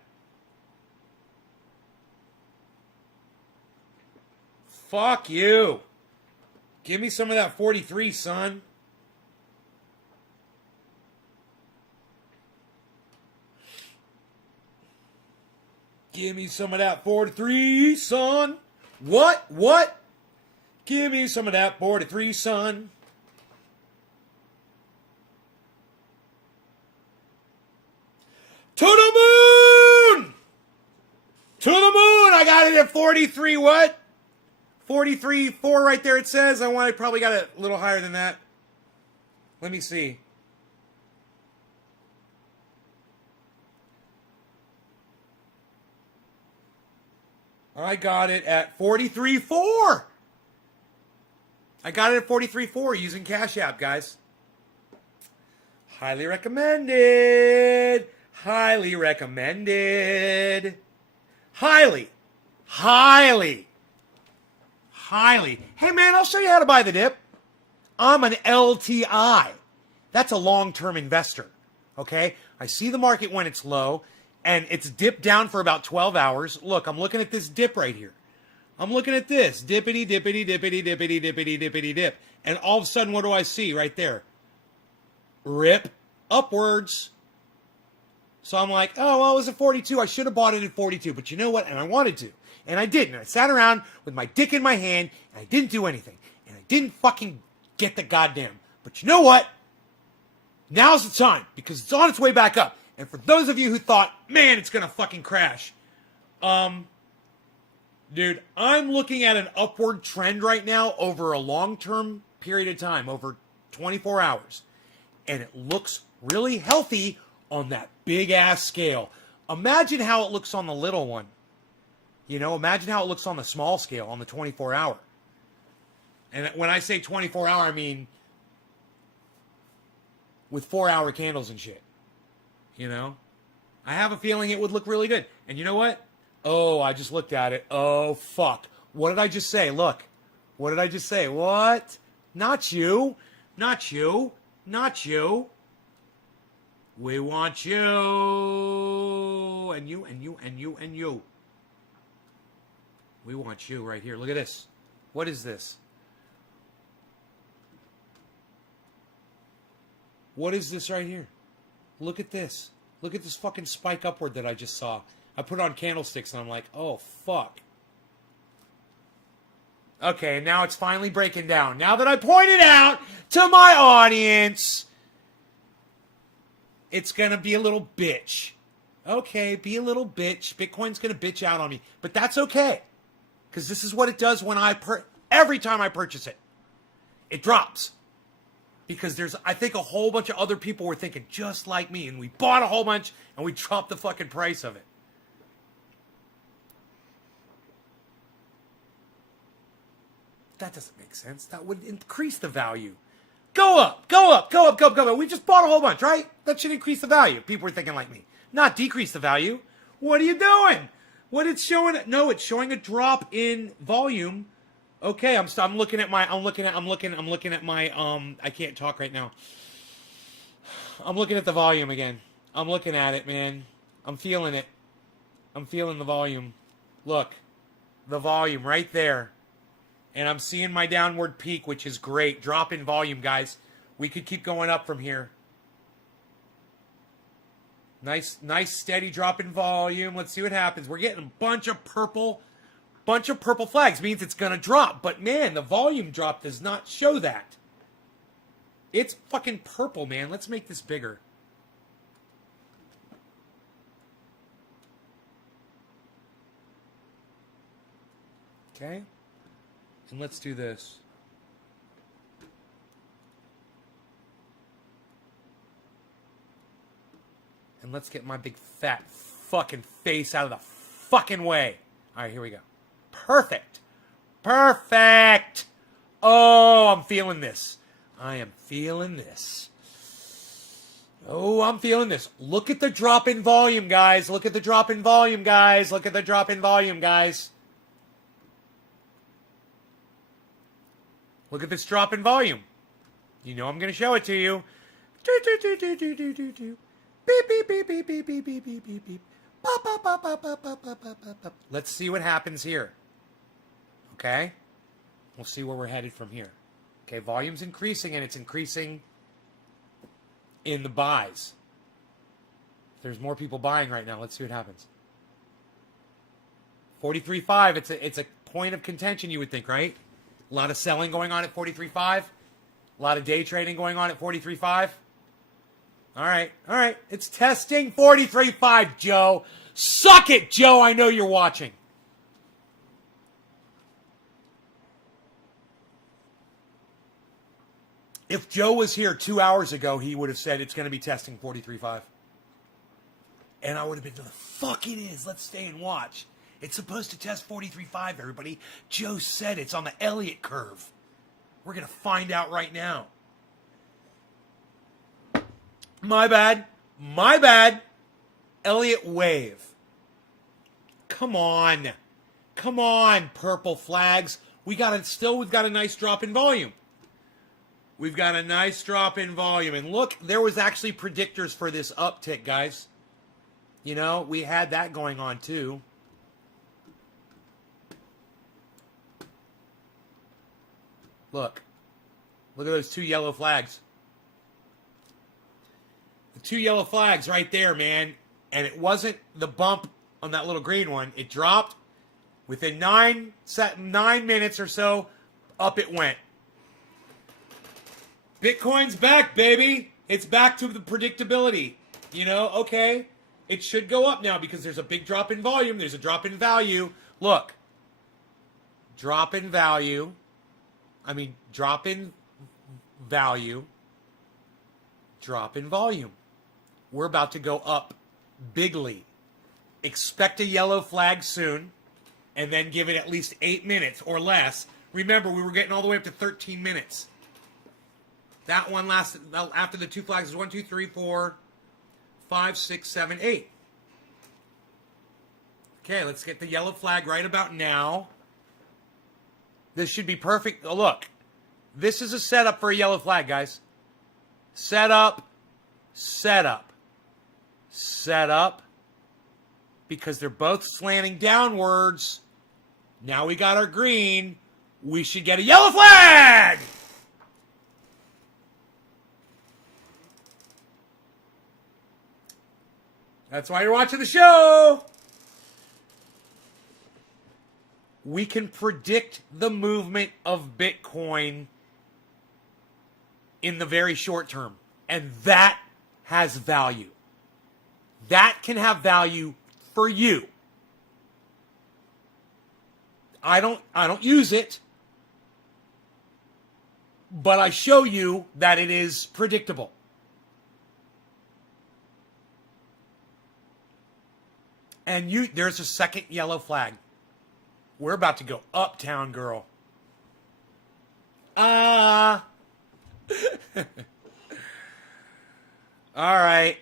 Fuck you. Give me some of that 43, son. Give me some of that 43, son. What? What? Give me some of that 43, son. To the moon! To the moon! I got it at 43 what? 43.4 right there it says. I probably got it a little higher than that. Let me see. I got it at 43.4. I got it at 43.4 using Cash App, guys. Highly recommended. Highly recommended. Highly. Highly. Highly. Hey, man, I'll show you how to buy the dip. I'm an LTI. That's a long-term investor. Okay? I see the market when it's low, and it's dipped down for about 12 hours. Look, I'm looking at this dip right here. I'm looking at this. Dippity, dippity, dippity, dippity, dippity, dippity, dip. And all of a sudden, what do I see right there? Rip upwards. So I'm like, oh, well, it was at 42. I should have bought it at 42. But you know what? And I wanted to. And I didn't. I sat around with my dick in my hand, and I didn't do anything. And I didn't fucking get the goddamn. But you know what? Now's the time, because it's on its way back up. And for those of you who thought, man, it's going to fucking crash. Dude, I'm looking at an upward trend right now over a long-term period of time, over 24 hours. And it looks really healthy on that big-ass scale. Imagine how it looks on the little one. You know, imagine how it looks on the small scale, on the 24-hour. And when I say 24-hour, I mean with 4-hour candles and shit. You know? I have a feeling it would look really good. And you know what? Oh, I just looked at it. Oh, fuck. What did I just say? Look. What did I just say? What? Not you. Not you. Not you. We want you. And you, and you, and you, and you. We want you right here. Look at this. What is this? What is this right here? Look at this. Look at this fucking spike upward that I just saw. I put on candlesticks and I'm like, oh, fuck. Okay, now it's finally breaking down. Now that I pointed out to my audience, it's going to be a little bitch. Okay, be a little bitch. Bitcoin's going to bitch out on me. But that's okay. Because this is what it does when every time I purchase it. It drops. Because I think a whole bunch of other people were thinking just like me. And we bought a whole bunch and we dropped the fucking price of it. That doesn't make sense. That would increase the value. Go up, go up, go up, go up, go up. We just bought a whole bunch, right? That should increase the value. People were thinking like me. Not decrease the value. What are you doing? What it's showing? No, it's showing a drop in volume. Okay, I'm looking at my I can't talk right now. I'm looking at the volume again. I'm looking at it, man. I'm feeling it. I'm feeling the volume. Look. The volume right there. And I'm seeing my downward peak, which is great. Drop in volume, guys. We could keep going up from here. Nice steady drop in volume. Let's see what happens. We're getting a bunch of purple flags. Means it's going to drop. But, man, the volume drop does not show that. It's fucking purple, man. Let's make this bigger. Okay. And let's do this. And let's get my big fat fucking face out of the fucking way. All right, here we go. Perfect. Perfect. Oh, I'm feeling this. I am feeling this. Oh, I'm feeling this. Look at the drop in volume, guys. Look at the drop in volume, guys. Look at the drop in volume, guys. Look at this drop in volume. You know I'm going to show it to you. Beep, beep, beep, beep, beep, beep, beep, beep, beep, beep. Let's see what happens here. Okay? We'll see where we're headed from here. Okay, volume's increasing, and it's increasing in the buys. There's more people buying right now. Let's see what happens. 43.5, it's a point of contention, you would think, right? A lot of selling going on at 43.5. A lot of day trading going on at 43.5. All right. It's testing 43.5, Joe. Suck it, Joe. I know you're watching. If Joe was here 2 hours ago, he would have said it's going to be testing 43.5. And I would have been, the fuck it is. Let's stay and watch. It's supposed to test 43.5, everybody. Joe said it's on the Elliott curve. We're going to find out right now. My bad. Elliott wave. Come on, purple flags. We've got a nice drop in volume. And look, there was actually predictors for this uptick, guys. You know, we had that going on too. Look at those two yellow flags. The two yellow flags right there, man. And it wasn't the bump on that little green one. It dropped within 9 minutes or so. Up it went. Bitcoin's back, baby. It's back to the predictability. You know, okay. It should go up now because there's a big drop in volume. There's a drop in value. Look. Drop in value. Drop in value. Drop in volume. We're about to go up bigly. Expect a yellow flag soon, and then give it at least 8 minutes or less. Remember, we were getting all the way up to 13 minutes. That one lasted, after the two flags, was 1, 2, 3, 4, 5, 6, 7, 8. Okay, let's get the yellow flag right about now. This should be perfect. Oh, look. This is a setup for a yellow flag, guys. Setup, setup, setup. Because they're both slanting downwards. Now we got our green. We should get a yellow flag! That's why you're watching the show. We can predict the movement of Bitcoin in the very short term. And that has value. That can have value for you. I don't use it, but I show you that it is predictable. And there's a second yellow flag. We're about to go uptown, girl. All right.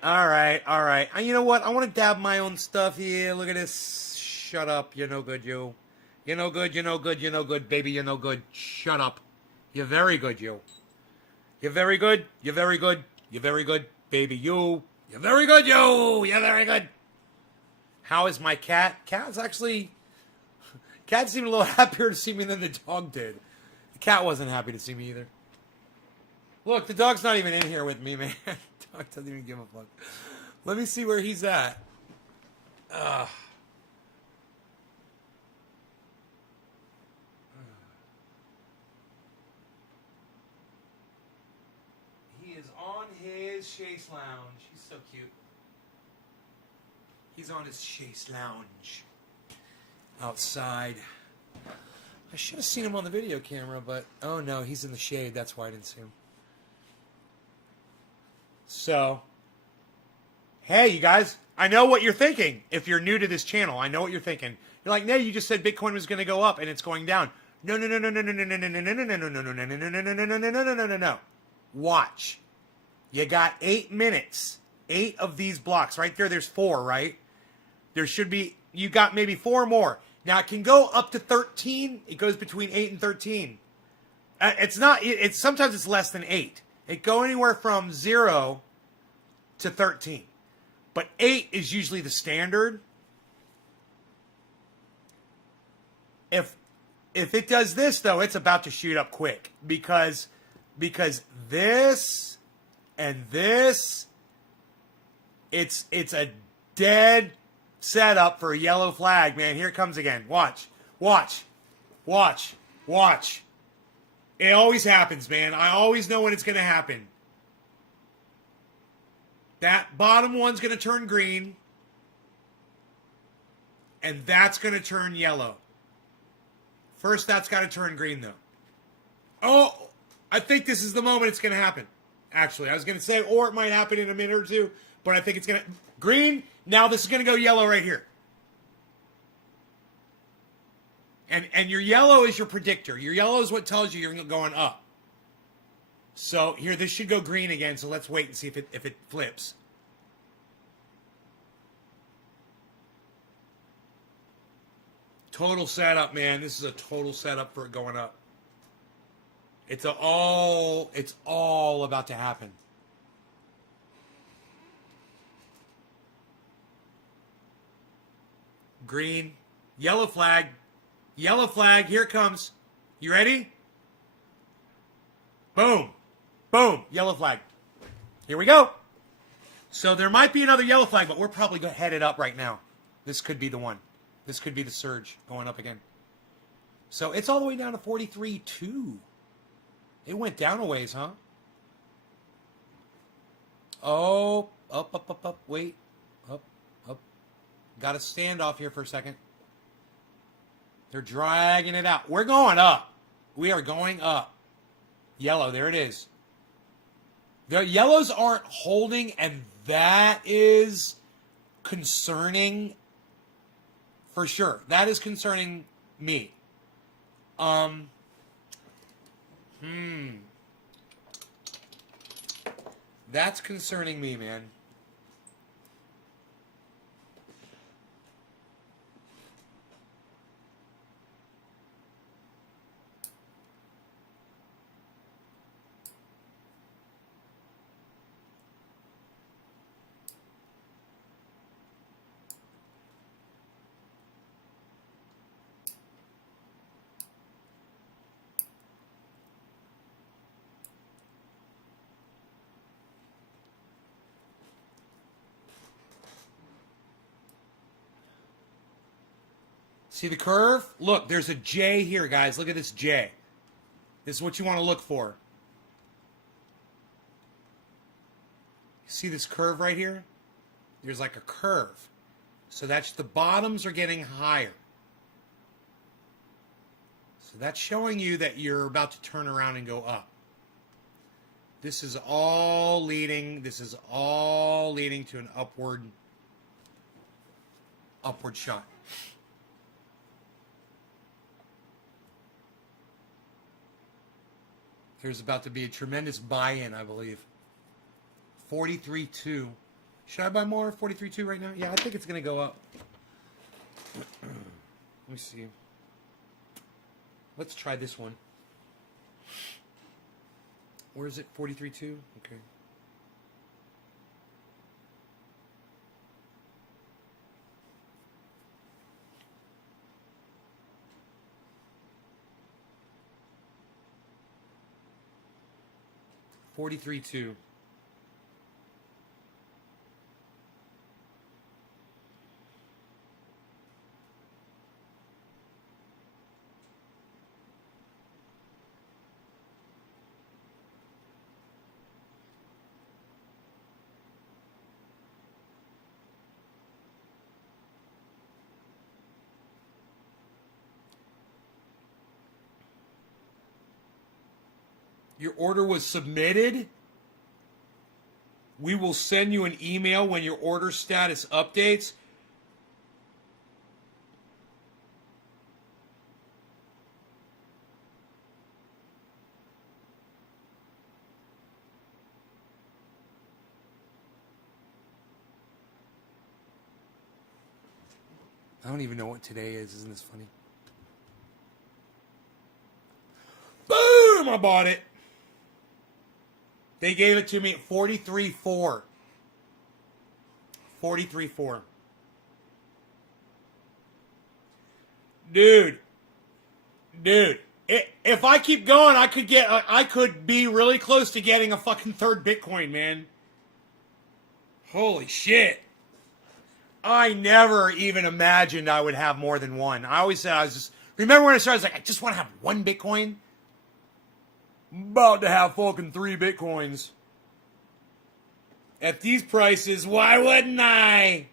You know what? I want to dab my own stuff here. Look at this. Shut up. You're no good, you. You're no good, you're no good, you're no good, baby, you're no good. Shut up. You're very good, you. You're very good, you're very good, you're very good, baby, you. You're very good, you. You're very good. How is my cat? Cat seemed a little happier to see me than the dog did. The cat wasn't happy to see me either. Look, the dog's not even in here with me, man. The dog doesn't even give a fuck. Let me see where he's at. He is on his chaise lounge. He's so cute. He's on his chaise lounge. Outside. I should have seen him on the video camera, but oh no, he's in the shade. That's why I didn't see him. So, hey, you guys, I know what you're thinking. If you're new to this channel, I know what you're thinking. You're like, no, you just said Bitcoin was going to go up and it's going down. No. Watch. You got 8 minutes. 8 of these blocks. Right there, there's 4, right? There should be, you got maybe 4 more. Now, it can go up to 13. It goes between 8 and 13. Sometimes it's less than 8. It go anywhere from 0 to 13. But 8 is usually the standard. If it does this, though, it's about to shoot up quick. Because this and this, it's a dead setup for a yellow flag, man. Here it comes again. Watch. It always happens, man. I always know when it's going to happen. That bottom one's going to turn green. And that's going to turn yellow. First, that's got to turn green, though. Oh, I think this is the moment it's going to happen. Actually, I was going to say, or it might happen in a minute or two. But I think it's going to... Green. Now this is going to go yellow right here. And your yellow is your predictor. Your yellow is what tells you you're going up. So here, this should go green again. So let's wait and see if it flips. Total setup, man. This is a total setup for it going up. It's all about to happen. Green, yellow flag, here it comes. You ready? Boom, yellow flag. Here we go. So there might be another yellow flag, but we're probably headed up right now. This could be the one. This could be the surge going up again. So it's all the way down to 43.2. It went down a ways, huh? Oh, up, wait. Up. Got a standoff here for a second. They're dragging it out. We're going up. We are going up. Yellow, there it is. The yellows aren't holding, and that is concerning for sure. That is concerning me. That's concerning me, man. See the curve? Look, there's a J here, guys. Look at this J. This is what you want to look for. See this curve right here? There's like a curve. So that's the bottoms are getting higher. So that's showing you that you're about to turn around and go up. This is all leading to an upward shot. There's about to be a tremendous buy-in, I believe. 43.2. Should I buy more? 43.2 right now? Yeah, I think it's going to go up. Let me see. Let's try this one. Where is it? 43.2? Okay. $43.2. Your order was submitted. We will send you an email when your order status updates. I don't even know what today is. Isn't this funny? Boom! I bought it. They gave it to me at 43.4. 43.4. Dude. If I keep going, I could be really close to getting a fucking third Bitcoin, man. Holy shit. I never even imagined I would have more than one. I always said remember when I started, I was like, I just want to have one Bitcoin? About to have fucking 3 Bitcoins. At these prices, why wouldn't I?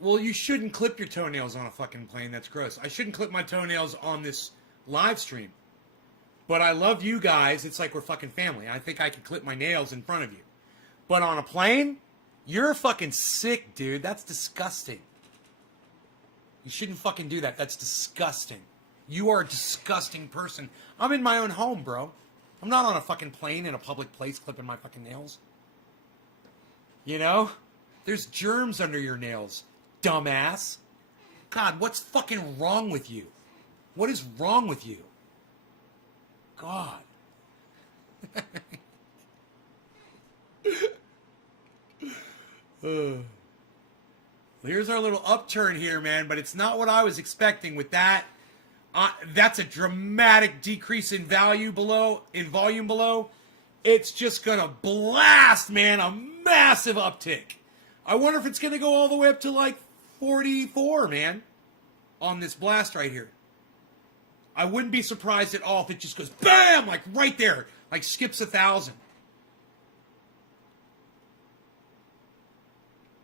Well, you shouldn't clip your toenails on a fucking plane. That's gross. I shouldn't clip my toenails on this live stream. But I love you guys. It's like we're fucking family. I think I could clip my nails in front of you. But on a plane, you're fucking sick, dude. That's disgusting. You shouldn't fucking do that. That's disgusting. You are a disgusting person. I'm in my own home, bro. I'm not on a fucking plane in a public place clipping my fucking nails. You know? There's germs under your nails. Dumbass. God, what's fucking wrong with you? What is wrong with you? God. Here's our little upturn here, man, but it's not what I was expecting with that. That's a dramatic decrease in volume below. It's just gonna blast, man, a massive uptick. I wonder if it's gonna go all the way up to like 44, man, on this blast right here. I wouldn't be surprised at all if it just goes BAM! Like right there. Like skips 1,000.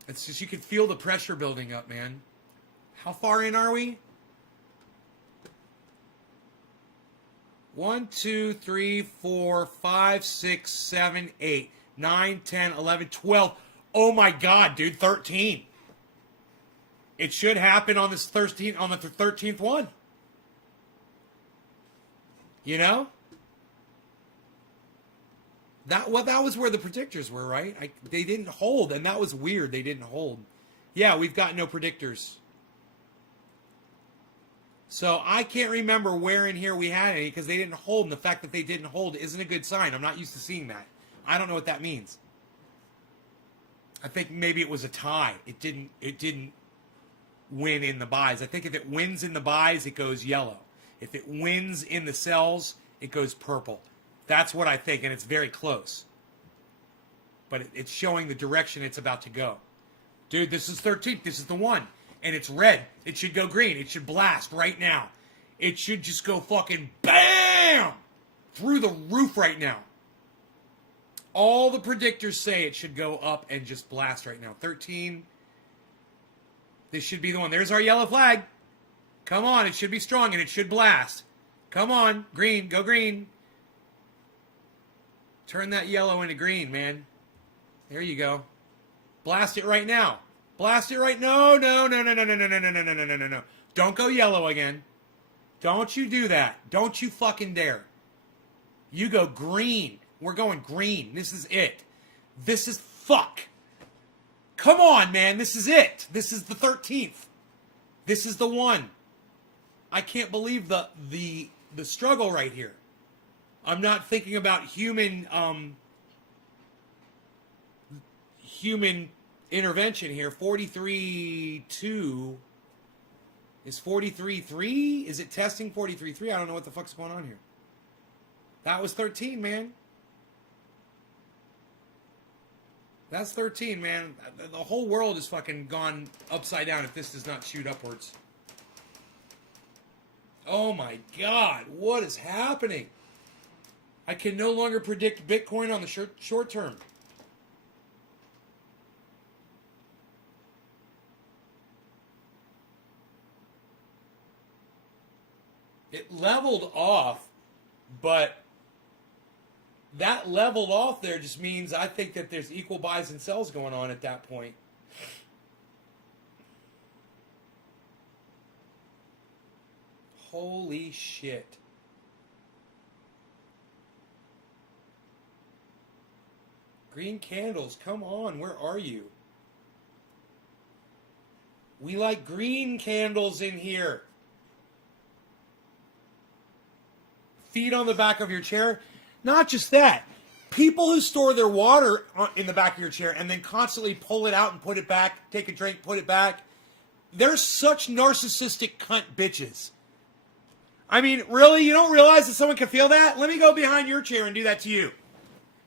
It's just, you can feel the pressure building up, man. How far in are we? 1, 2, 3, 4, 5, 6, 7, 8, 9, 10, 11, 12. Oh my God, dude, 13. It should happen on this 13th, on the 13th one. You know? That was where the predictors were, right? They didn't hold, and that was weird. They didn't hold. Yeah, we've got no predictors. So I can't remember where in here we had any because they didn't hold, and the fact that they didn't hold isn't a good sign. I'm not used to seeing that. I don't know what that means. I think maybe it was a tie. It didn't win in the buys. I think if it wins in the buys, it goes yellow. If it wins in the sells, it goes purple. That's what I think, and it's very close. But it's showing the direction it's about to go. Dude, this is 13th. This is the one. And it's red. It should go green. It should blast right now. It should just go fucking BAM! Through the roof right now. All the predictors say it should go up and just blast right now. 13. This should be the one. There's our yellow flag. Come on. It should be strong and it should blast. Come on. Green. Go green. Turn that yellow into green, man. There you go. Blast it right now. Blast it right. No. Don't go yellow again. Don't you do that. Don't you fucking dare. You go green. We're going green. This is it. This is fuck. Come on, man. This is it. This is the 13th. This is the one. I can't believe the struggle right here. I'm not thinking about human intervention here. 43.2 is 43.3. Is it testing 43.3? I don't know what the fuck's going on here. That was 13, man. That's 13, man. The whole world is fucking gone upside down if this does not shoot upwards. Oh my God, what is happening? I can no longer predict Bitcoin on the short term. It leveled off, but that leveled off there just means I think that there's equal buys and sells going on at that point. Holy shit. Green candles, come on, where are you? We like green candles in here. Feet on the back of your chair. Not just that. People who store their water in the back of your chair and then constantly pull it out and put it back, take a drink, put it back. They're such narcissistic cunt bitches. I mean, really? You don't realize that someone can feel that? Let me go behind your chair and do that to you.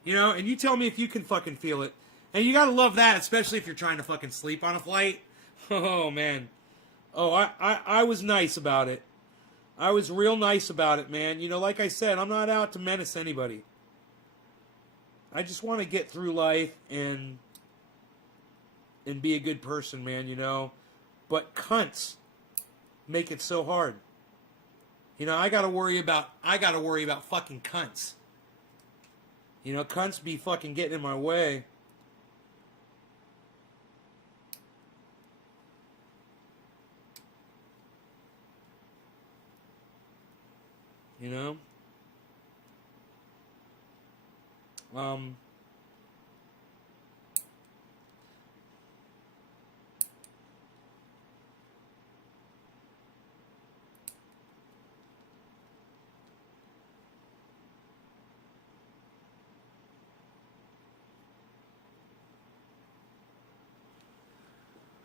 You know, and you tell me if you can fucking feel it. And you gotta love that, especially if you're trying to fucking sleep on a flight. Oh, man. Oh, I was nice about it. I was real nice about it, man. You know, like I said, I'm not out to menace anybody. I just want to get through life and be a good person, man, you know. But cunts make it so hard. You know, I gotta worry about fucking cunts. You know, cunts be fucking getting in my way. You know?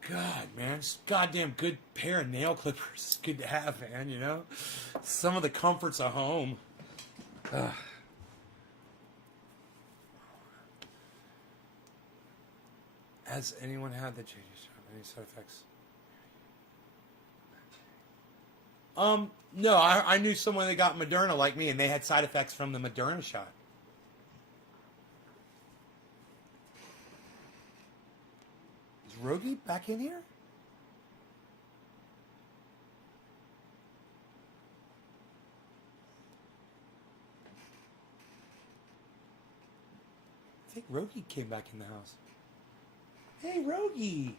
God, man, just goddamn good pair of nail clippers. It's good to have, man, you know? Some of the comforts of home. Ugh. Has anyone had the changes? Any side effects? No, I knew someone that got Moderna like me, and they had side effects from the Moderna shot. Is Rogi back in here? I think Rogi came back in the house. Hey, Rogi!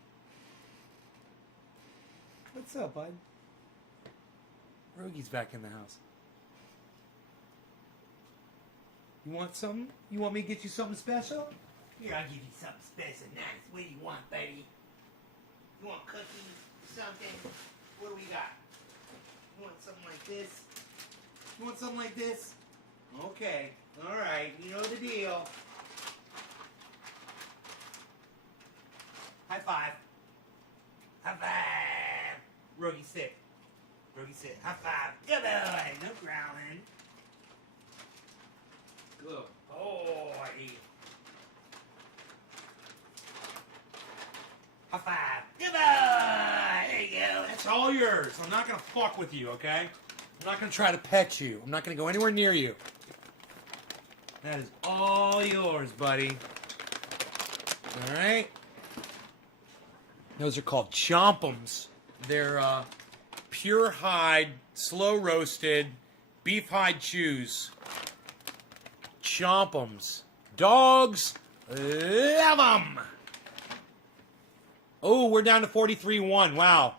What's up, bud? Rogi's back in the house. You want something? You want me to get you something special? Here, I'll give you something special. Nice. What do you want, buddy? You want cookies? Something? What do we got? You want something like this? You want something like this? Okay. All right. You know the deal. High five. High five. Rogie, sit. Rogie, sit. High five. Good boy. No growling. Good boy. High five. Good boy. There you go. That's all yours. I'm not going to fuck with you, okay? I'm not going to try to pet you. I'm not going to go anywhere near you. That is all yours, buddy. All right? Those are called chompums. They're pure hide, slow roasted, beef hide chews. Chompums. Dogs love them. Oh, we're down to 43-1. Wow.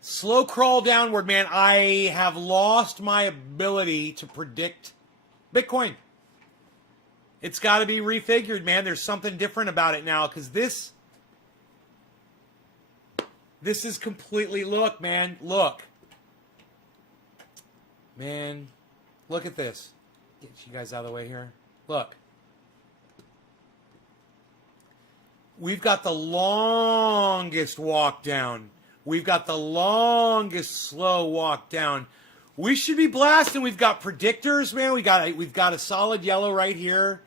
Slow crawl downward, man. I have lost my ability to predict Bitcoin. It's got to be refigured, man. There's something different about it now, because this is completely, look, man, look. Man, look at this. Get you guys out of the way here. Look. We've got the longest walk down. We've got the longest slow walk down. We should be blasting. We've got predictors, man. We've got a solid yellow right here.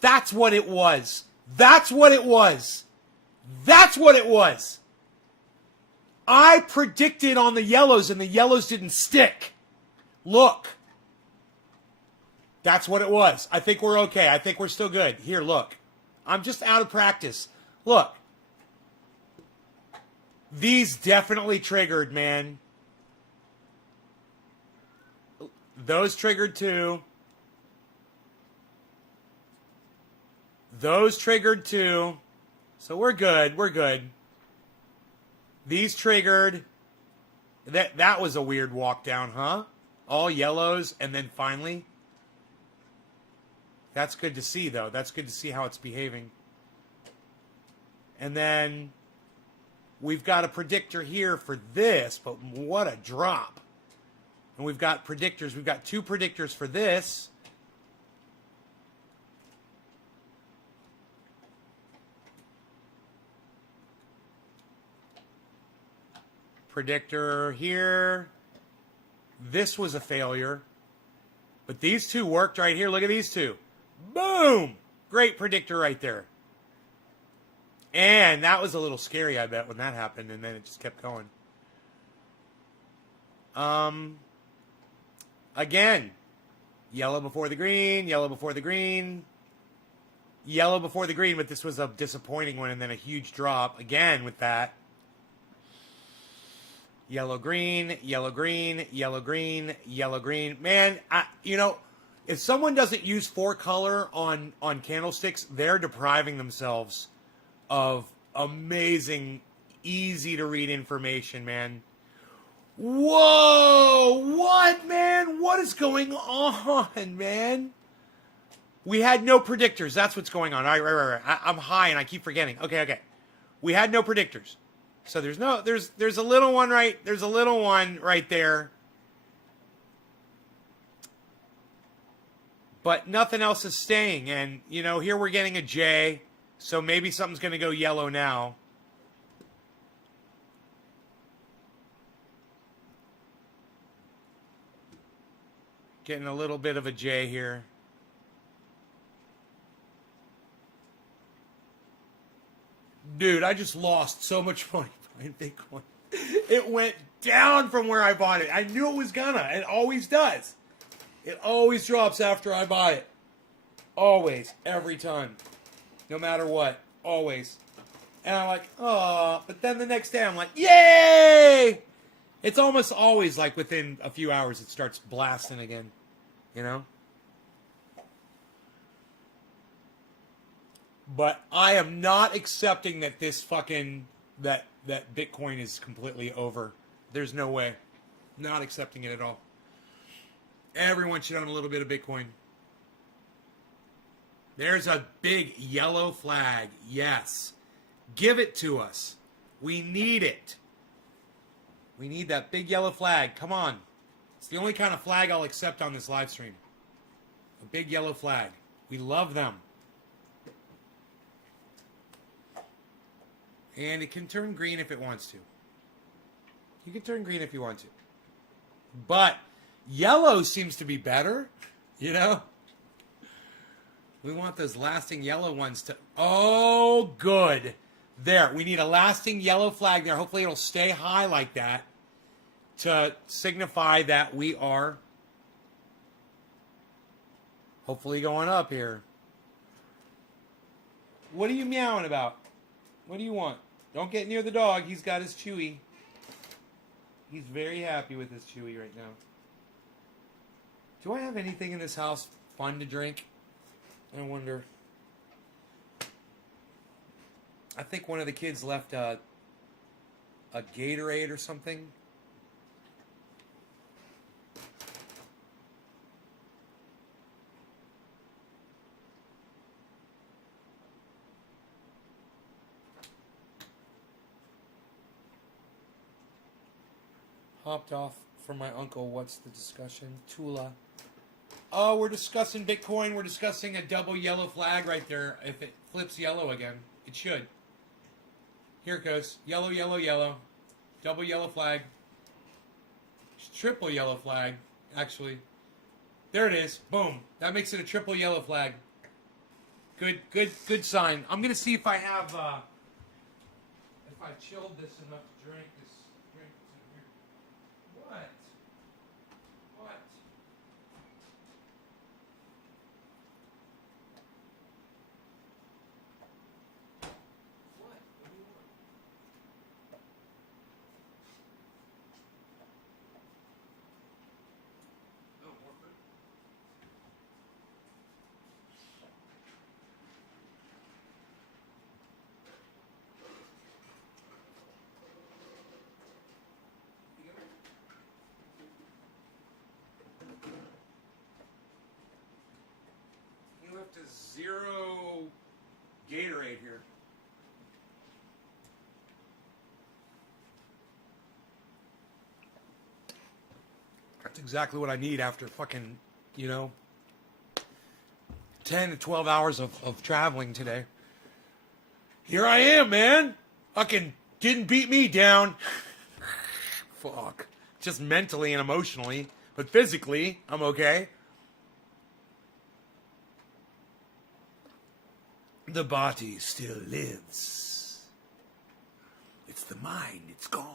That's what it was. That's what it was. That's what it was. I predicted on the yellows and the yellows didn't stick. Look. That's what it was. I think we're okay. I think we're still good. Here, look. I'm just out of practice. Look. These definitely triggered, man. Those triggered too. Those triggered too. So we're good. We're good. These triggered. That was a weird walk down, huh? All yellows and then finally. That's good to see, though. That's good to see how it's behaving. And then we've got a predictor here for this, but what a drop. And we've got predictors. We've got two predictors for this. Predictor here. This was a failure. But these two worked right here. Look at these two. Boom! Great predictor right there. And that was a little scary, I bet, when that happened. And then it just kept going. Again. Yellow before the green. Yellow before the green. Yellow before the green. But this was a disappointing one. And then a huge drop. Again with that. Yellow, green, yellow, green, yellow, green, yellow, green. Man, if someone doesn't use 4-color on candlesticks, they're depriving themselves of amazing, easy-to-read information, man. Whoa! What, man? What is going on, man? We had no predictors. That's what's going on. All right, right. I'm high and I keep forgetting. Okay. We had no predictors. So there's a little one there's a little one right there. But nothing else is staying. And, here we're getting a J. So maybe something's going to go yellow now. Getting a little bit of a J here. Dude, I just lost so much money buying Bitcoin. It went down from where I bought it. I knew it was gonna. It always does. It always drops after I buy it. Always. Every time. No matter what. Always. And I'm like, oh. But then the next day I'm like, yay! It's almost always like within a few hours it starts blasting again. But I am not accepting that this fucking, that Bitcoin is completely over. There's no way. Not accepting it at all. Everyone should own a little bit of Bitcoin. There's a big yellow flag. Yes. Give it to us. We need it. We need that big yellow flag. Come on. It's the only kind of flag I'll accept on this live stream. A big yellow flag. We love them. And it can turn green if it wants to. You can turn green if you want to. But yellow seems to be better, you know? We want those lasting yellow ones to... Oh, good. There. We need a lasting yellow flag there. Hopefully it'll stay high like that to signify that we are hopefully going up here. What are you meowing about? What do you want? Don't get near the dog. He's got his Chewy. He's very happy with his Chewy right now. Do I have anything in this house fun to drink? I wonder. I think one of the kids left a Gatorade or something. Hopped off from my uncle. What's the discussion? Tula. Oh, we're discussing Bitcoin. We're discussing a double yellow flag right there. If it flips yellow again, it should. Here it goes. Yellow, yellow, yellow. Double yellow flag. Triple yellow flag, actually. There it is. Boom. That makes it a triple yellow flag. Good sign. I'm going to see if I have, if I chilled this enough to drink this. What? What? What? What do you want? Oh, more food? You left a 0 Gatorade here. That's exactly what I need after fucking, 10 to 12 hours of traveling today. Here I am, man. Fucking didn't beat me down. Fuck. Just mentally and emotionally. But physically, I'm okay. The body still lives. It's the mind, it's gone.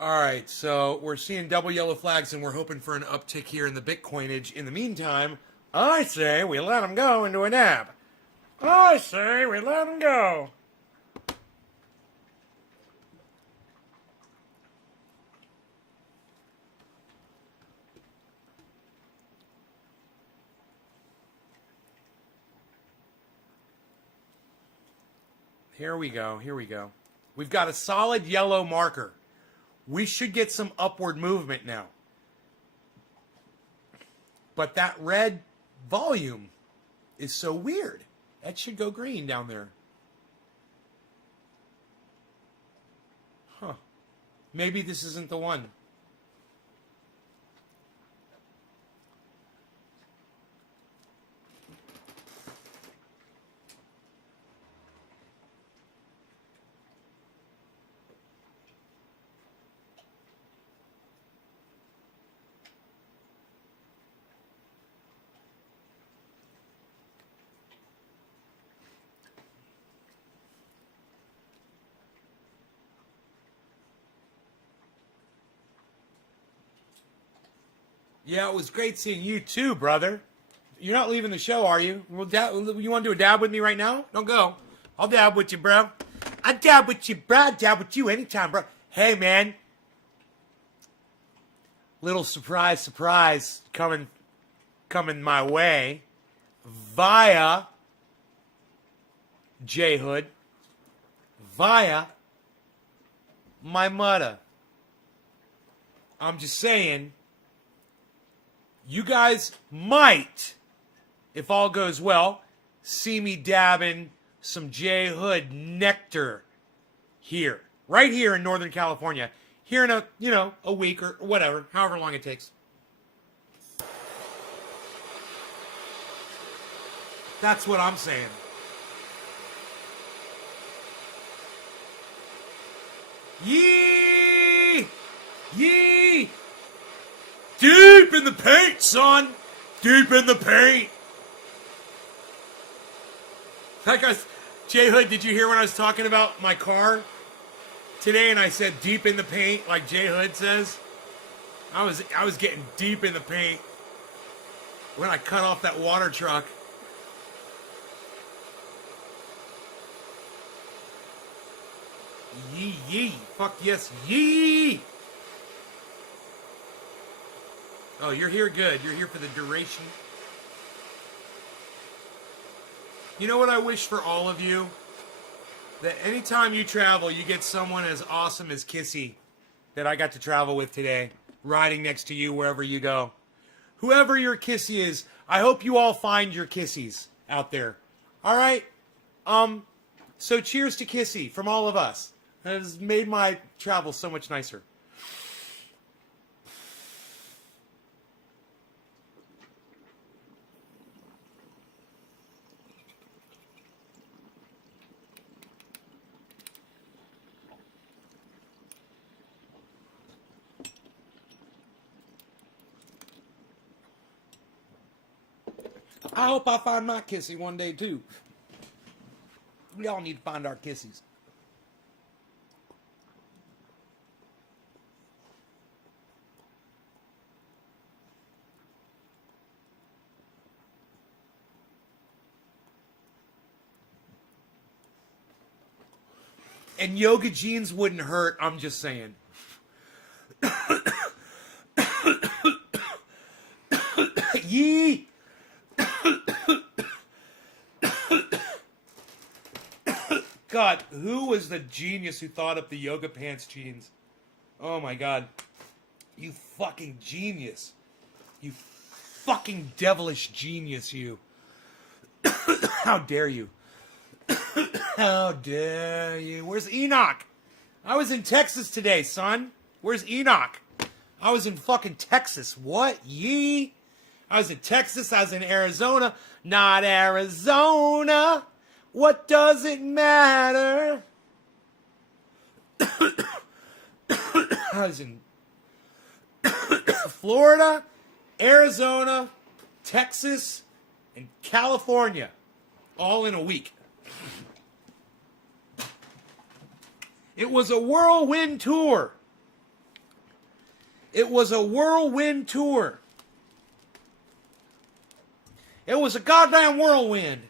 All right, so we're seeing double yellow flags and we're hoping for an uptick here in the Bitcoinage. In the meantime, I say we let them go into a dab. I say we let them go. Here we go. Here we go. We've got a solid yellow marker. We should get some upward movement now. But that red volume is so weird. That should go green down there. Huh. Maybe this isn't the one. Yeah, it was great seeing you too, brother. You're not leaving the show, are you? You want to do a dab with me right now? Don't go. I'll dab with you, bro. I dab with you, bro. I dab with you anytime, bro. Hey, man. Little surprise coming my way. via J-Hood, via my mother. I'm just saying, you guys might, if all goes well, see me dabbing some J-Hood nectar here, right here in Northern California, here in a week or whatever, however long it takes. That's what I'm saying. Yee! Yee! Deep in the paint, son! Deep in the paint! Like J-Hood, did you hear when I was talking about my car today and I said deep in the paint like J-Hood says? I was getting deep in the paint when I cut off that water truck. Yee, yee. Fuck yes, yee! Oh, you're here good. You're here for the duration. You know what I wish for all of you? That anytime you travel, you get someone as awesome as Kissy that I got to travel with today, riding next to you wherever you go. Whoever your Kissy is, I hope you all find your Kissies out there. All right? So cheers to Kissy from all of us. That has made my travel so much nicer. I hope I find my Kissy one day too. We all need to find our Kissies. And yoga jeans wouldn't hurt, I'm just saying. Yee! God, who was the genius who thought up the yoga pants jeans? Oh my God. You fucking genius. You fucking devilish genius, you. How dare you? How dare you? Where's Enoch? I was in Texas today, son. Where's Enoch? I was in fucking Texas. What? Yee? I was in Texas. I was in Arizona. Not Arizona. What does it matter? I was in Florida, Arizona, Texas, and California. All in a week. It was a whirlwind tour. It was a whirlwind tour. It was a goddamn whirlwind.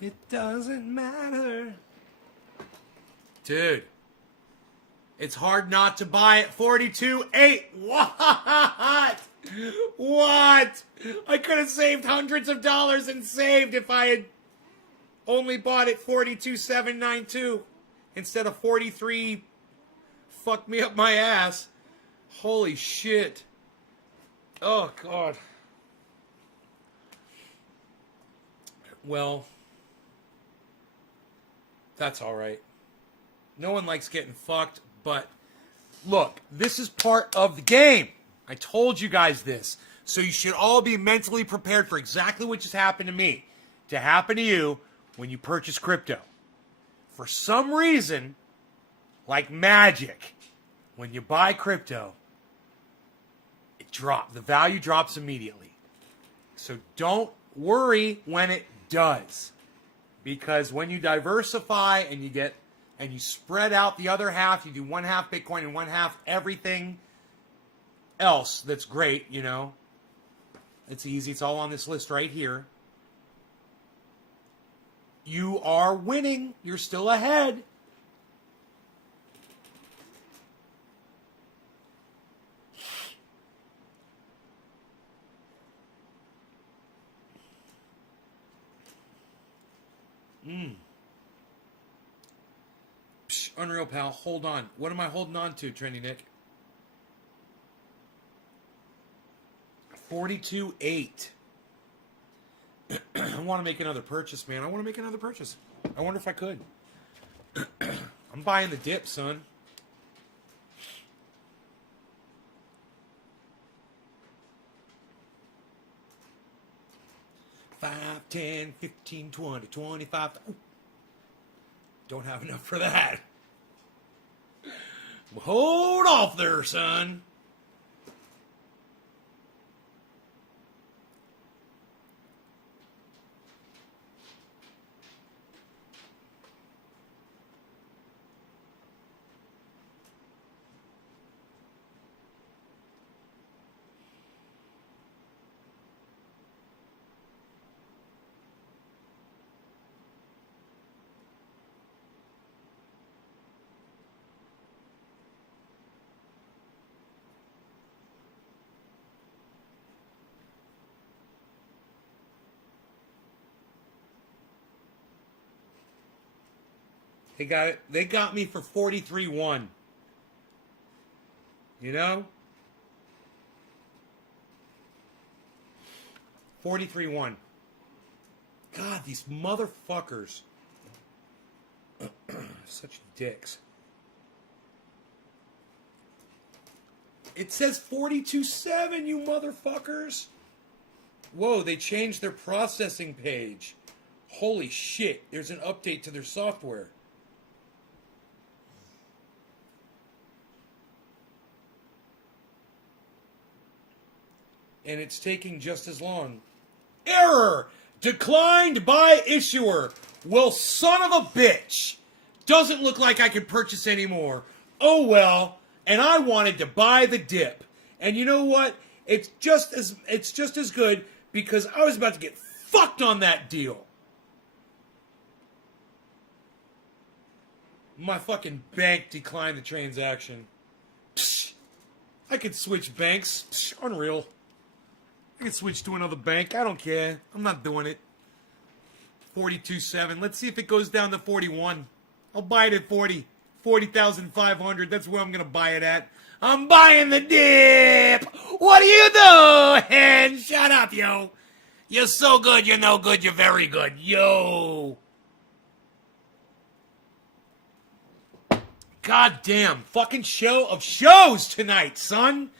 It doesn't matter. Dude, it's hard not to buy at 42.8. What? What? I could have saved hundreds of dollars and saved if I had only bought it 42.792 instead of 43. Fuck me up my ass. Holy shit. Oh, God. Well, that's all right. No one likes getting fucked, but look, this is part of the game. I told you guys this. So you should all be mentally prepared for exactly what just happened to me to happen to you when you purchase crypto. For some reason, like magic, when you buy crypto, the value drops immediately. So don't worry when it does. Because when you diversify and you get and you spread out the other half. You do one half Bitcoin and one half everything else. That's great, you know. It's easy. It's all on this list right here. You are winning. You're still ahead. Psh, unreal, pal. Hold on. What am I holding on to, Trendy Nick? 42.8. I want to make another purchase, man. I want to make another purchase. I wonder if I could. I'm buying the dip, son. $5, $10, $15, $20, $25. Ooh. Don't have enough for that. Hold off there, son. They got it. They got me for 43.1. You know? 43.1. God, these motherfuckers. Such dicks. It says 42.7, you motherfuckers. Whoa, they changed their processing page. Holy shit, there's an update to their software. And it's taking just as long. Error! Declined by issuer. Well, son of a bitch. Doesn't look like I can purchase anymore. Oh well. And I wanted to buy the dip. And you know what? It's just as good because I was about to get fucked on that deal. My fucking bank declined the transaction. Psh, I could switch banks. Psh, unreal. I could switch to another bank. I don't care. I'm not doing it. 42.7. Let's see if it goes down to 41. I'll buy it at 40. 40,500. That's where I'm going to buy it at. I'm buying the dip. What are you doing? Shut up, yo. You're so good. You're no good. You're very good. Yo. God damn. Fucking show of shows tonight, son.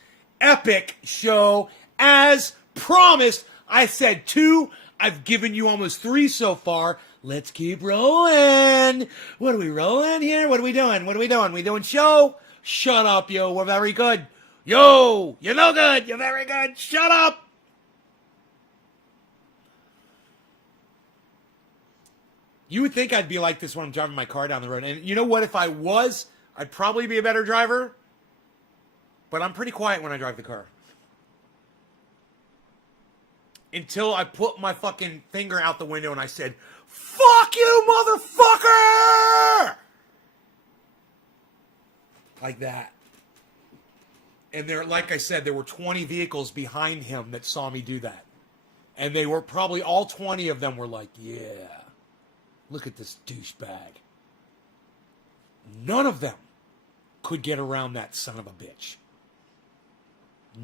Epic show as promised. I said 2. I've given you almost 3 so far. Let's keep rolling. What are we rolling here? What are we doing? What are we doing? We doing show? Shut up, yo. We're very good. Yo, you're no good. You're very good. Shut up. You would think I'd be like this when I'm driving my car down the road. And you know what? If I was, I'd probably be a better driver. But I'm pretty quiet when I drive the car. Until I put my fucking finger out the window and I said, "Fuck you, motherfucker!" Like that. And there, like I said, there were 20 vehicles behind him that saw me do that. And they were probably, all 20 of them were like, yeah, look at this douchebag. None of them could get around that son of a bitch.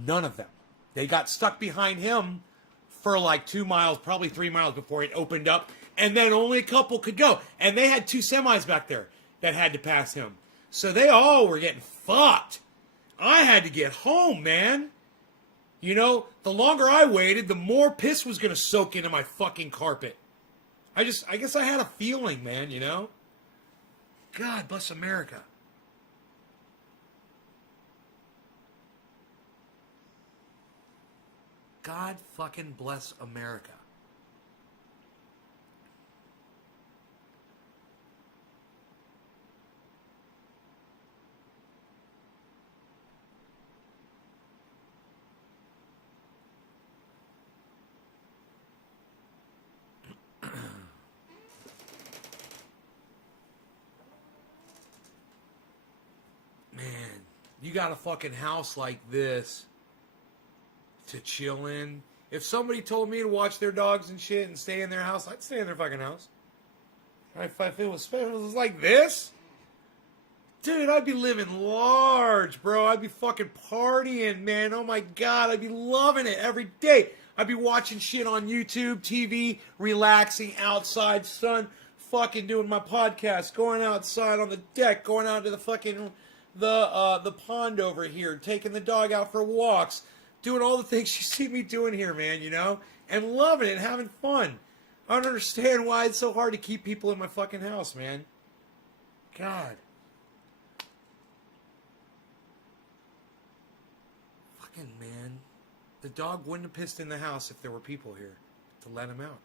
None of them. They got stuck behind him for like 2 miles, probably 3 miles before it opened up. And then only a couple could go. And they had 2 semis back there that had to pass him. So they all were getting fucked. I had to get home, man. You know, the longer I waited, the more piss was going to soak into my fucking carpet. I guess I had a feeling, man, you know? God bless America. God fucking bless America. you got a fucking house like this to chill in. If somebody told me to watch their dogs and shit and stay in their house, I'd stay in their fucking house. If it was like this, dude, I'd be living large, bro. I'd be fucking partying, man. Oh my God, I'd be loving it every day. I'd be watching shit on YouTube, TV, relaxing outside, sun, fucking doing my podcast, going outside on the deck, going out to the fucking the pond over here, taking the dog out for walks, doing all the things you see me doing here, man, you know, and loving it, having fun. I don't understand why it's so hard to keep people in my fucking house, man. God. Fucking man. The dog wouldn't have pissed in the house if there were people here to let him out.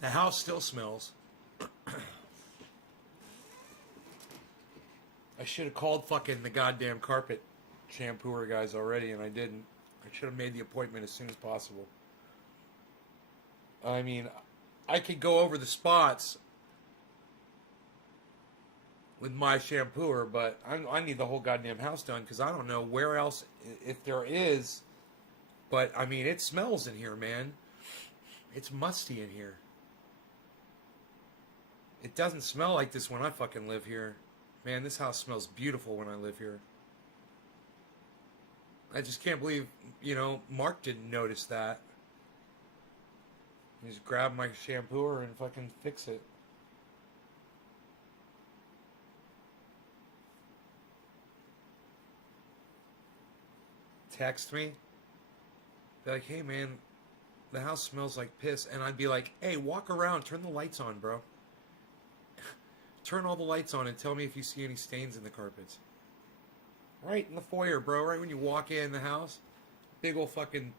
The house still smells. I should have called fucking the goddamn carpet shampooer guys already, and I didn't. I should have made the appointment as soon as possible. I mean, I could go over the spots with my shampooer, but I need the whole goddamn house done because I don't know where else, if there is. But, I mean, it smells in here, man. It's musty in here. It doesn't smell like this when I fucking live here. Man, this house smells beautiful when I live here. I just can't believe, you know, Mark didn't notice that. He just grabbed my shampooer and fucking fix it. Text me. Be like, hey man, the house smells like piss. And I'd be like, hey, walk around, turn the lights on, bro. Turn all the lights on and tell me if you see any stains in the carpets. Right in the foyer, bro. Right when you walk in the house. Big old fucking...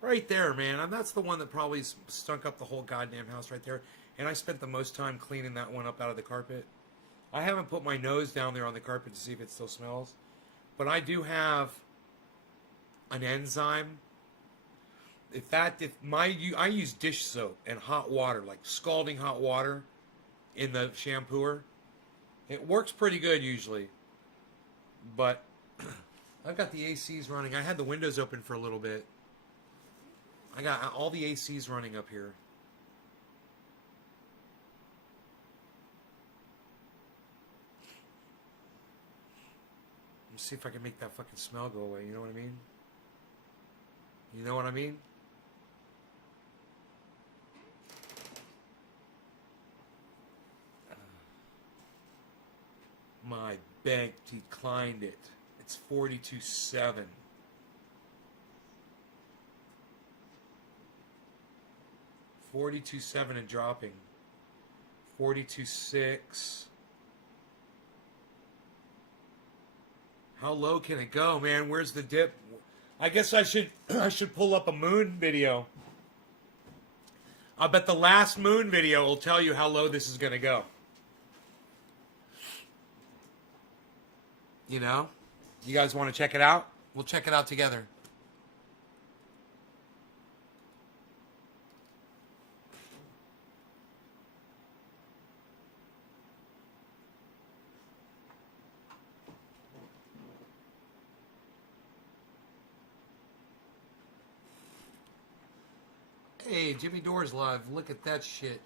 Right there, man. And that's the one that probably stunk up the whole goddamn house right there. And I spent the most time cleaning that one up out of the carpet. I haven't put my nose down there on the carpet to see if it still smells. But I do have an enzyme. I use dish soap and hot water, like scalding hot water in the shampooer. It works pretty good usually. But I've got the ACs running. I had the windows open for a little bit. I got all the ACs running up here. Let's see if I can make that fucking smell go away. You know what I mean? You know what I mean? My bank declined it. It's 42.7. 42.7 and dropping. 42.6. How low can it go, man? Where's the dip? I guess I should pull up a moon video. I bet the last moon video will tell you how low this is going to go. You know? You guys want to check it out? We'll check it out together. Hey, Jimmy Doors live. Look at that shit.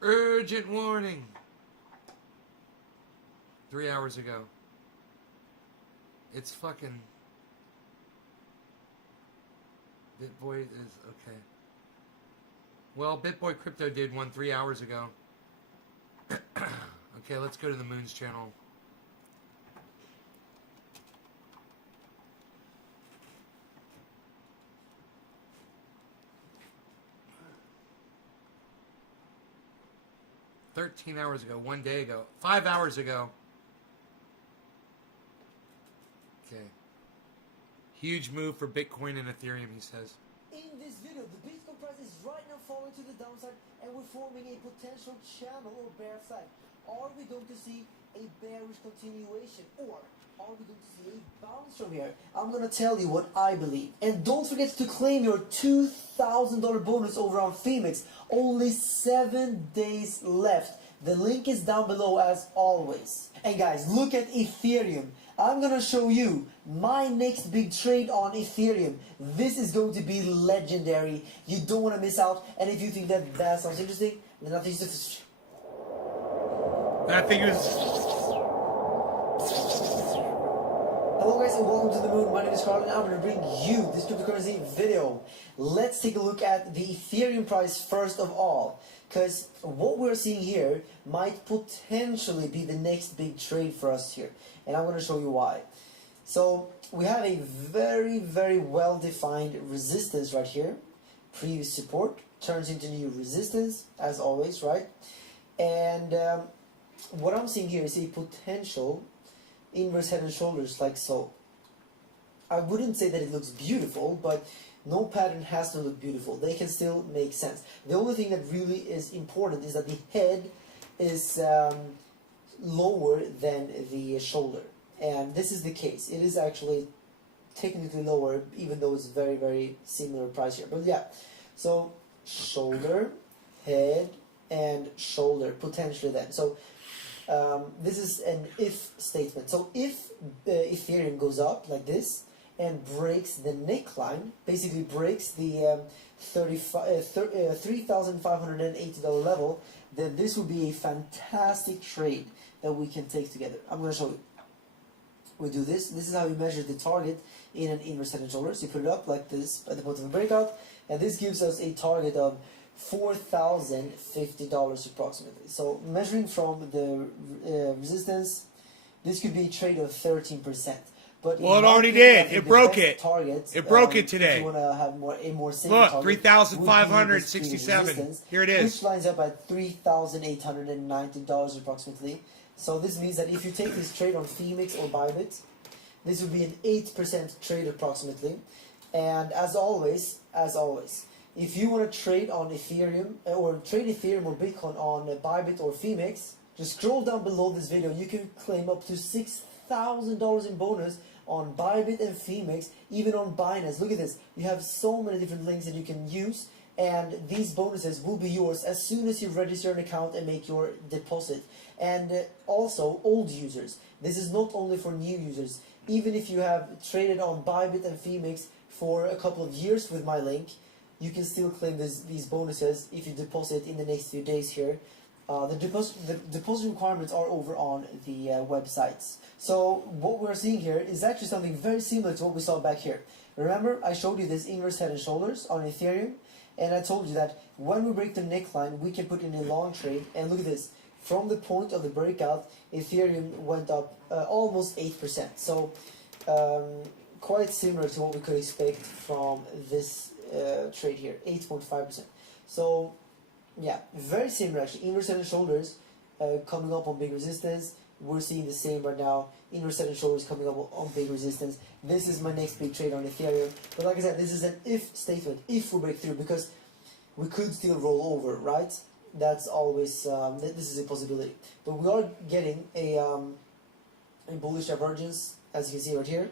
Urgent warning. 3 hours ago. It's fucking... BitBoy is... okay. Well, BitBoy Crypto did one 3 hours ago. Okay, let's go to the Moon's channel. $13 hours ago, 1 day ago, 5 hours ago. Okay. Huge move for Bitcoin and Ethereum, he says. In this video, the Bitcoin price is right now falling to the downside and we're forming a potential channel or bear flag? Are we going to see a bearish continuation, or are we going to see a bounce from here? I'm going to tell you what I believe. And don't forget to claim your $2,000 bonus over on Phoenix. Only 7 days left. The link is down below as always. And guys, look at Ethereum. I'm gonna show you my next big trade on Ethereum. This is going to be legendary. You don't want to miss out. And if you think that sounds interesting, then I think it's... I think it was. Hello guys and welcome to the moon. My name is Carl and I'm going to bring you this cryptocurrency video. Let's take a look at the Ethereum price first of all, because what we're seeing here might potentially be the next big trade for us here, and I'm going to show you why. So we have a very well defined resistance right here. Previous support turns into new resistance as always, right? And what I'm seeing here is a potential inverse head and shoulders like so. I wouldn't say that it looks beautiful, but no pattern has to look beautiful. They can still make sense. The only thing that really is important is that the head is lower than the shoulder, and this is the case. It is actually technically lower, even though it's very similar price here. But yeah, so shoulder, head, and shoulder potentially then. So this is an if statement. So if Ethereum goes up like this and breaks the neckline, basically breaks the $3,580 level, then this would be a fantastic trade that we can take together. I'm going to show you. We do this. This is how you measure the target in an inverse head and shoulders. You put it up like this at the bottom of the breakout, and this gives us a target of $4,050 approximately. So measuring from the resistance, this could be a trade of 13%. But Well, it already did. It broke it. Target, It broke it today. If you want to have a more single Look, target, 3,567. Here it is. Which lines up at $3,890 approximately. So this means that if you take this trade on Phoenix or Bybit, this would be an 8% trade approximately. And as always, if you want to trade on Ethereum or trade Ethereum or Bitcoin on Bybit or Phoenix, just scroll down below this video. You can claim up to $6,000 in bonus on Bybit and Phoenix, even on Binance. Look at this. You have so many different links that you can use, and these bonuses will be yours as soon as you register an account and make your deposit. And also, old users. This is not only for new users. Even if you have traded on Bybit and Phoenix for a couple of years with my link, you can still claim these bonuses if you deposit in the next few days here. The deposit requirements are over on the websites. So what we're seeing here is actually something very similar to what we saw back here. Remember, I showed you this inverse head and shoulders on Ethereum, and I told you that when we break the neckline, we can put in a long trade. And look at this. From the point of the breakout, Ethereum went up almost 8%. So quite similar to what we could expect from this trade here, 8.5%. So yeah, very similar actually. Inverse head and shoulders coming up on big resistance. We're seeing the same right now. Inverse head and shoulders coming up on big resistance. This is my next big trade on Ethereum. But like I said, this is an if statement. If we break through, because we could still roll over, right? That's always this is a possibility. But we are getting a bullish divergence, as you can see right here.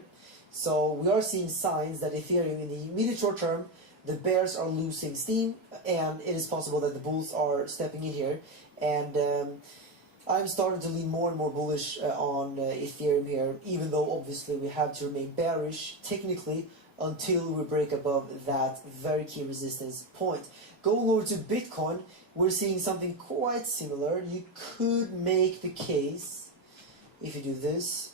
So we are seeing signs that Ethereum in the immediate short term, the bears are losing steam, and it is possible that the bulls are stepping in here. And I'm starting to lean more and more bullish on Ethereum here, even though obviously we have to remain bearish technically until we break above that very key resistance point. Going over to Bitcoin, we're seeing something quite similar. You could make the case, if you do this,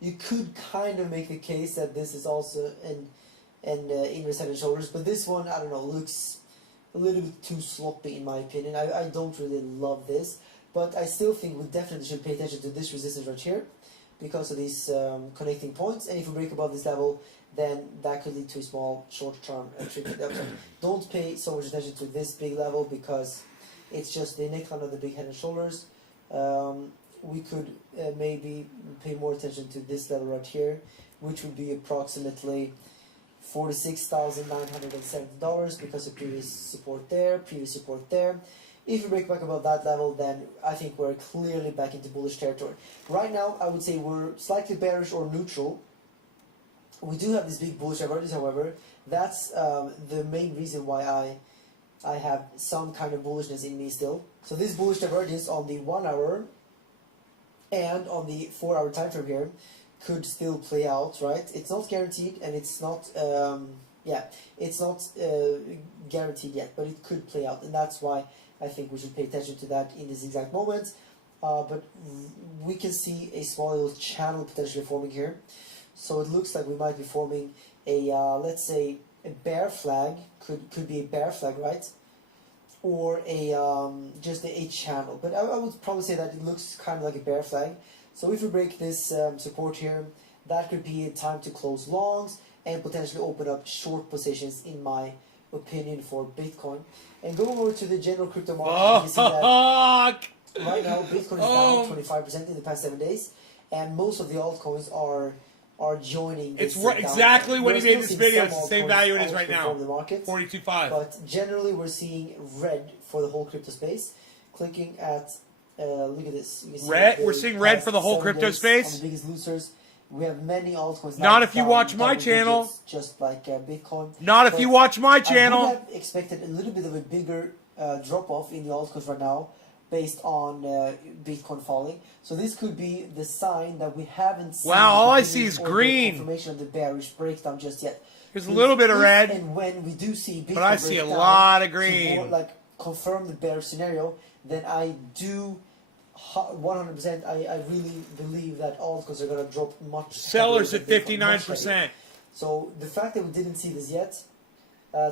you could kind of make the case that this is also an inverse head and shoulders, but this one, I don't know, looks a little bit too sloppy in my opinion. I don't really love this, but I still think we definitely should pay attention to this resistance right here because of these connecting points, and if we break above this level, then that could lead to a small short-term trade. Don't pay so much attention to this big level because it's just the neckline of the big head and shoulders. We could maybe pay more attention to this level right here, which would be approximately $46,970 because of previous support there, If we break back above that level, then I think we're clearly back into bullish territory. Right now, I would say we're slightly bearish or neutral. We do have this big bullish divergence, however. That's the main reason why I have some kind of bullishness in me still. So this bullish divergence on the 1 hour and on the 4 hour time frame here could still play out, right? It's not guaranteed, and it's not it's not guaranteed yet, but it could play out, and that's why I think we should pay attention to that in this exact moment. But we can see a small little channel potentially forming here, so it looks like we might be forming a let's say a bear flag. Could be a bear flag, right? Or a just a channel, but I would probably say that it looks kind of like a bear flag. So if we break this support here, that could be a time to close longs and potentially open up short positions, in my opinion, for Bitcoin. And going over to the general crypto market, you can see that right now Bitcoin is down 25% in the past 7 days, and most of the altcoins are joining. It's this exactly when he made this video. It's the same value it is right now. The market, 42.5. But generally, we're seeing red for the whole crypto space. Clicking at look at this. You can see red. We're seeing red for the whole 7 crypto days space. on the biggest losers. We have many altcoins. Not if you down watch my double channel. digits, just like Bitcoin. Not if But you watch my I channel. would have expected a little bit of a bigger drop off in the altcoins right now, based on Bitcoin falling. So this could be the sign that we haven't seen. Wow, all I the see is beginning or the green. confirmation of the bearish breakdown just yet. There's a little bit of If red. And when we do see Bitcoin But I see a break down lot of to green. more, like confirm the bearish scenario, then I do 100%. I really believe that altcoins are going to drop much. Sellers heavier at than Bitcoin, much 59%. heavier. So the fact that we didn't see this yet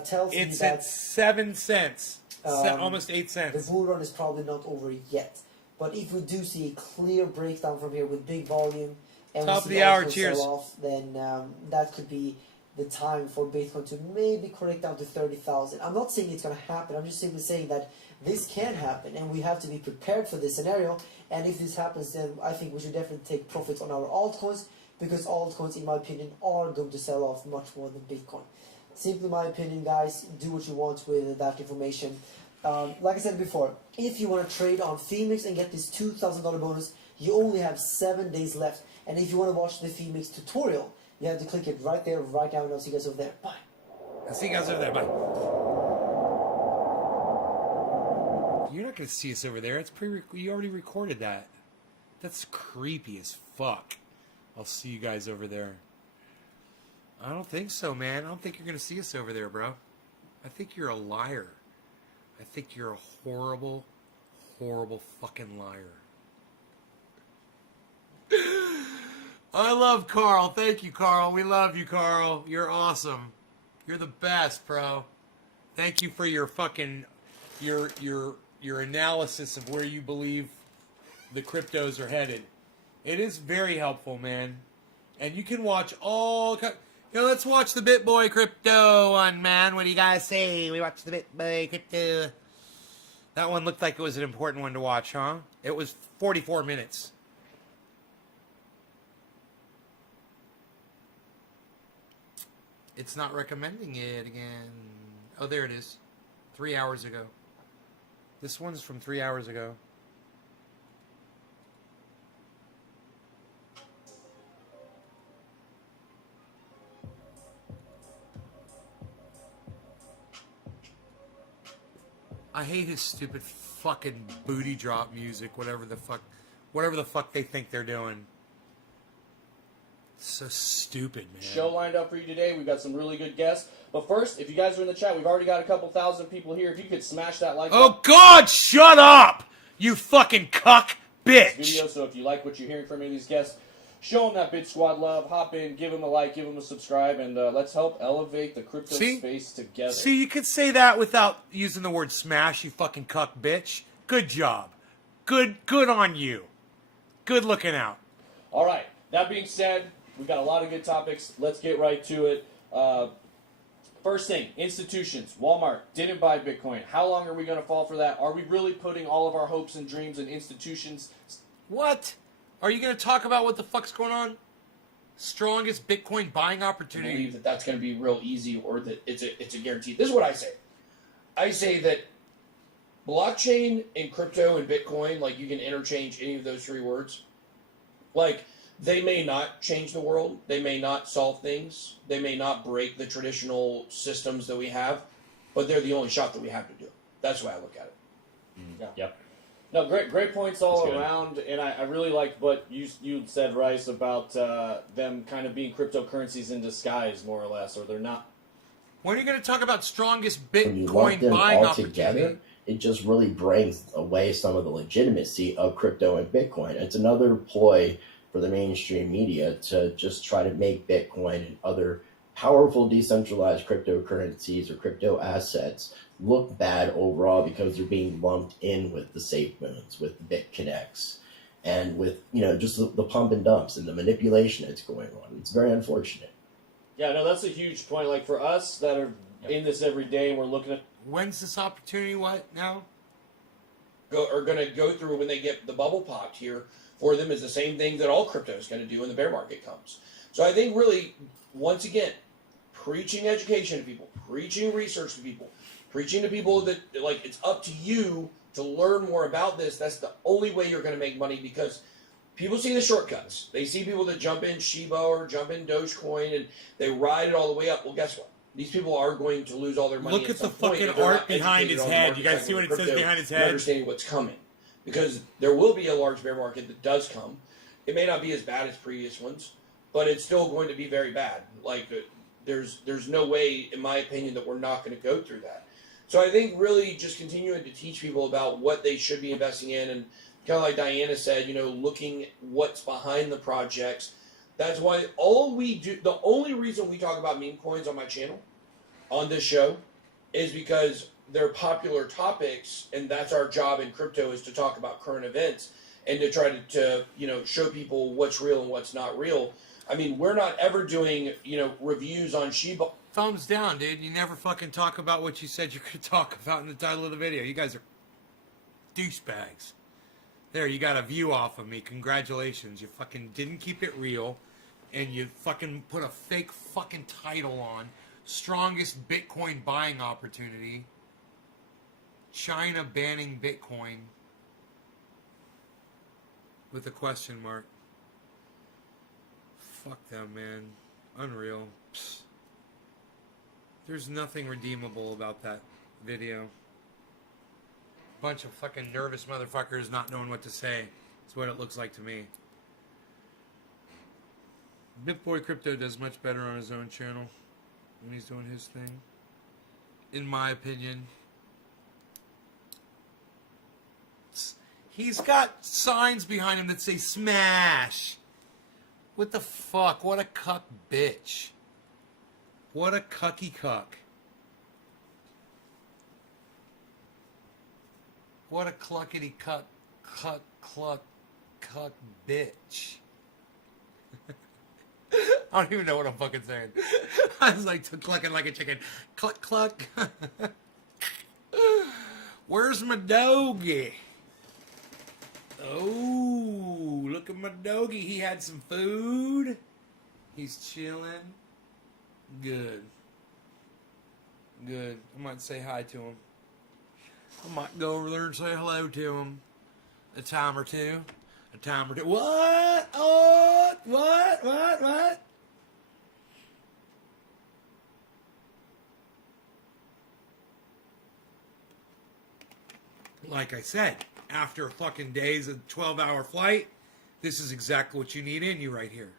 tells me It's that at 7 cents. Almost 8 the cents. bull run is probably not over yet. But if we do see a clear breakdown from here with big volume and Top we of see the hour, altcoins cheers. sell off, then that could be the time for Bitcoin to maybe correct down to 30,000. I'm not saying it's going to happen. I'm just simply saying that this can happen, and we have to be prepared for this scenario. And if this happens, then I think we should definitely take profits on our altcoins, because altcoins, in my opinion, are going to sell off much more than Bitcoin. Simply my opinion, guys. Do what you want with that information. Like I said before, if you want to trade on Phoenix and get this $2,000 bonus, you only have 7 days left. And if you want to watch the Phoenix tutorial, you have to click it right there, right now, and I'll see you guys over there. Bye. I'll see you guys over there. Bye. You're not going to see us over there. It's you already recorded that. That's creepy as fuck. I'll see you guys over there. I don't think so, man. I don't think you're going to see us over there, bro. I think you're a liar. I think you're a horrible, horrible fucking liar. I love Carl. Thank you, Carl. We love you, Carl. You're awesome. You're the best, bro. Thank you for your fucking your analysis of where you believe the cryptos are headed. It is very helpful, man. And you can watch all. Let's watch the BitBoy crypto one, man. What do you guys say? We watched the BitBoy crypto. That one looked like it was an important one to watch, huh? It was 44 minutes. It's not recommending it again. Oh, there it is. 3 hours ago. This one's from 3 hours ago. I hate his stupid fucking booty drop music, whatever the fuck they think they're doing. So stupid, man. Show lined up for you today. We've got some really good guests. But first, if you guys are in the chat, we've already got a couple thousand people here. If you could smash that like Oh God, shut up! You fucking cuck bitch! video. So if you like what you're hearing from any of these guests, show them that Bit Squad love. Hop in, give them a like, give them a subscribe, and let's help elevate the crypto space together. See, you could say that without using the word smash, you fucking cuck bitch. Good job. Good on you. Good looking out. All right. That being said, we've got a lot of good topics. Let's get right to it. First thing, institutions. Walmart didn't buy Bitcoin. How long are we going to fall for that? Are we really putting all of our hopes and dreams in institutions? What? Are you going to talk about what the fuck's going on? Strongest Bitcoin buying opportunity. believe that that's going to be real easy or that it's a guarantee. This is what I say. I say that blockchain and crypto and Bitcoin, like you can interchange any of those three words. Like they may not change the world. They may not solve things. They may not break the traditional systems that we have, but they're the only shot that we have to do it. That's the way I look at it. Yeah. Yep. No, great points all That's good. around, and I really liked what you said, Rice, about them kind of being cryptocurrencies in disguise, more or less, or they're not. When are you going to talk about strongest When you lump Bitcoin them buying all opportunity? together, it just really brings away some of the legitimacy of crypto and Bitcoin. It's another ploy for the mainstream media to just try to make Bitcoin and other powerful decentralized cryptocurrencies or crypto assets look bad overall because they're being lumped in with the SafeMoons, with the BitConnects, and with just the pump and dumps and the manipulation that's going on. It's very unfortunate. Yeah, no, that's a huge point. Like for us that are in this every day, and we're looking at. When's this opportunity? What now? Are going to go through when they get the bubble popped here for them is the same thing that all crypto is going to do when the bear market comes. So I think really, once again, preaching education to people, preaching research to people, preaching to people that like it's up to you to learn more about this. That's the only way you're going to make money because people see the shortcuts. They see people that jump in Shiba or jump in Dogecoin and they ride it all the way up. Well, guess what? These people are going to lose all their money. Look at the some point fucking if they're art not behind educated his on the head. market You guys cycle see what of it says crypto behind his and head? understanding what's coming. Because there will be a large bear market that does come. It may not be as bad as previous ones, but it's still going to be very bad. Like there's no way, in my opinion, that we're not going to go through that. So I think really just continuing to teach people about what they should be investing in, and kind of like Diana said, looking what's behind the projects. That's why all we do. The only reason we talk about meme coins on my channel, on this show, is because they're popular topics, and that's our job in crypto is to talk about current events and to try to show people what's real and what's not real. I mean, we're not ever doing reviews on Shiba. Thumbs down, dude. You never fucking talk about what you said you could talk about in the title of the video. You guys are douchebags. There, you got a view off of me. Congratulations. You fucking didn't keep it real, and you fucking put a fake fucking title on. Strongest Bitcoin buying opportunity. China banning Bitcoin. With a question mark. Fuck them, man. Unreal. Psst. There's nothing redeemable about that video. Bunch of fucking nervous motherfuckers not knowing what to say. That's what it looks like to me. BitBoy Crypto does much better on his own channel when he's doing his thing. In my opinion. He's got signs behind him that say smash. What the fuck? What a cuck bitch. What a cucky cuck. What a cluckety cuck bitch. I don't even know what I'm fucking saying. I was like clucking like a chicken. Cluck cluck. Where's my doggy? Oh, look at my doggy. He had some food. He's chilling. Good. Good. I might say hi to him. I might go over there and say hello to him. A time or two. A time or two. What? Oh, what? Like I said, after fucking days of 12-hour flight, this is exactly what you need in you right here.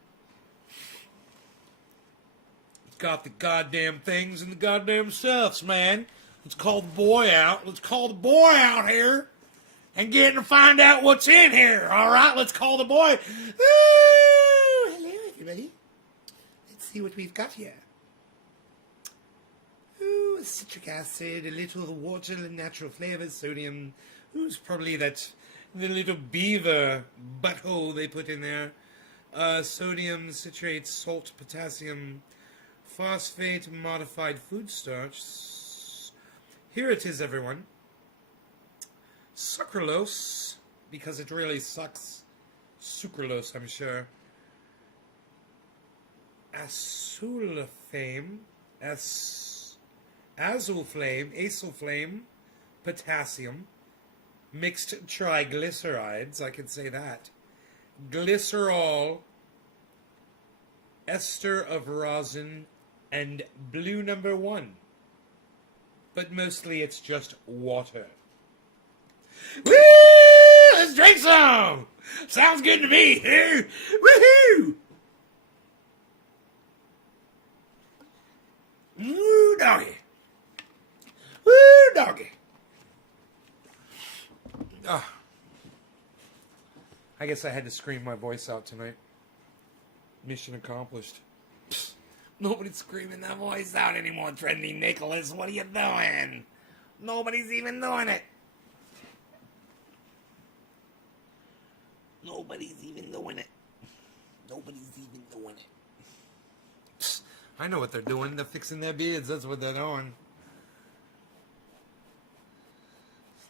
It's got the goddamn things and the goddamn stuffs, man. Let's call the boy out. Let's call the boy out here and get to find out what's in here. All right, let's call the boy. Ooh, hello, everybody. Let's see what we've got here. Ooh, citric acid, a little water, natural flavors, sodium. Who's probably the little beaver butthole they put in there. Sodium, citrate, salt, potassium, phosphate, modified food starch. Here it is, everyone. Sucralose, because it really sucks. Sucralose, I'm sure. azulflame, azulflame, potassium, mixed triglycerides, I can say that, glycerol, ester of rosin, and blue number 1. But mostly it's just water. Woo! Let's drink some! Sounds good to me! Woohoo! Woo, doggy! Woo, doggy! Ah. I guess I had to scream my voice out tonight. Mission accomplished. Psst. Nobody's screaming that voice out anymore, Trendy Nicholas. What are you doing? Nobody's even doing it. Nobody's even doing it. Nobody's even doing it. Psst. I know what they're doing. They're fixing their beards. That's what they're doing.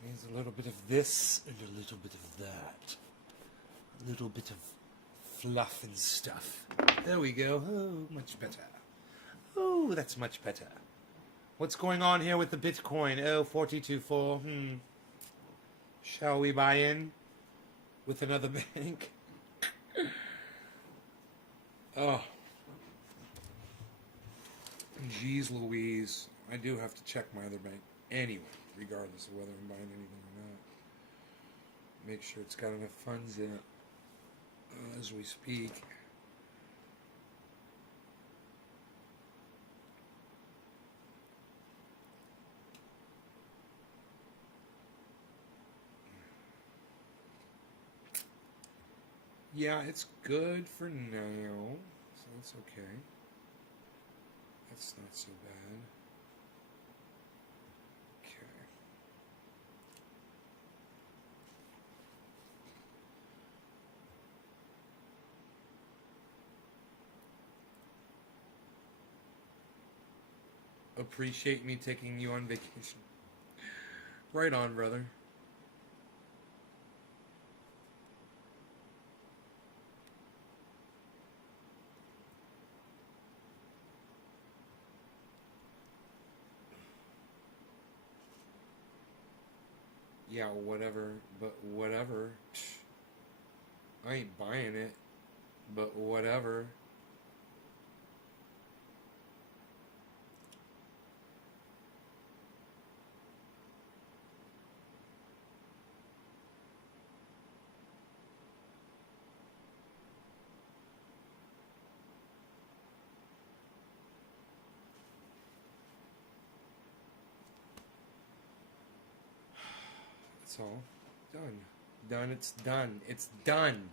Needs a little bit of this and a little bit of that. A little bit of fluff and stuff. There we go. Oh, much better. Oh, that's much better. What's going on here with the Bitcoin? Oh, 42.4. Shall we buy in with another bank? Oh. Jeez Louise. I do have to check my other bank anyway, regardless of whether I'm buying anything or not. Make sure it's got enough funds in it as we speak. Yeah, it's good for now, so that's okay. That's not so bad. Okay. Appreciate me taking you on vacation. Right on, brother. Yeah, whatever, but whatever. I ain't buying it, but whatever. That's all. Done. Done, it's done. It's done.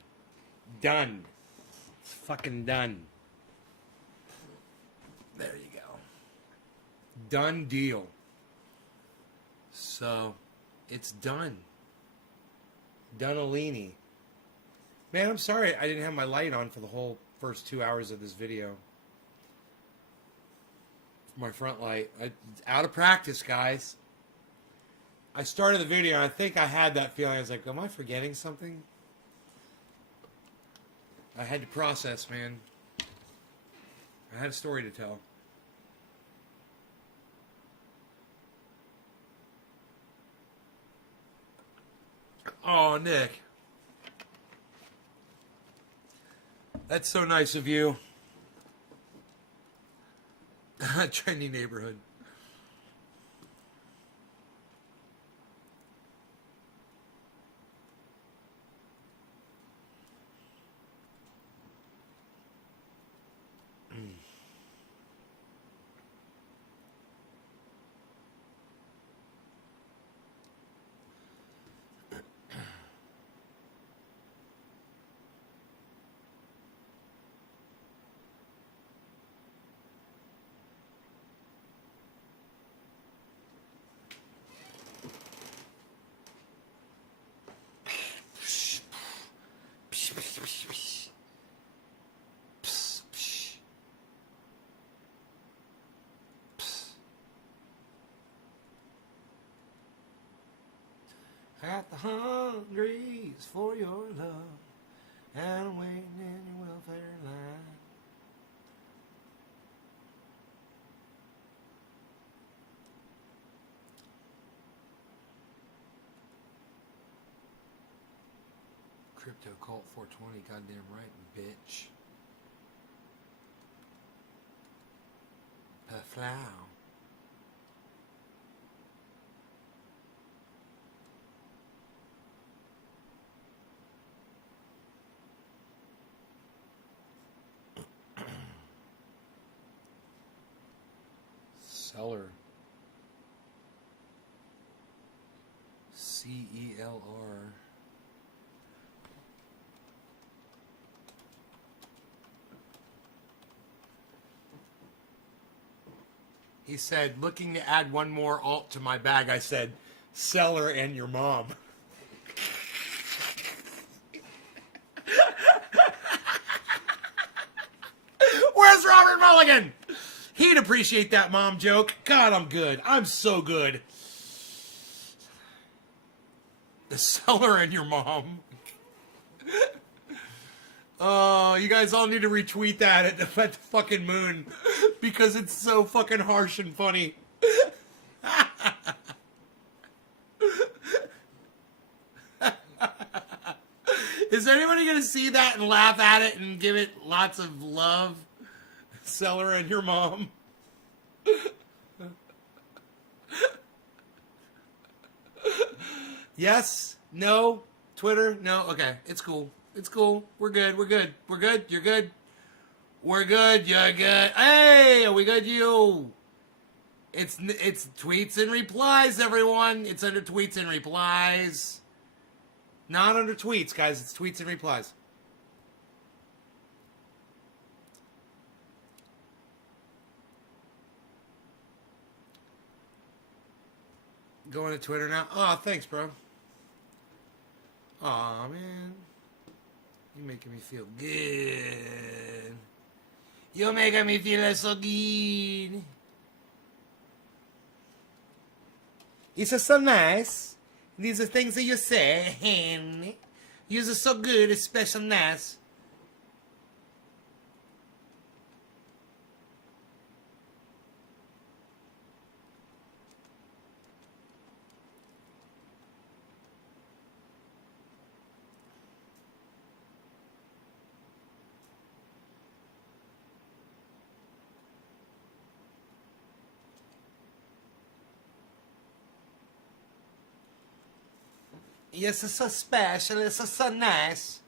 Done. It's fucking done. There you go. Done deal. So, it's done. Donalini. Man, I'm sorry I didn't have my light on for the whole first 2 hours of this video. My front light. Out of practice, guys. I started the video and I think I had that feeling. I was like, am I forgetting something? I had to process, man. I had a story to tell. Oh, Nick. That's so nice of you. Trendy neighborhood. At the hungries for your love, and I'm waiting in your welfare line. Crypto Cult 420, goddamn right, bitch. Perflow. Seller. CELR. He said, looking to add one more alt to my bag. I said, Seller and your mom. Where's Robert Mulligan? He'd appreciate that mom joke. God, I'm good. I'm so good. The Seller and your mom. Oh, you guys all need to retweet that at the fucking moon because it's so fucking harsh and funny. Is anybody gonna see that and laugh at it and give it lots of love? Seller and your mom. Yes? No? Twitter? No? Okay, it's cool. It's cool. We're good. We're good. We're good. You're good. We're good. You're good. Hey, are we good? You. It's tweets and replies, everyone. It's under tweets and replies. Not under tweets, guys. It's tweets and replies. Going to Twitter now. Oh, thanks, bro. Aw, man. You're making me feel good. You're making me feel so good. It's so nice. These are things that you say. You're so good. It's special nice. Yes, it's so special. It's so nice.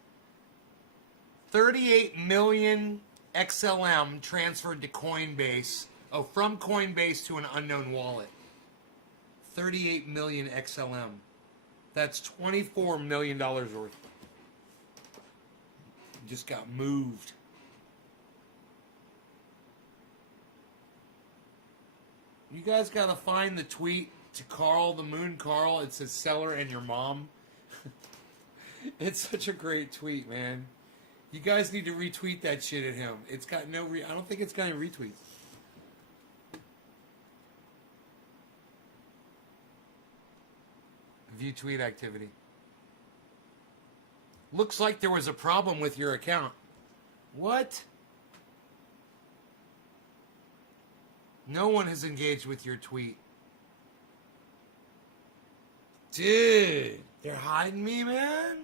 38 million XLM transferred to Coinbase. Oh, from Coinbase to an unknown wallet. 38 million XLM. That's $24 million worth. Just got moved. You guys gotta find the tweet to Carl the Moon Carl. It says Seller and your mom. It's such a great tweet, man. You guys need to retweet that shit at him. It's got no I don't think it's got any retweets. View tweet activity. Looks like there was a problem with your account. What? No one has engaged with your tweet. Dude, they're hiding me, man?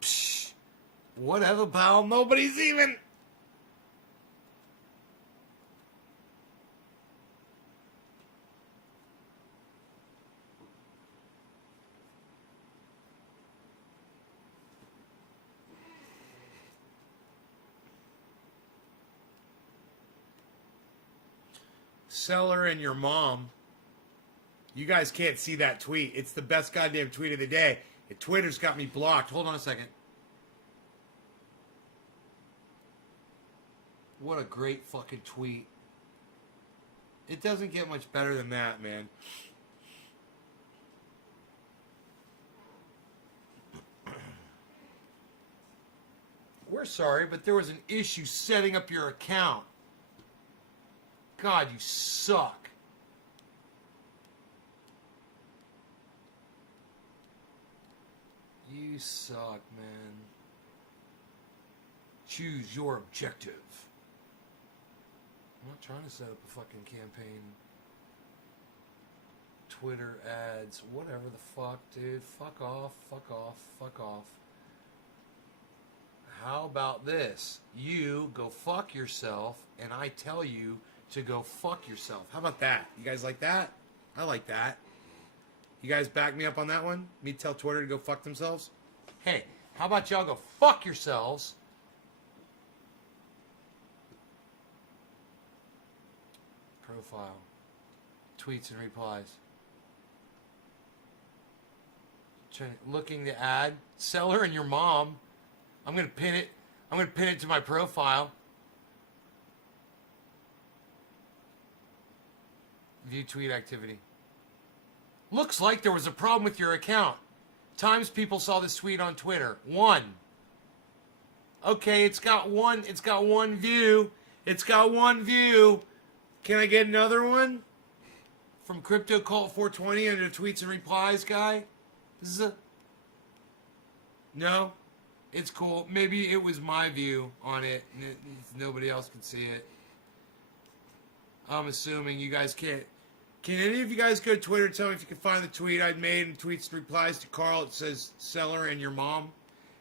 Psh, whatever, pal. Nobody's even... Seller and your mom. You guys can't see that tweet. It's the best goddamn tweet of the day. Twitter's got me blocked. Hold on a second. What a great fucking tweet. It doesn't get much better than that, man. We're sorry, but there was an issue setting up your account. God, you suck. You suck, man. Choose your objective. I'm not trying to set up a fucking campaign. Twitter ads, whatever the fuck, dude. Fuck off, fuck off, fuck off. How about this? You go fuck yourself, and I tell you to go fuck yourself. How about that? You guys like that? I like that. You guys back me up on that one? Me tell Twitter to go fuck themselves? Hey, how about y'all go fuck yourselves? Profile. Tweets and replies. Looking to add. Seller and your mom. I'm going to pin it. I'm going to pin it to my profile. View tweet activity. Looks like there was a problem with your account. Times people saw this tweet on Twitter. 1. Okay, it's got one view. It's got one view. Can I get another one? From Crypto Cult 420 under tweets and replies guy? This is a... No? It's cool. Maybe it was my view on it. And nobody else can see it. I'm assuming you guys can't. Can any of you guys go to Twitter and tell me if you can find the tweet I'd made and tweets and replies to Carl? It says seller and your mom.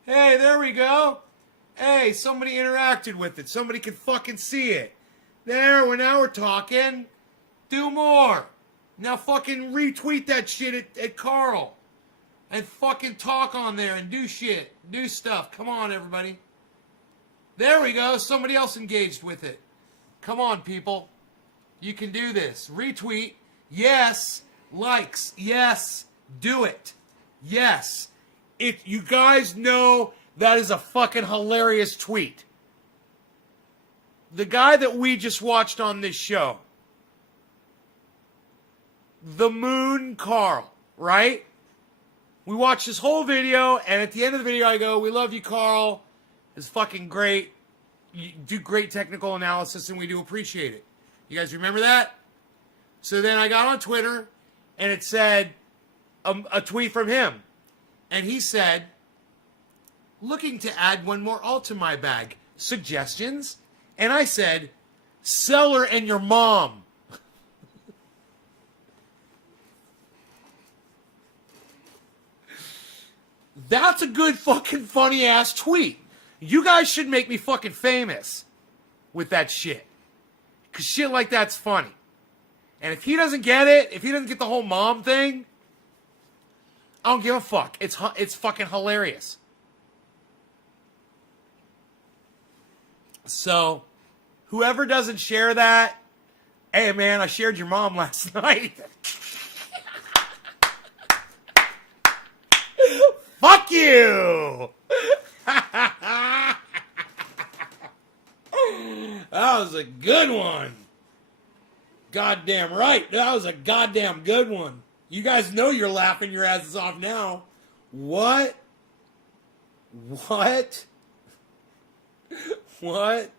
Hey, there we go. Hey, somebody interacted with it. Somebody can fucking see it. There, now we're talking. Do more. Now fucking retweet that shit at Carl. And fucking talk on there and do shit. Do stuff. Come on, everybody. There we go. Somebody else engaged with it. Come on, people. You can do this. Retweet. Yes. Likes. Yes. Do it. Yes. If you guys know that is a fucking hilarious tweet. The guy that we just watched on this show. The Moon Carl, right? We watched this whole video, and at the end of the video I go, we love you, Carl. It's fucking great. You do great technical analysis, and we do appreciate it. You guys remember that? So then I got on Twitter, and it said a tweet from him. And he said, looking to add one more alt to my bag. Suggestions? And I said, seller and your mom. That's a good fucking funny ass tweet. You guys should make me fucking famous with that shit. Because shit like that's funny. And if he doesn't get it, if he doesn't get the whole mom thing, I don't give a fuck. It's fucking hilarious. So, whoever doesn't share that, hey man, I shared your mom last night. Fuck you! That was a good one. Goddamn right. That was a goddamn good one. You guys know you're laughing your asses off now. What? What? What?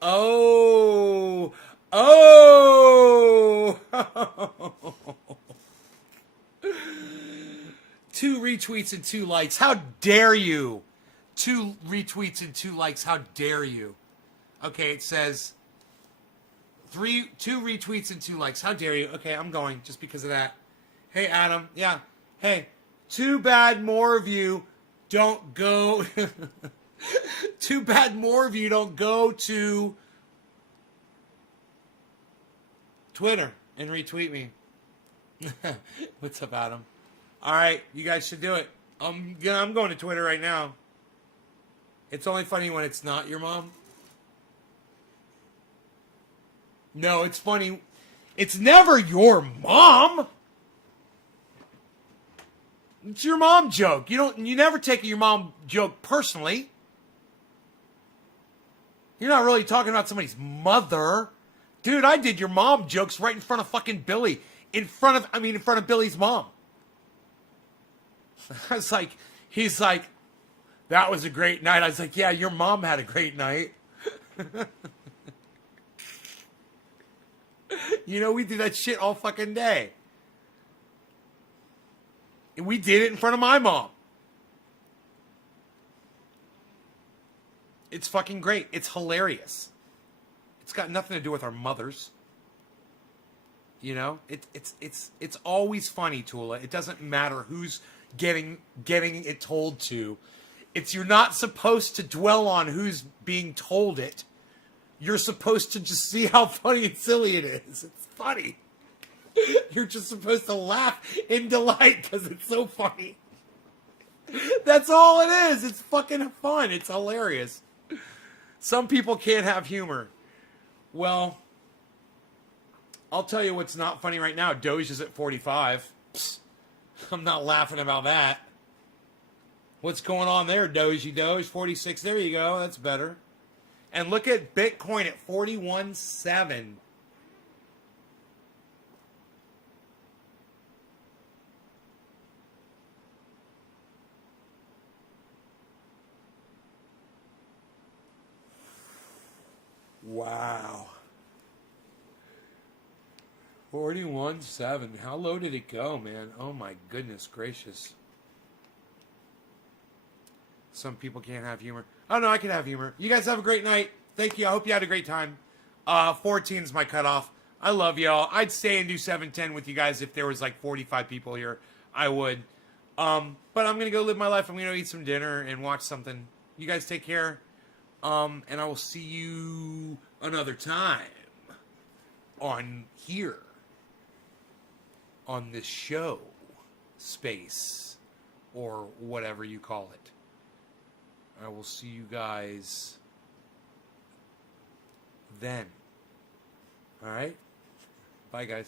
Oh. Oh. 2 retweets and 2 likes. How dare you? 2 retweets and 2 likes. How dare you? Okay, it says 2 retweets and 2 likes. How dare you? Okay, I'm going just because of that. Hey, Adam. Yeah. Hey, too bad more of you don't go. Too bad more of you don't go to Twitter and retweet me. What's up, Adam? All right, you guys should do it. I'm going to Twitter right now. It's only funny when it's not your mom. No, it's funny. It's never your mom. It's your mom joke. You never take your mom joke personally. You're not really talking about somebody's mother. Dude, I did your mom jokes right in front of fucking Billy. In front of Billy's mom. I was like, he's like, that was a great night. I was like, yeah, your mom had a great night. You know, we do that shit all fucking day. And we did it in front of my mom. It's fucking great. It's hilarious. It's got nothing to do with our mothers. You know, it's always funny, Tula. It doesn't matter who's getting it told to. It's you're not supposed to dwell on who's being told it. You're supposed to just see how funny and silly it is. It's funny. You're just supposed to laugh in delight because it's so funny. That's all it is. It's fucking fun. It's hilarious. Some people can't have humor. Well, I'll tell you what's not funny right now. Doge is at 45. Psst. I'm not laughing about that. What's going on there, Doge? 46. There you go. That's better. And look at Bitcoin at 41.7. Wow. 41.7. How low did it go, man? Oh my goodness gracious. Some people can't have humor. Oh no, I can have humor. You guys have a great night. Thank you. I hope you had a great time. 14 is my cutoff. I love y'all. I'd stay and do 710 with you guys if there was like 45 people here. I would. But I'm gonna go live my life. I'm gonna eat some dinner and watch something. You guys take care. And I will see you another time on here, on this show, space, or whatever you call it. I will see you guys then. All right? Bye, guys.